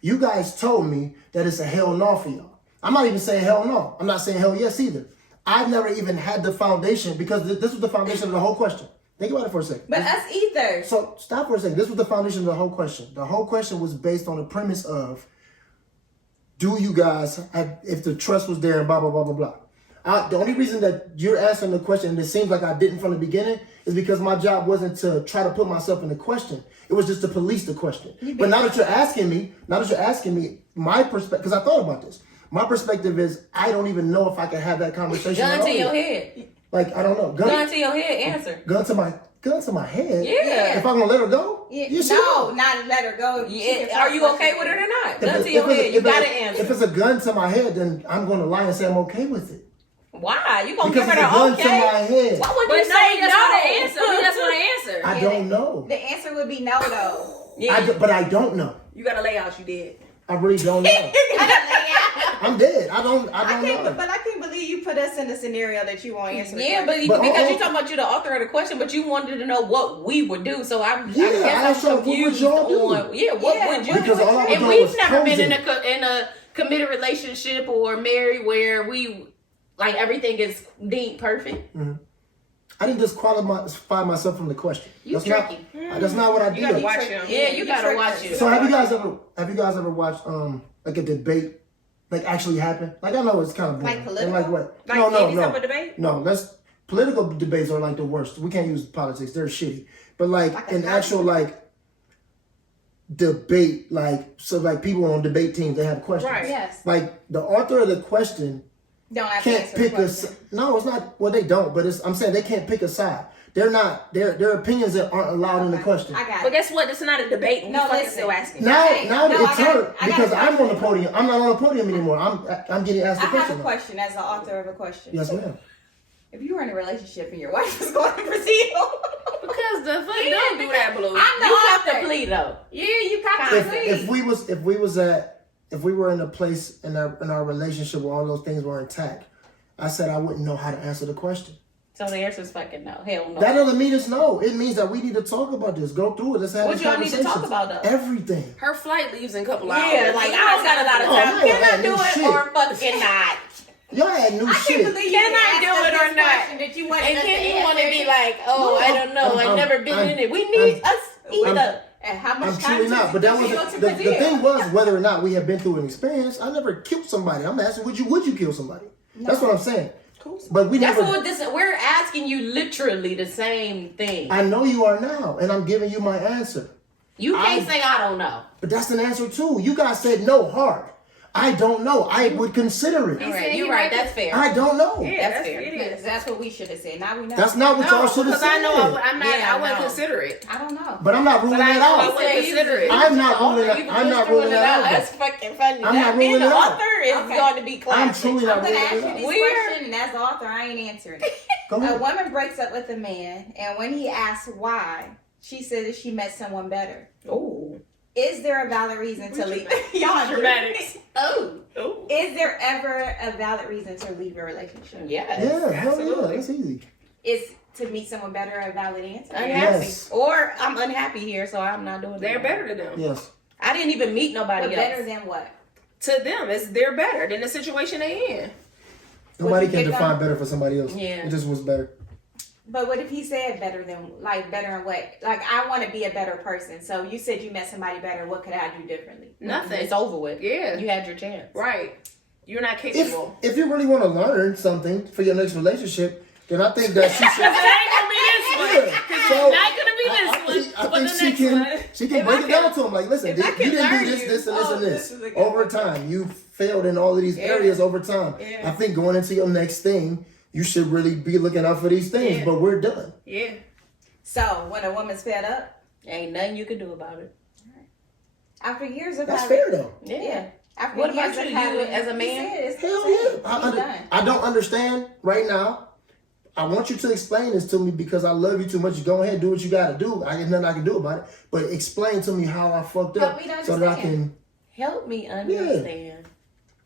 You guys told me that it's a hell no for y'all. I'm not even saying hell no. I'm not saying hell yes either. I've never even had the foundation because this was the foundation of the whole question. Think about it for a second. But us either. So stop for a second. This was the foundation of the whole question. The whole question was based on the premise of, do you guys have, if the trust was there and blah, blah, blah, blah, blah. The only reason that you're asking the question, and it seems like I didn't from the beginning, is because my job wasn't to try to put myself in the question. It was just to police the question. But now that you're asking me, my perspective, because I thought about this. My perspective is I don't even know if I can have that conversation. Gun at all to your yet. head. Like, I don't know. Gun to your head. Answer. Gun to my head. Yeah. If I'm gonna let her go, Yeah, you should. no, not let her go. Yeah. Are you okay with it or not? Gun If to your head. You if gotta If answer. it's a gun to my head, then I'm gonna lie and say I'm okay with it. Why? You gonna Because give it's her a the gun okay? to my head. Why would But you no, say we just want to answer. We just want to answer. I don't know. The answer would be no, though. But I don't know. You got to lay out. You did. I really don't know. You gotta lay out. I'm dead. I don't know. But I can't believe you put us in the scenario that you won't answer. the Yeah, question. but because oh, you're talking about you the author of the question, but you wanted to know what we would do. So I Yeah, I guess asked y'all, I'm what would confused y'all do? on what Yeah, would you Because do? all I was And doing we've was never been posing. in a committed relationship or married where we like everything is deemed perfect. I didn't disqualify myself from the question. You That's tricky. That's not what I did. You got to watch him. Yeah, you gotta watch it. So have you guys ever watched like a debate like actually happen? Like I know it's kind of boring. Like political? And like what? Like no. any type of debate? No, political debates are like the worst. We can't use politics; they're shitty. But like a an actual like debate, like so like people on debate teams, they have questions. Right. Yes. Like the author of the question Don't have to can't answer pick the a. question. No, it's not. Well, they don't. But I'm saying they can't pick a side. They're not. Their opinions that aren't allowed in the question. I got But it. guess what? This is not a debate. No, No, fucking listen. still asking. Now Hey, it's no, I got- turned I got because a I'm on the question. podium. I'm not on the podium anymore. I'm getting asked I the have question. a question as the author of a question. Yes, ma'am. If you were in a relationship and your wife was going to Brazil, Because the fuck don't do that, Blue. I'm the You have author. to plead though. Yeah, you got to If please. if we were in a place in our relationship where all those things were intact, I said I wouldn't know how to answer the question. So the answer is fucking no. Hell no. That doesn't mean it's no. It means that we need to talk about this. Go through it. Let's have What this y'all need to talk conversation. about, though? Everything. Her flight leaves in a couple hours. Yeah, like I don't got a lot of time. Oh, Can I man, do new it shit. or fucking not? Y'all had new I shit. can't believe Can you I asked do us it this or not? question that you wanted And us then to you want to answer. be like, oh, No, I don't know. I've never been in it. We need us either. And how much I'm time truly does not. it But that take was to the Brazil? thing was whether or not we have been through an experience. I never killed somebody. I'm asking, would you kill somebody? That's what I'm saying. Cool. But we That's never. what this. We're asking you literally the same thing. I know you are now, and I'm giving you my answer. You can't say I don't know. But that's an answer too. You guys said no hard. I don't know. I would consider it. All right, you're right. That's fair. I don't know. Yeah, That's fair. it is. That's what we should have said. Now we know. That's not what y'all should have Because said. I know I'm not. Yeah, I wouldn't no. consider it. I don't know. But I'm not ruling But I it know I out. wouldn't consider it. I'm not ruling it. I'm not ruling it out. That's fucking funny. I'm not Being ruling the it out. author is Okay. going to be classic. I'm truly not I'm gonna ruling ask it you out. this Weird. question, and as the author, I ain't answering it. Go A ahead. woman breaks up with a man, and when he asks why, she says that she met someone better. Ooh. Is there a valid reason to leave? Y'all dramatics. Oh. Ooh. Is there ever a valid reason to leave a relationship? Yes. Yeah, hell yeah. Absolutely. That's easy. Is to meet someone better a valid answer? Unhappy. Yes. Or I'm unhappy here, so I'm not doing it. They're better than them. Yes. I didn't even meet nobody But else. better than what? To them, they're better than the situation they in. Nobody you can pick define on? better for somebody else. Yeah. It just was better. But what if he said better than, like, better in what? Like, I want to be a better person. So you said you met somebody better. What could I do differently? Nothing. It's over with. Yeah. You had your chance. Right. You're not If capable. if you really want to learn something for your next relationship, then I think that she It should. ain't gonna be this one. Yeah. It's not gonna be this I one. But think the she next can one. she can If break I it can- down to him like, listen, if I you can didn't do learn this, you- this, and this, oh, and this this is a good over one. time. You failed in all of these areas over time. Yeah. I think going into your next thing, you should really be looking out for these things. Yeah. But we're done. Yeah. So when a woman's fed up, Ain't nothing you can do about it. after years of That's having, fair though. yeah. After What years about of you? having, You as a he man? said it's Hell safe. yeah. He's done. I don't understand right now. I want you to explain this to me because I love you too much. Go ahead, do what you got to do. I got nothing I can do about it. But explain to me how I fucked up Help me to so that I understand. can. Help me understand.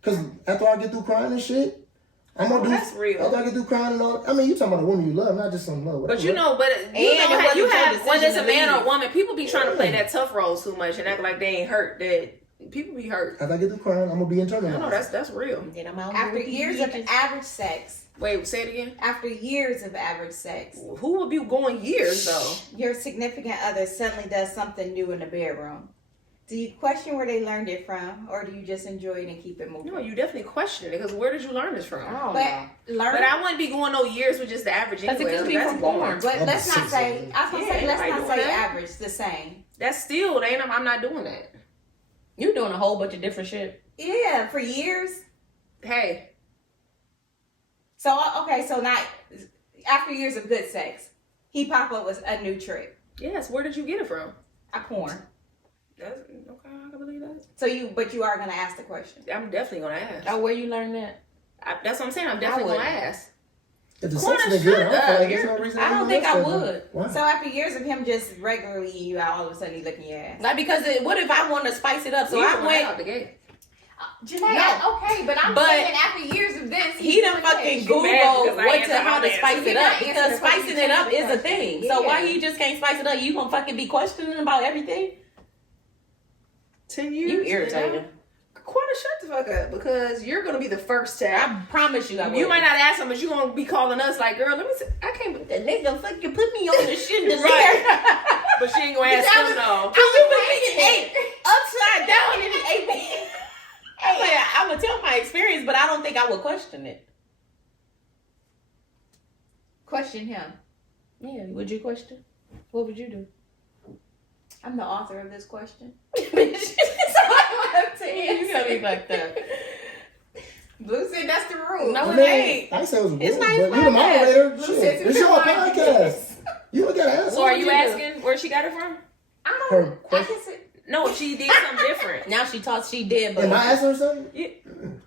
Because after I get through crying and shit, I'm gonna do. That's real. After I get through crying and all. I mean, you talking about a woman you love, not just some love. But you know, And it wasn't you your have decision whether it's a to man or leave. a woman, people be trying to play that tough role too much and act like they ain't hurt. That people be hurt. After I get through crying, I'm gonna be internalized. I know that's real. Get 'em out After with the years of bitches. average sex, Wait, say it again. after years of average sex, Who would be going years though? your significant other suddenly does something new in the bedroom. Do you question where they learned it from, or do you just enjoy it and keep it moving? No, you definitely question it because where did you learn this from? I don't But know. learn. But I wouldn't be going no years with just the average Because it anyway. could be That's from boring. porn. But I'm let's not six say. of them. I was gonna Yeah, say let's everybody not doing say that. average. The same. That's still I'm not doing that. You doing a whole bunch of different shit. Yeah, for years. Hey, So okay, so not after years of good sex, he pop up with a new trick. yes. Where did you get it from? A porn. That's okay. I can believe that. So but you are gonna ask the question. I'm definitely gonna ask. Oh, where you learn that? That's what I'm saying. I'm definitely gonna wouldn't. ask. If the Quana, sex ain't good, I shut don't feel up. like there's no reason. I don't to think do I that. would. Why? So after years of him just regularly eating you out, all of a sudden he licking your ass. Like, because what if I want to spice it up? So You I going went. out the gate. Jeanette, okay, but I'm But saying after years of this, He done fucking She mad Googled because I what answered to how all to that. spice You're it not up answering because the question, spicing you it up changed is the a question. thing. Yeah. So why you just can't spice it up? You gonna fucking be questioning about everything? 10 years. You irritating. Quana, shut the fuck up because you're gonna be the first to. I promise you, I You might not ask him, but you're gonna be calling us like, girl, let me see. I can't. The nigga fucking put me on the chandelier. Right. But she ain't gonna ask him though. How you put me in 8 upside down in the 8? I'm gonna tell my experience, but I don't think I would question it. question him. Yeah, would you question? What would you do? I'm the author of this question. So I have to answer. You gotta be fucked up. Blue said that's the rule. No, I it mean, ain't. I said it was a It's rule, not but his you the podcast. moderator. Blue Shit, said it's your it's podcast. You don't gotta answer. So are you would you do? asking where she got it from? I Her don't. I question. can say. No, if she did something different. Now she thought she did, but Am I asking her something?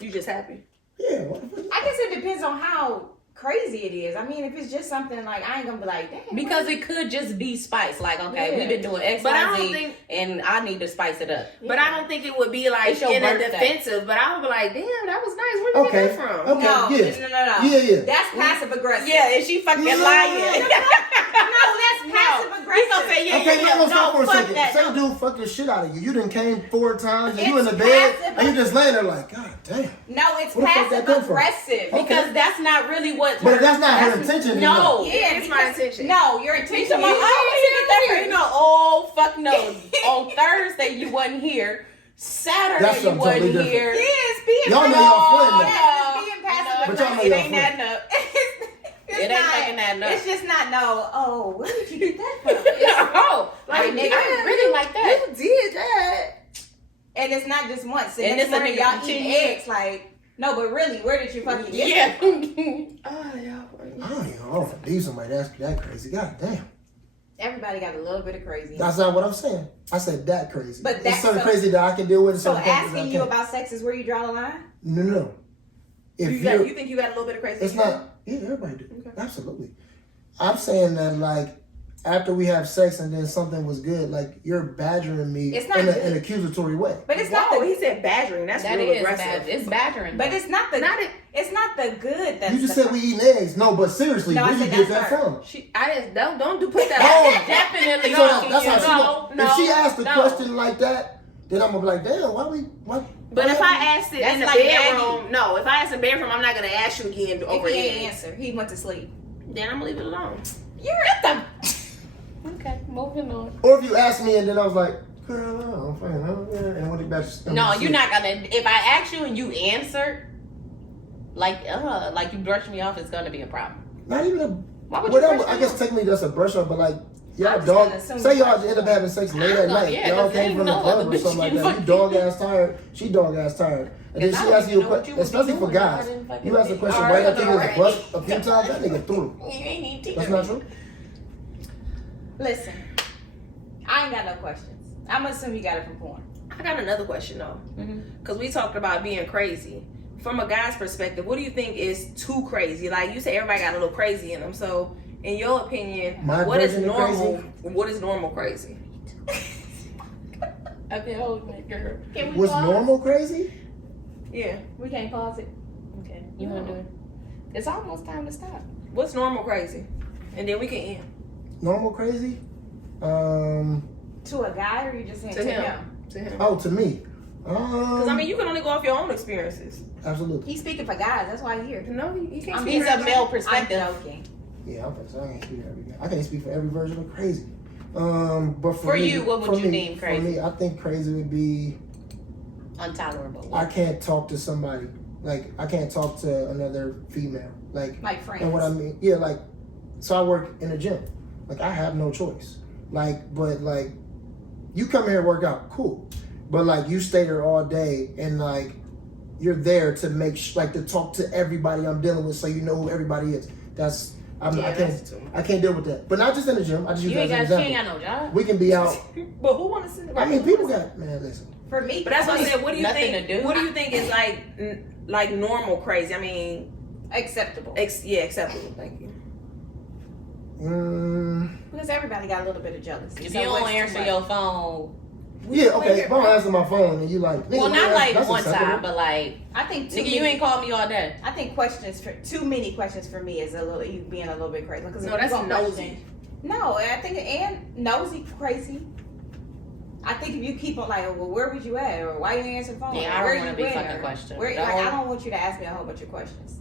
You just happy. Yeah. What the fuck? I guess it depends on how crazy it is. I mean, if it's just something like I ain't gonna be like, damn. because it could just be spice. Like, okay, Yeah. we've been doing X, But I Y, don't Z, think- and I need to spice it up. But I don't think it would be like It's your in a birthday. defensive. But I would be like, damn, that was nice. Where you Okay. get that from? Okay. No, Yeah. no. Yeah. That's passive aggressive. Yeah, and she fucking Yeah. lying. No, that's passive He's aggressive. gonna say, yeah, Okay, yeah, let's stop for a fuck second. that. Say dude fuck the shit out of you. You done came 4 times and you in the It's bed passive. and you just laying there like, God damn. Damn. No, it's Where the fuck that passive come from? aggressive. Okay. Because that's not really what. But that's not her intention. No. Yeah, It's my because- intention. No, your intention is You know, oh fuck no. On Thursday you wasn't here. Saturday That's you something wasn't totally here. Yeah, it's being Y'all know passive. y'all flirting now. Yes, it's being passive. But y'all know it y'all ain't flirting. adding up. It's It ain't not- fucking adding up. It's just not no. Oh, where did you get that from? No, Like, I didn't really like that. You did that. And it's not just once. And And it's it's morning a y'all nigga eating continue. eggs. Like, no, but really, where did you fucking get Yeah. Oh, y'all. I don't even know if I leave somebody that's that crazy. God damn. Everybody got a little bit of crazy. That's not what I'm saying. I said that crazy. But it's that's something so- crazy that I can deal with. And So something crazy that I asking you can't. about sex is where you draw the line? No. If You think you got a little bit of crazy? it's not. Yeah, everybody do. Okay. Absolutely. I'm saying that like after we have sex and then something was good, like you're badgering me It's not in good. an accusatory way. But it's not No, the. he said badgering. That's That real is aggressive. bad. It's badgering. But it's not the. Not it. It's not the good. That's You just the said we eating eggs. No, but seriously, No, I where you said get that's that her. from? I just don't put that. Oh, definitely So fucking that's you. how she No, go. no, If she asked a no. question like that, then I'm gonna be like, damn, what? But if I asked it That's in the like bedroom, no. If I asked in the bedroom, I'm not gonna ask you again over If he ain't here. answer, he went to sleep. Then I'm gonna leave it alone. You're at the. Okay, moving on. Or if you asked me and then I was like, girl, I'm fine, and went back. No, you're not gonna. If I ask you and you answered, like you brushed me off, it's gonna be a problem. Not even a. Why would you Whatever. brush I me guess off? technically that's a brush up, but like I'm y'all just dog. gonna assume Say you y'all brush end up it off. having sex late I at know, night. yeah, Y'all 'cause came ain't from the no club other or bitch something like you that. You fucking dog do. ass tired. She dog ass tired. And then Cause she I don't asked you even a know what question, you would be especially for doing if I guys. didn't fucking You asked a be- question Alright, right after you was alright. butt a few times. That nigga threw. You ain't even teaching That's me. not true. Listen, I ain't got no questions. I'm gonna assume you got it from porn. I got another question though, Mhm. because we talked about being crazy. From a guy's perspective, what do you think is too crazy? Like you say, everybody got a little crazy in them. So, in your opinion, My what is version of normal? crazy? What is normal crazy? Okay, hold my girl. Can we Was pause? normal crazy? Yeah. We can't pause it. Okay, you wanna do it? It's almost time to stop. What's normal crazy? And then we can end. Normal crazy? To a guy, or you just saying To to him. him? To him. Oh, to me. Because I mean, you can only go off your own experiences. Absolutely. He's speaking for guys. That's why he's here. No, you can't. I'm speak He's for a everybody. male perspective. I'm joking. Yeah, I'm I can't speak for every guy. I can't speak for every version of crazy. But For me, you, what would for you me, deem crazy? For me, I think crazy would be Intolerable. I can't talk to somebody. Like I can't talk to another female. Like Friends. and what I mean, yeah, like so I work in a gym. Like I have no choice. Like, but like you come here and work out, cool. But like you stay there all day and like you're there to make like to talk to everybody I'm dealing with, so you know who everybody is. That's I that's too much. can't deal with that. But not just in the gym. I just use You that ain't as got, an she ain't example. got no job. We can be out. But who want to sit? I mean, people got man. Listen, For me, But that's what I said. What do you Nothing think? to do. What do you think is like normal crazy? I mean, acceptable. acceptable. Thank you. Because everybody got a little bit of jealousy. If So you don't what's too answer much? your phone, yeah, okay. If I'm answering my phone and you like, nigga, well, not man, like that's one acceptable. time, but like, I think too nigga, many, you ain't called me all day. I think questions for too many questions for me is a little you being a little bit crazy. Because No, that's nosy. No, I think and nosy crazy. I think if you keep on like, well, where was you at, or why you ain't answer the phone? Yeah, I Where don't wanna you be been? fucking Or questioned. Where, The like, whole- I don't want you to ask me a whole bunch of questions.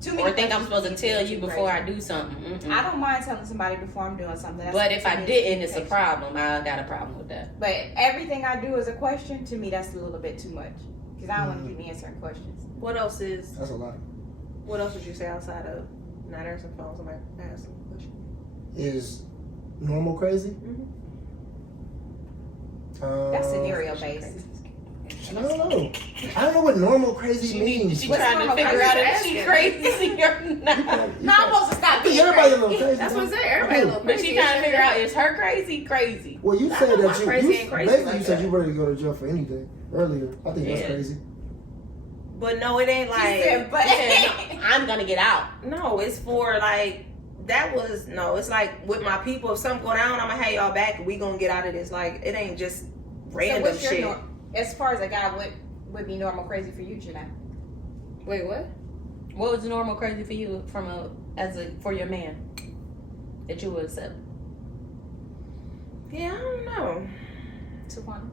Too many Or think I'm questions supposed to for me tell is you too before I crazy. do something. Mm-mm. I don't mind telling somebody before I'm doing something. That's But if to I me is didn't, it's a communication. problem. I got a problem with that. But everything I do is a question. To me, that's a little bit too much. Because I don't want to keep answering questions. What else is? That's a lot. What else would you say outside of not answering phones? Somebody ask some question. Is normal crazy? That's scenario based. I don't know. I don't know what normal crazy means. She What's trying to normal figure crazy? out if she crazy or not. How I'm supposed to stop I think being everybody a crazy? little crazy. That's what I'm though. saying. Everybody a little But she crazy. trying to figure out, is her crazy? Well, you I said know that my you crazy ain't crazy basically like you said that. you ready to go to jail for anything earlier. I think that's Yeah. crazy. But no, it ain't She like. said, but I'm gonna get out. No, it's for like. That was no. It's like with my people. If something go down, I'ma have y'all back, and we gonna get out of this. Like it ain't just random what's your shit. as far as a guy would be normal crazy for you, Jeane? Wait, what? What was normal crazy for you for your man that you would accept? Yeah, I don't know. Juwanna?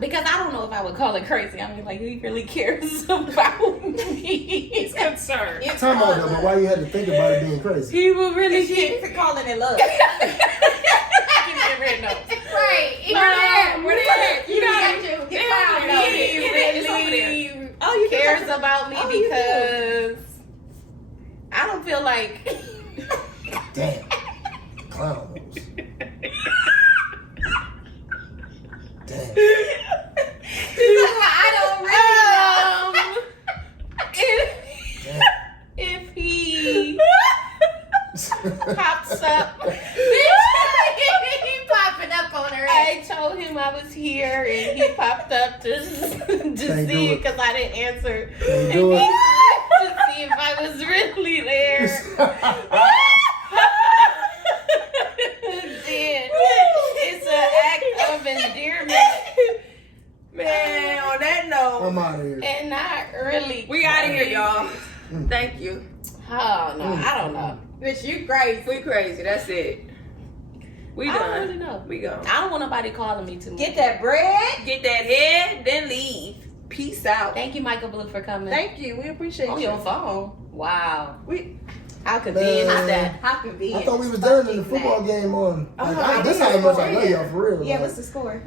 because I don't know if I would call it crazy. I mean, like, he really cares about me. He's concerned. Time out though, but why you had to think about it being crazy? He will really She care. for calling it love. Give me the red note. Right. Where they at? You got you. Yeah, Get found. yeah, He it's over really you cares can- about me Oh, you because I don't feel like Damn. Clown moves. Damn. I don't really Damn. if he pops up. He popping up on her. I told him I was here and he popped up to Can't see do it it. because I didn't answer. Can't do it. To see if I was really there. Then it's an act of endearment Man, on that note, I'm out of here. and not really. we out of here, y'all. Thank you. Oh no, I don't know. Bitch, you crazy. We crazy. That's it. We I done. don't really know. We gone. I don't want nobody calling me too much. Get that bread. Get that head, then leave. Peace out. Thank you, Michael Blue, for coming. Thank you. We appreciate on you. your phone. Wow. We How convenient Man. is that? How convenient. I thought we was done in the football game on. Like, Oh, this how much I love y'all for real. Yeah, like. what's the score?